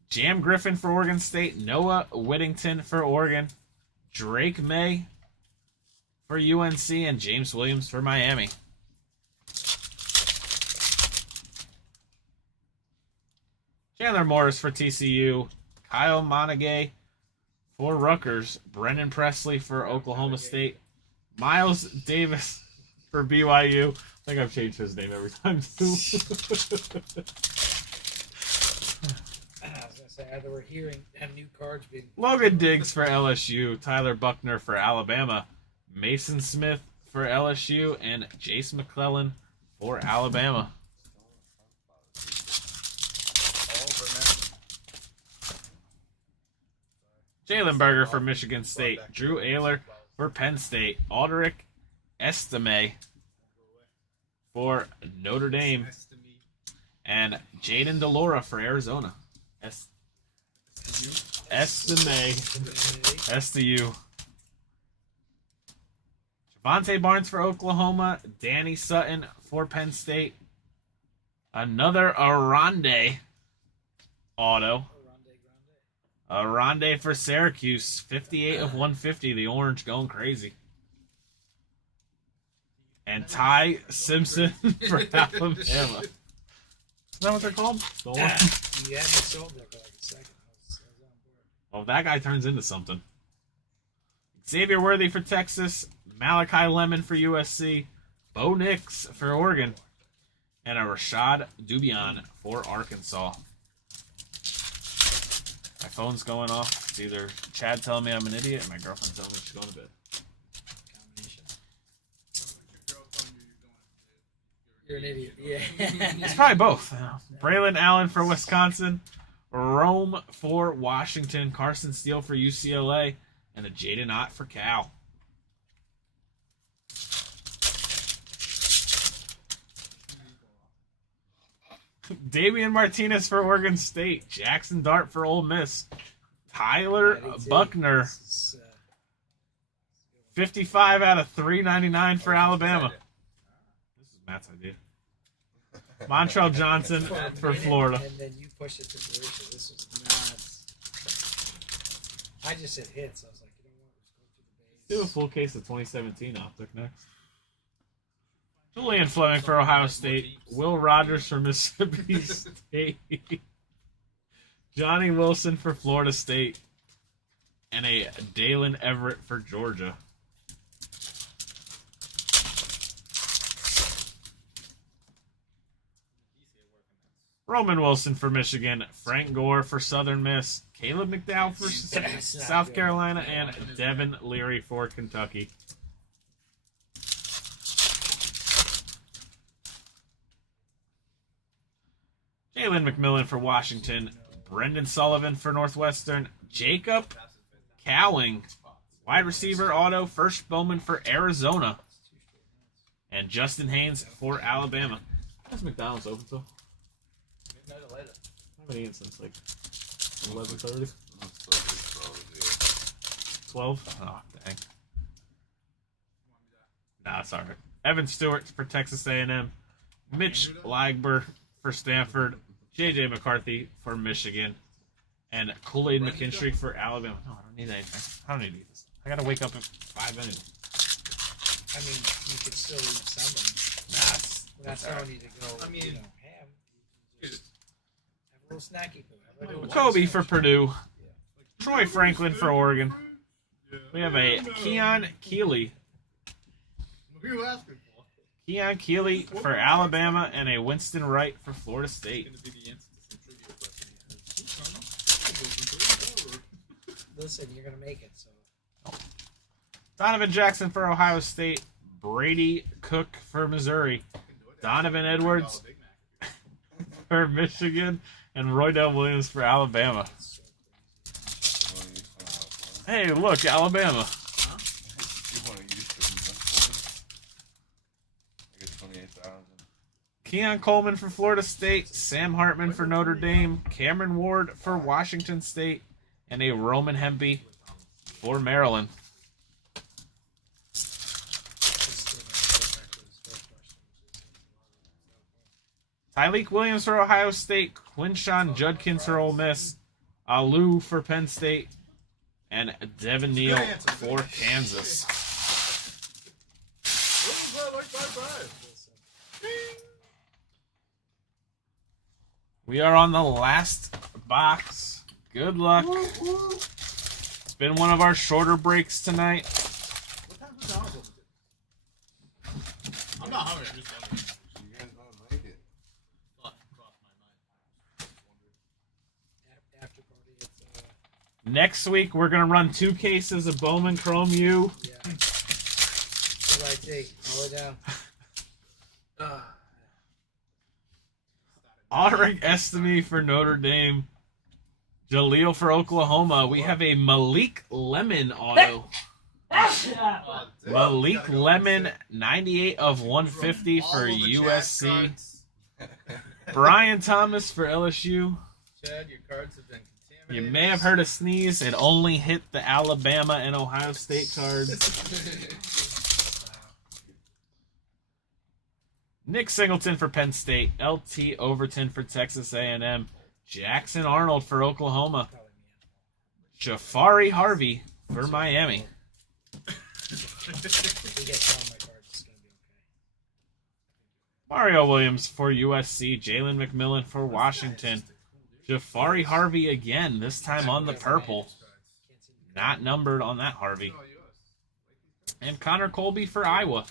Jam Griffin for Oregon State, Noah Whittington for Oregon, Drake May for UNC, and James Williams for Miami. Chandler Morris for TCU, Kyle Monaghay for Rutgers, Brennan Presley for Oklahoma State, Miles Davis for BYU. I think I've changed his name every time too. I was gonna say either we're hearing have new cards being. Logan Diggs for LSU, Tyler Buckner for Alabama, Mason Smith for LSU, and Jace McClellan for Alabama. Jalen Berger for Michigan State, Drew Ayler for Penn State, Aldrich Estime for Notre Dame, and Jaden DeLora for Arizona. Estime. SDU. Javonte Barnes for Oklahoma, Danny Sutton for Penn State, another Arande auto. Arande for Syracuse, 58 of 150, the orange going crazy. And Ty Simpson for Alabama. Is that what they're called? The Yeah, orange? you had me sold there for like a second. I was on board. Well, that guy turns into something. Xavier Worthy for Texas, Malachi Lemon for USC, Bo Nix for Oregon, and a Rashad Dubion for Arkansas. My phone's going off. It's either Chad telling me I'm an idiot or my girlfriend telling me she's going to bed. Combination. Your girl telling you You're an idiot. Yeah. It's probably both. Braylon Allen for Wisconsin, Rome for Washington, Carson Steele for UCLA, and a Jaden Ott for Cal. Damian Martinez for Oregon State, Jackson Dart for Ole Miss, Tyler Buckner, 55 out of 399 for Alabama. This is Matt's idea. Montrell Johnson for Florida. And then you pushed it to fruition. This was nuts. I just said hits. I was like, you know what? Let's go to the Do a base. full case of 2017 Optic next. Julian Fleming for Ohio State, Will Rogers for Mississippi State, Johnny Wilson for Florida State, and a Dalen Everett for Georgia. Roman Wilson for Michigan, Frank Gore for Southern Miss, Caleb McDowell for South Carolina, and Devin Leary for Kentucky. Jalen McMillan for Washington, Brendan Sullivan for Northwestern, Jacob Cowing, wide receiver auto, first Bowman for Arizona, and Justin Haynes for Alabama. How's McDonald's open till? Midnight or later. I haven't eaten since like 11:30. 12? Oh, dang. Nah, it's all right. Evan Stewart for Texas A&M, Mitch Lagber for Stanford, J.J. McCarthy for Michigan, and Kool-Aid McKinstry for Alabama. No, I don't need anything. I don't need to eat this. I gotta wake up at 5 anyway. I mean, you could still eat something. Nah, We're not telling you to go, I mean, you know, ham. You just have a little snacky food. Have a little Kobe lunch. for Purdue, Troy Franklin for Oregon. We have a Keon Keeley. Who are you asking for? Keon Keeley for Alabama, and a Winston Wright for Florida State. Going to be the answer to some trivia question. Listen, you're gonna make it. So Donovan Jackson for Ohio State, Brady Cook for Missouri, Donovan Edwards for Michigan, and Roydell Williams for Alabama. Hey, look, Alabama. Keon Coleman for Florida State, Sam Hartman for Notre Dame, Cameron Ward for Washington State, and a Roman Hempy for Maryland. Tyleek Williams for Ohio State, Quinshawn Judkins for Ole Miss, Alu for Penn State, and Devin Neal for Kansas. We are on the last box. Good luck. It's been one of our shorter breaks tonight. What time is McDonald's open? I'm not hungry. I'm just wondering. You guys don't make it. Thought crossed my mind. after party, it's Next week, we're going to run 2 cases of Bowman Chrome U. yeah. What do I take? All it down. Auric Estime for Notre Dame. Jaleel for Oklahoma. We have a Malik Lemon auto. Malik Lemon, 98 of 150 for USC. Brian Thomas for LSU. Chad, your cards have been You contaminated. may have heard a sneeze. It only hit the Alabama and Ohio State cards. Nick Singleton for Penn State. LT Overton for Texas A&M. Jackson Arnold for Oklahoma. Jafari Harvey for Miami. If we get all my cards, it's gonna be okay. Mario Williams for USC. Jalen McMillan for Washington. Jafari Harvey again, this time on the purple. Not numbered on that Harvey. And Connor Colby for Iowa.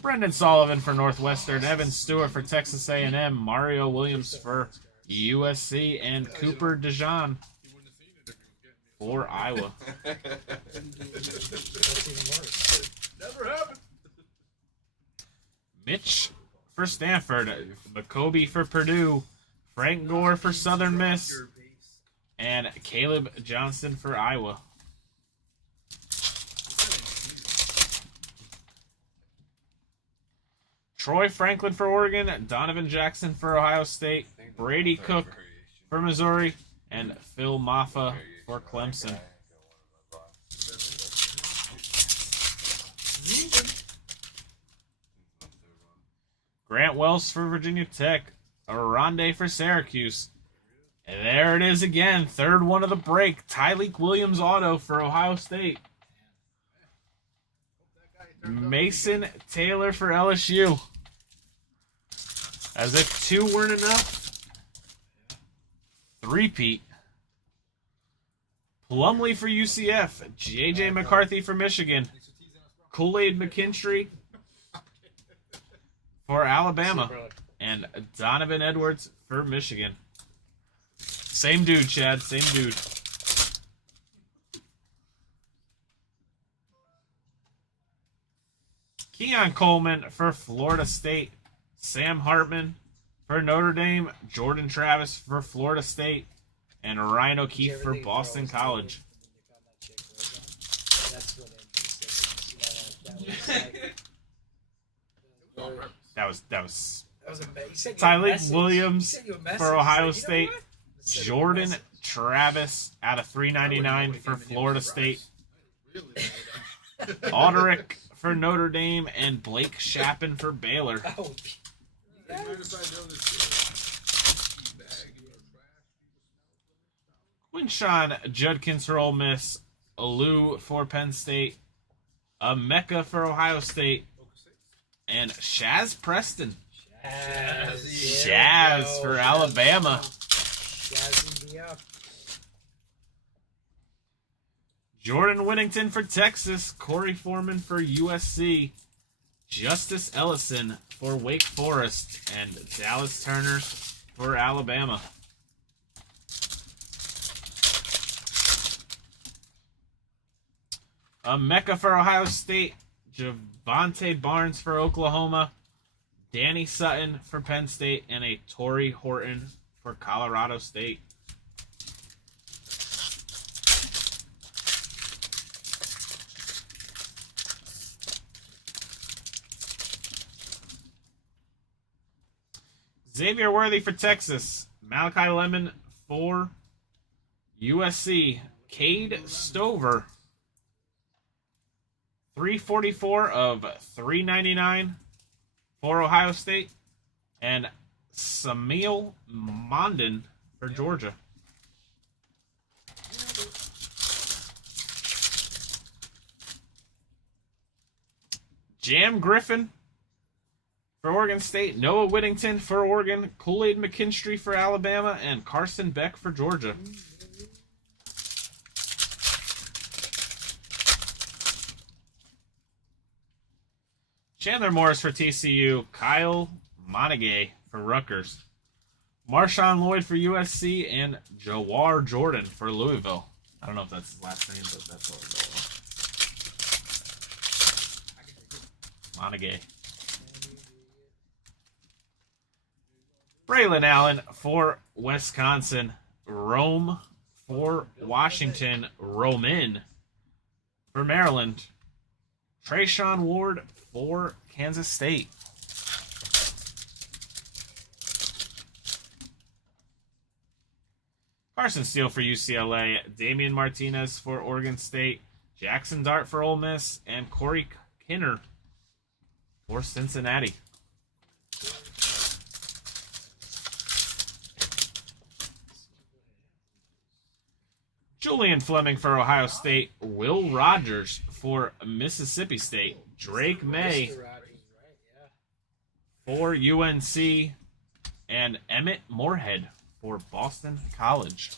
Brendan Sullivan for Northwestern, Evan Stewart for Texas A&M, Mario Williams for USC, and Cooper DeJean for Iowa. Never happened. Mitch for Stanford, McCoby for Purdue, Frank Gore for Southern Miss, and Caleb Johnson for Iowa. Troy Franklin for Oregon, Donovan Jackson for Ohio State, Brady Cook for Missouri, and Phil Maffa for Clemson. Grant Wells for Virginia Tech, Aronde for Syracuse. And there it is again, third one of the break. Tyleek Williams auto for Ohio State. Mason Taylor for LSU. As if two weren't enough. Three-peat. Plumlee for UCF. J.J. McCarthy for Michigan. Kool-Aid McKinstry for Alabama. And Donovan Edwards for Michigan. Same dude, Chad. Same dude. Keon Coleman for Florida State. Sam Hartman for Notre Dame. Jordan Travis for Florida State. And Ryan O'Keefe for Boston College. That was amazing. Tyleek Williams for Ohio State. Jordan Travis out of 399 for Florida State. Alderick for Notre Dame and Blake Shappen for Baylor. Quinshawn Judkins for Ole Miss. Alou for Penn State. Mecca for Ohio State. And Shaz Preston. Shaz for Alabama. Jordan Whittington for Texas. Corey Foreman for USC. Justice Ellison for Wake Forest. And Dallas Turner for Alabama. Mecca for Ohio State. Javonte Barnes for Oklahoma. Danny Sutton for Penn State. And a Torrey Horton for Colorado State. Xavier Worthy for Texas. Malachi Lemon for USC. Cade Stover. 344 of 399 for Ohio State. And Samil Mondin for Georgia. Jam Griffin for Oregon State. Noah Whittington for Oregon. Kool-Aid McKinstry for Alabama. And Carson Beck for Georgia. Chandler Morris for TCU. Kyle Monaghay for Rutgers. Marshawn Lloyd for USC. And Jawar Jordan for Louisville. I don't know if that's his last name, but that's what it's Monaghay. Braylon Allen for Wisconsin. Rome for Washington. Roman for Maryland. Trayshawn Ward for Kansas State. Carson Steele for UCLA. Damian Martinez for Oregon State. Jackson Dart for Ole Miss. And Corey Kinner for Cincinnati. Julian Fleming for Ohio State. Will Rogers for Mississippi State. Drake May for UNC. And Emmett Moorhead for Boston College.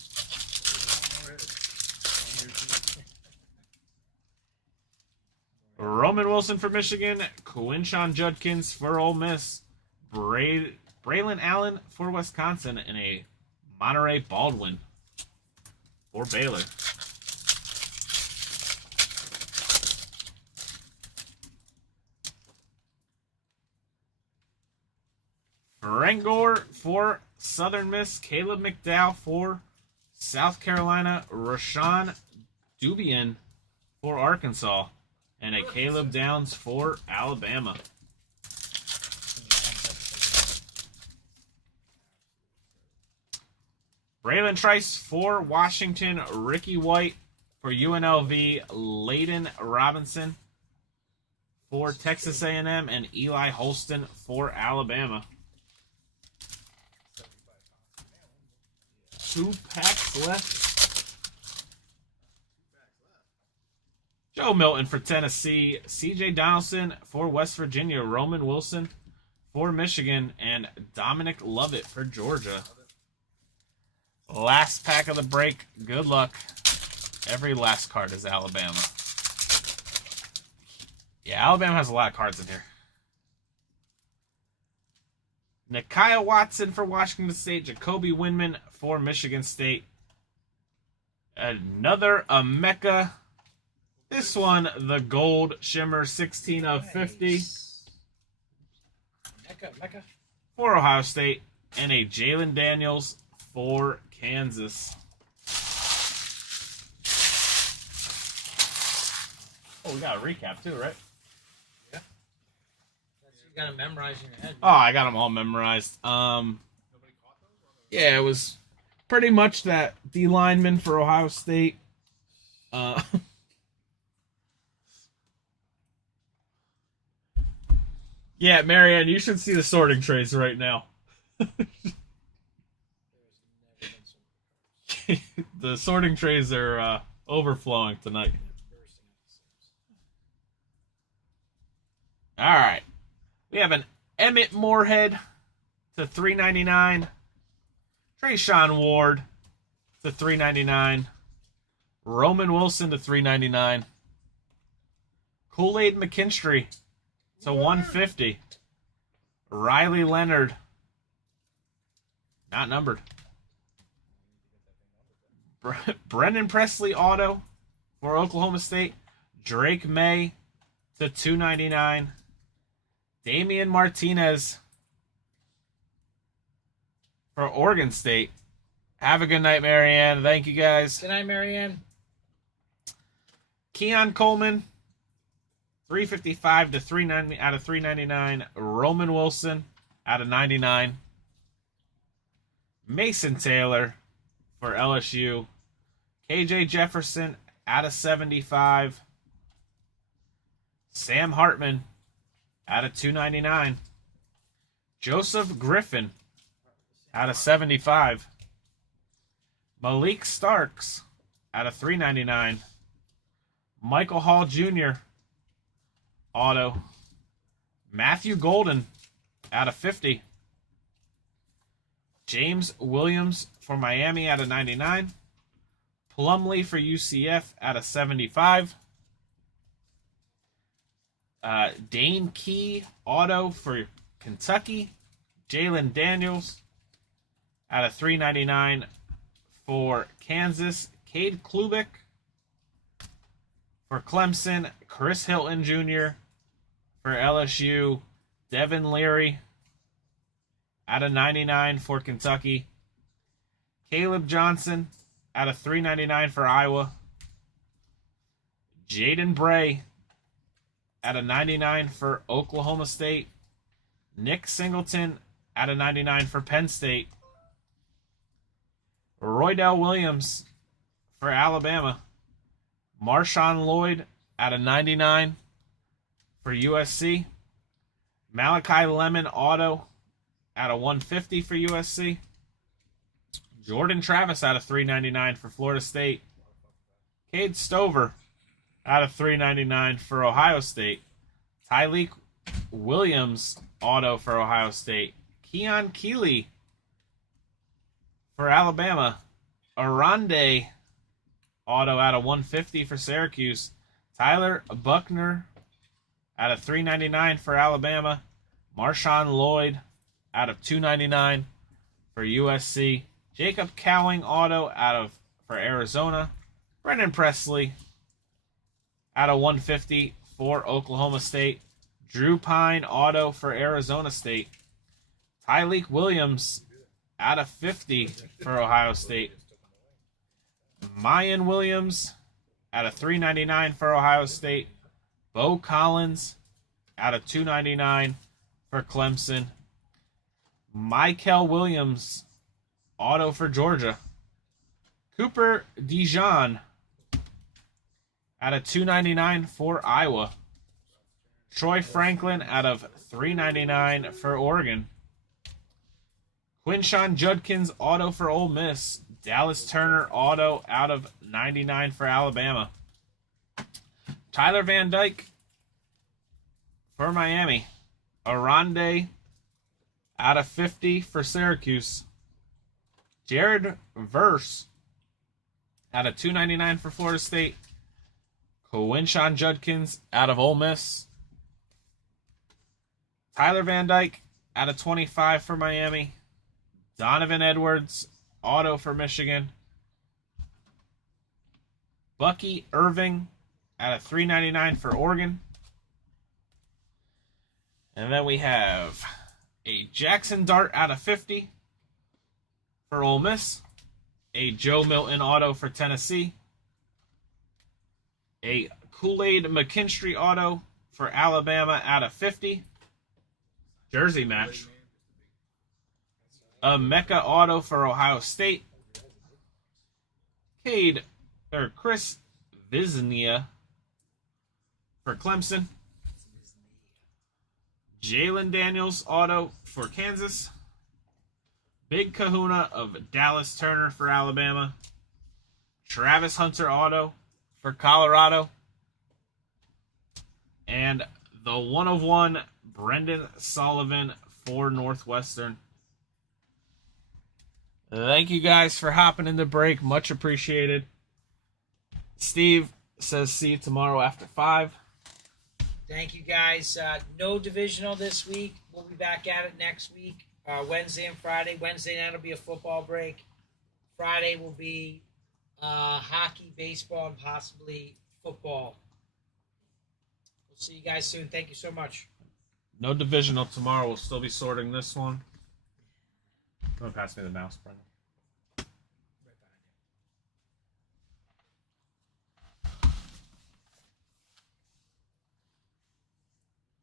Roman Wilson for Michigan. Quinshawn Judkins for Ole Miss. Braylon Allen for Wisconsin. And a Monterey Baldwin for Baylor. Frank Gore for Southern Miss. Caleb McDowell for South Carolina. Rashawn Dubian for Arkansas. And a Caleb Downs for Alabama. Braylon Trice for Washington. Ricky White for UNLV. Layden Robinson for Texas A&M. And Eli Holston for Alabama. 2 packs left. Joe Milton for Tennessee. CJ Donaldson for West Virginia. Roman Wilson for Michigan. And Dominic Lovett for Georgia. Last pack of the break. Good luck. Every last card is Alabama. Yeah, Alabama has a lot of cards in here. Nakia Watson for Washington State. Jacoby Windman for Michigan State. Another Emeka. This one, the Gold Shimmer 16 of 50 Mecca. for Ohio State. And a Jalen Daniels for Kansas. Oh, we got a recap too, right? You gotta memorize in your head. Oh, I got them all memorized. Yeah, it was pretty much that D lineman for Ohio State. Yeah, Marianne, you should see the sorting trays right now. The sorting trays are overflowing tonight. All right. We have an Emmett Moorhead to $3.99. Trayshawn Ward to $3.99. Roman Wilson to $3.99. Kool-Aid McKinstry to $150. Riley Leonard, not numbered. Brendan Presley auto for Oklahoma State. Drake May to $2.99. Damian Martinez for Oregon State. Have a good night, Marianne. Thank you, guys. Good night, Marianne. Keon Coleman, $355 to $390 out of $399. Roman Wilson out of $99. Mason Taylor for LSU. KJ Jefferson out of $75. Sam Hartman out of $299. Joseph Griffin out of $75. Malik Starks out of $399. Michael Hall Jr. auto. Matthew Golden out of $50. James Williams for Miami out of $99. Plumlee for UCF out of $75. Dane Key auto for Kentucky. Jalen Daniels out of $3.99 for Kansas. Cade Klubik for Clemson. Chris Hilton Jr. for LSU. Devin Leary out of $99 for Kentucky. Caleb Johnson out of $3.99 for Iowa. Jaden Bray out of $99 for Oklahoma State. Nick Singleton out of $99 for Penn State. Roydell Williams for Alabama. Marshawn Lloyd out of $99 for USC. Malachi Lemon auto out of $150 for USC. Jordan Travis out of $3.99 for Florida State. Cade Stover out of $3.99 for Ohio State. Tyleek Williams auto for Ohio State. Keon Keeley for Alabama. Arande auto out of $150 for Syracuse. Tyler Buckner out of 399 for Alabama. Marshawn Lloyd out of 299 for USC. Jacob Cowing auto for Arizona. Brendan Presley out of 150 for Oklahoma State. Drew Pine auto for Arizona State. Tyleik Williams out of 50 for Ohio State. Mayan Williams out of 399 for Ohio State. Bo Collins out of 299 for Clemson. Michael Williams auto for Georgia. Cooper DeJean out of 299 for Iowa. Troy Franklin out of 399 for Oregon. Quinshawn Judkins auto for Ole Miss. Dallas Turner auto out of 99 for Alabama. Tyler Van Dyke for Miami. Arande out of 50 for Syracuse. Jared Verse out of 299 for Florida State. Quinshawn Judkins out of Ole Miss. Tyler Van Dyke out of 25 for Miami. Donovan Edwards auto for Michigan. Bucky Irving out of 399 for Oregon. And then we have a Jackson Dart out of 50 for Ole Miss. A Joe Milton auto for Tennessee. A Kool-Aid McKinstry auto for Alabama out of 50. Jersey match. A Mecca auto for Ohio State. Chris Viznia for Clemson. Jalen Daniels auto for Kansas. Big Kahuna of Dallas Turner for Alabama. Travis Hunter auto for Colorado. And the 1 of 1 Brendan Sullivan for Northwestern. Thank you guys for hopping in the break. Much appreciated. Steve says see you tomorrow after 5. Thank you, guys. No divisional this week. We'll be back at it next week, Wednesday and Friday. Wednesday night will be a football break. Friday will be hockey, baseball, and possibly football. We'll see you guys soon. Thank you so much. No divisional tomorrow. We'll still be sorting this one. Don't pass me the mouse, Brendan.